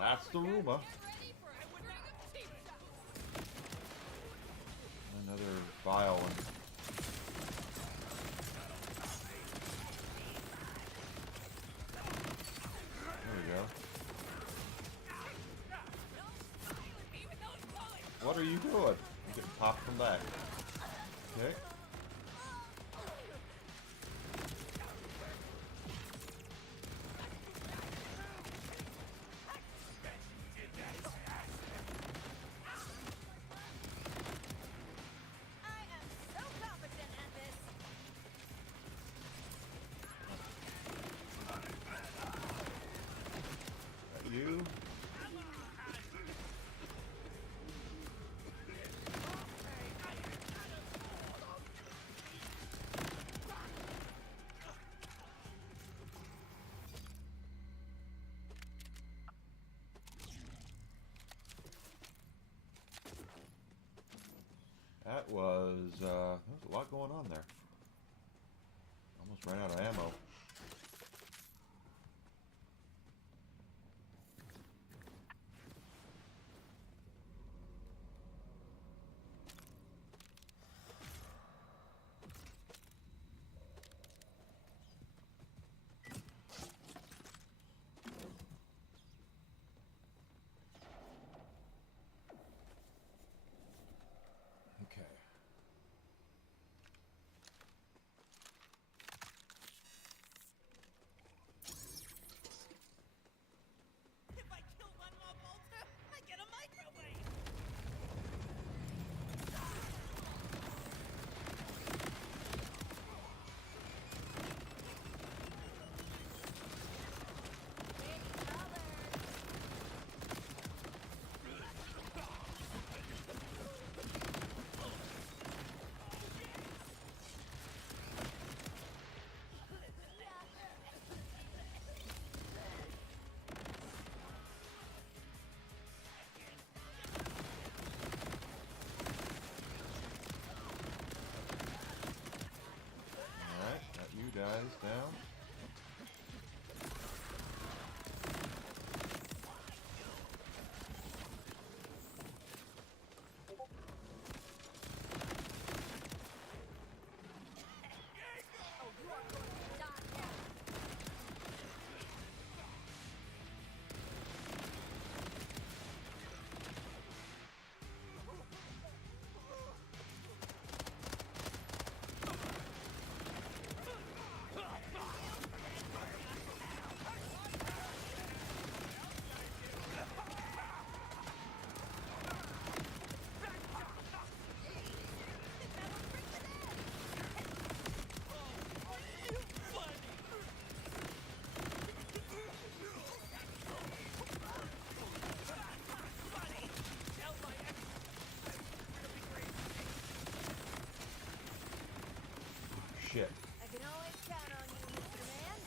That's the rumor. Another vial. There we go. What are you doing? I'm getting popped from that. Okay. You. That was a lot going on there. Almost ran out of ammo. Okay. If I kill one more bolter, I get a microwave. Alright, got you guys down. Shit. I can always count on you, Mr. Man.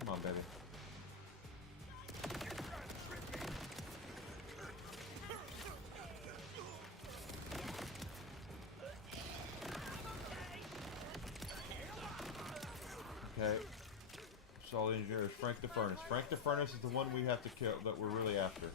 Come on, baby. Okay. Solid engineer is Frank the Furnace. Frank the Furnace is the one we have to kill that we're really after.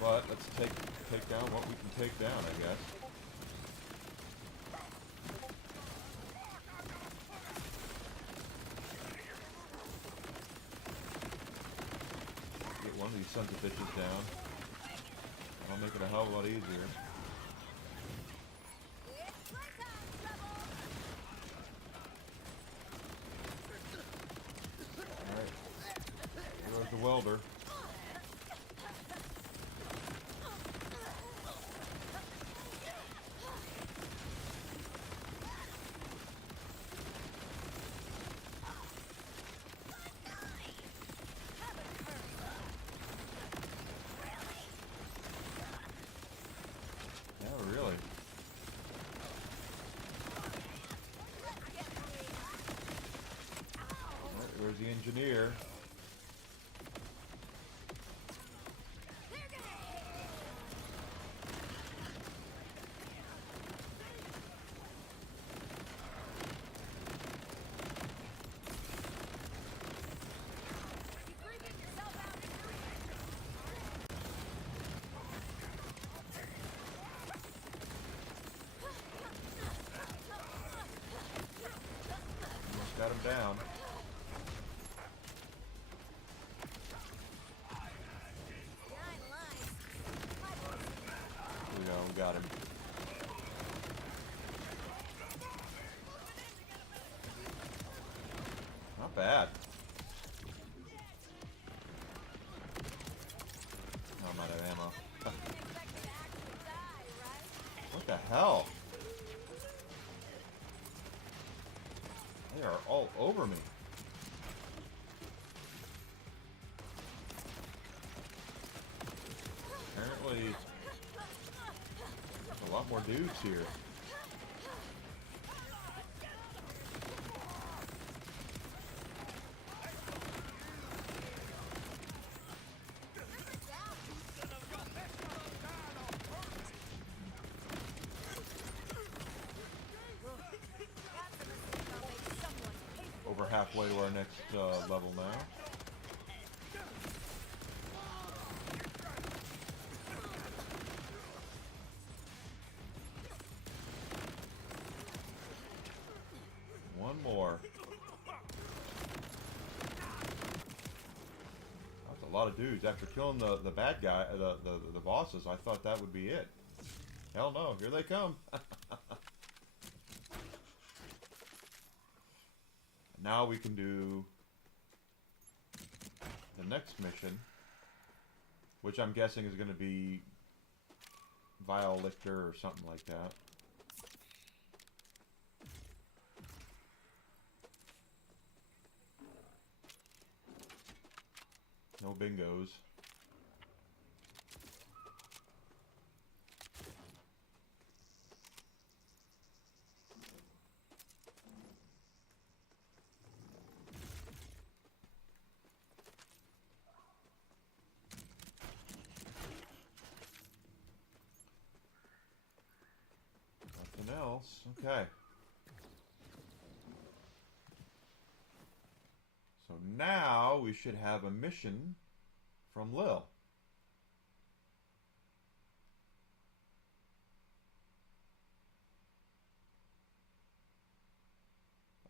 But let's take down what we can take down, I guess. Get one of these sons of bitches down. That'll make it a hell of a lot easier. Alright. Here goes the welder. Yeah, really. Alright, there's the engineer. Almost got him down. Here we go, we got him. Not bad. hell? They are all over me. Apparently, there's a lot more dudes here. Over halfway to our next level now. One more. That's a lot of dudes. After killing the bad guy, the bosses, I thought that would be it. Hell no, here they come. Now we can do the next mission, which I'm guessing is going to be Vial Lictor or something like that. No bingos. Nothing else. Okay. So now we should have a mission from Lil.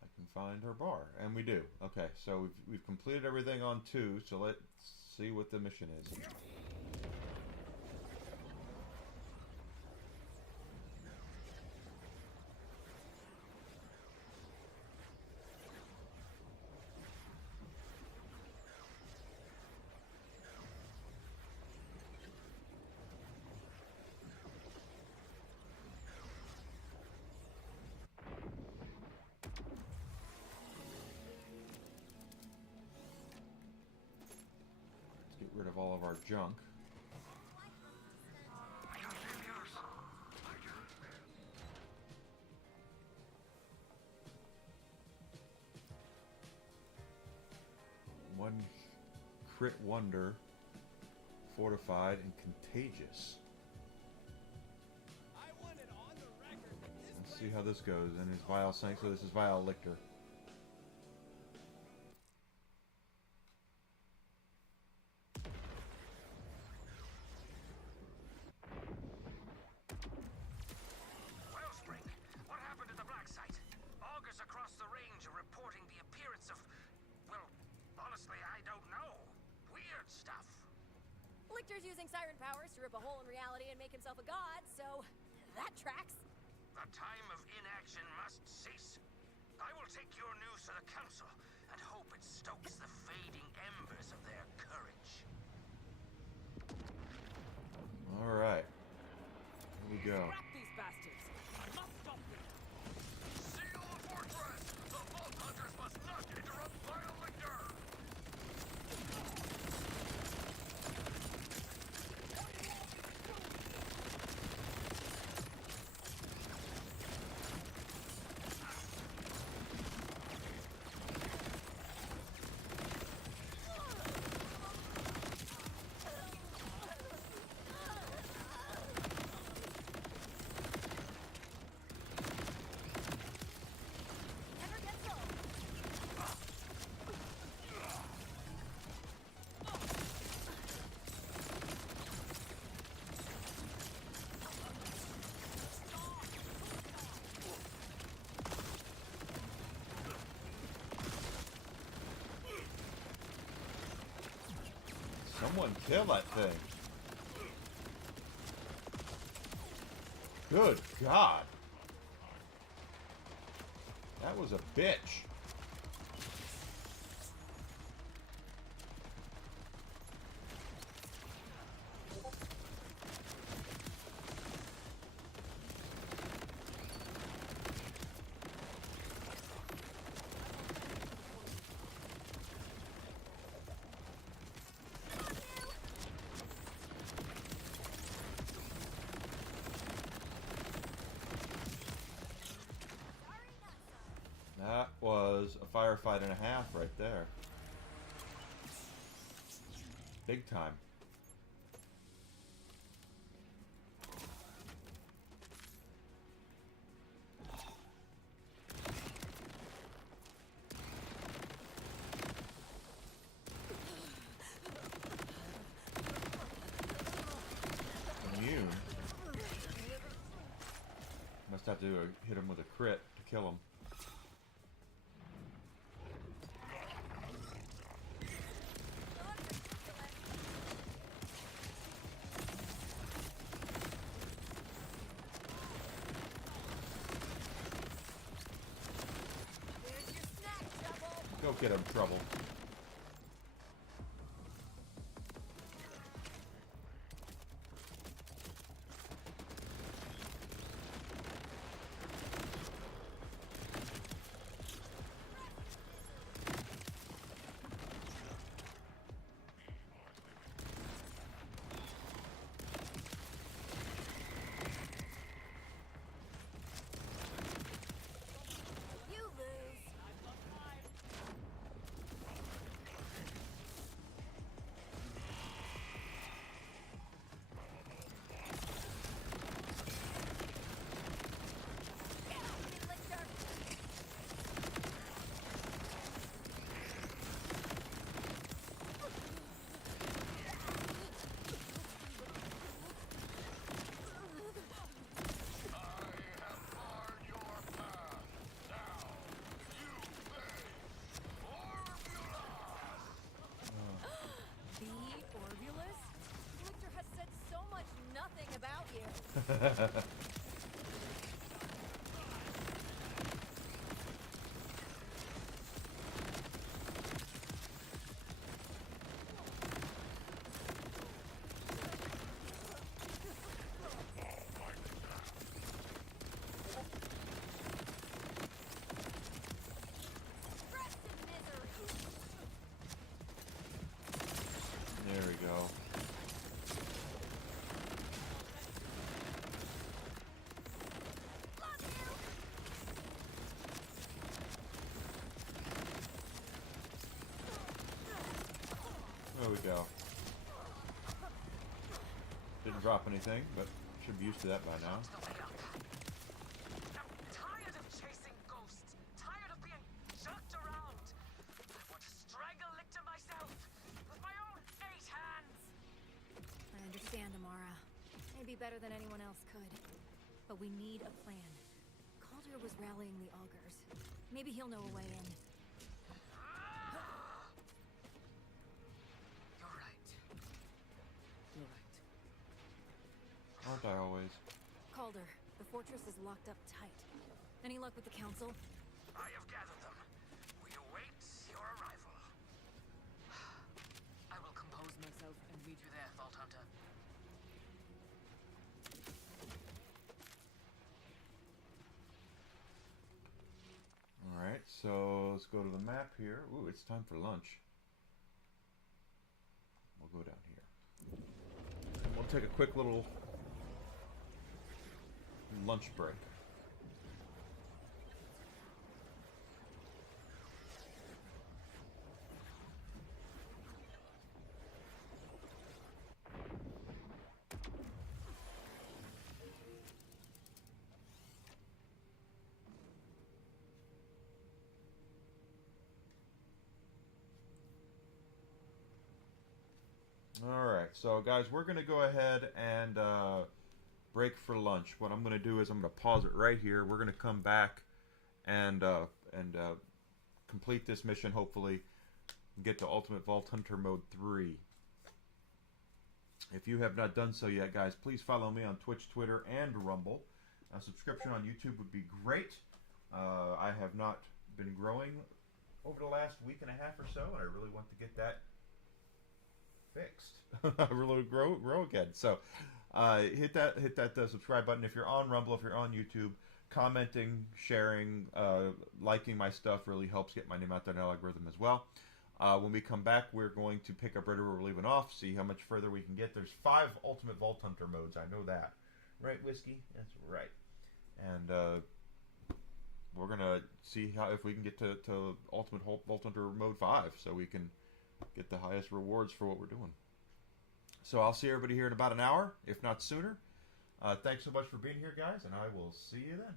I can find her bar, and we do. Okay, so we've completed everything on 2, so let's see what the mission is. Get rid of all of our junk. One crit wonder, fortified, and contagious. Let's see how this goes. And his Vial Sank, so this is Vial Lictor. Lictor's using siren powers to rip a hole in reality and make himself a god, so that tracks. The time of inaction must cease. I will take your news to the council and hope it stokes the fading embers of their courage. All right, here we go. Scrap these bastards. I must stop them. Seal the fortress! The Vault Hunters must not interrupt Vial Lictor! Someone kill that thing. Good God. That was a bitch. That was a firefight and a half right there. Big time. Immune. Must have to hit him with a crit to kill him. Go get him, Trouble. There we go. There we go. Didn't drop anything, but should be used to that by now. Tired of chasing ghosts. Tired of being jerked around. I want to strangle Lictor myself with my own 8 hands. I understand, Amara. Maybe better than anyone else could. But we need a plan. Calder was rallying the augurs. Maybe he'll know a way in. You're right. You're right. Aren't I always? Calder, the fortress is locked up tight. Any luck with the council? I have gathered them. We await your arrival. I will compose myself and meet you there, Vault Hunter. Alright, so let's go to the map here. Ooh, it's time for lunch. We'll go down here. We'll take a quick little lunch break. Alright, so guys, we're going to go ahead and break for lunch. What I'm going to do is I'm going to pause it right here. We're going to come back and complete this mission, hopefully, and get to Ultimate Vault Hunter Mode 3. If you have not done so yet, guys, please follow me on Twitch, Twitter, and Rumble. A subscription on YouTube would be great. I have not been growing over the last week and a half or so, and I really want to get that fixed. I really grow again. So hit that subscribe button if you're on Rumble, if you're on YouTube. Commenting, sharing, liking my stuff really helps get my name out there in the algorithm as well. When we come back, we're going to pick up right where we're leaving off, see how much further we can get. There's 5 Ultimate Vault Hunter modes. I know that. Right, Whiskey? That's right. And we're going to see how if we can get to Ultimate Vault Hunter Mode 5, so we can get the highest rewards for what we're doing. So I'll see everybody here in about an hour, if not sooner. Thanks so much for being here, guys, and I will see you then.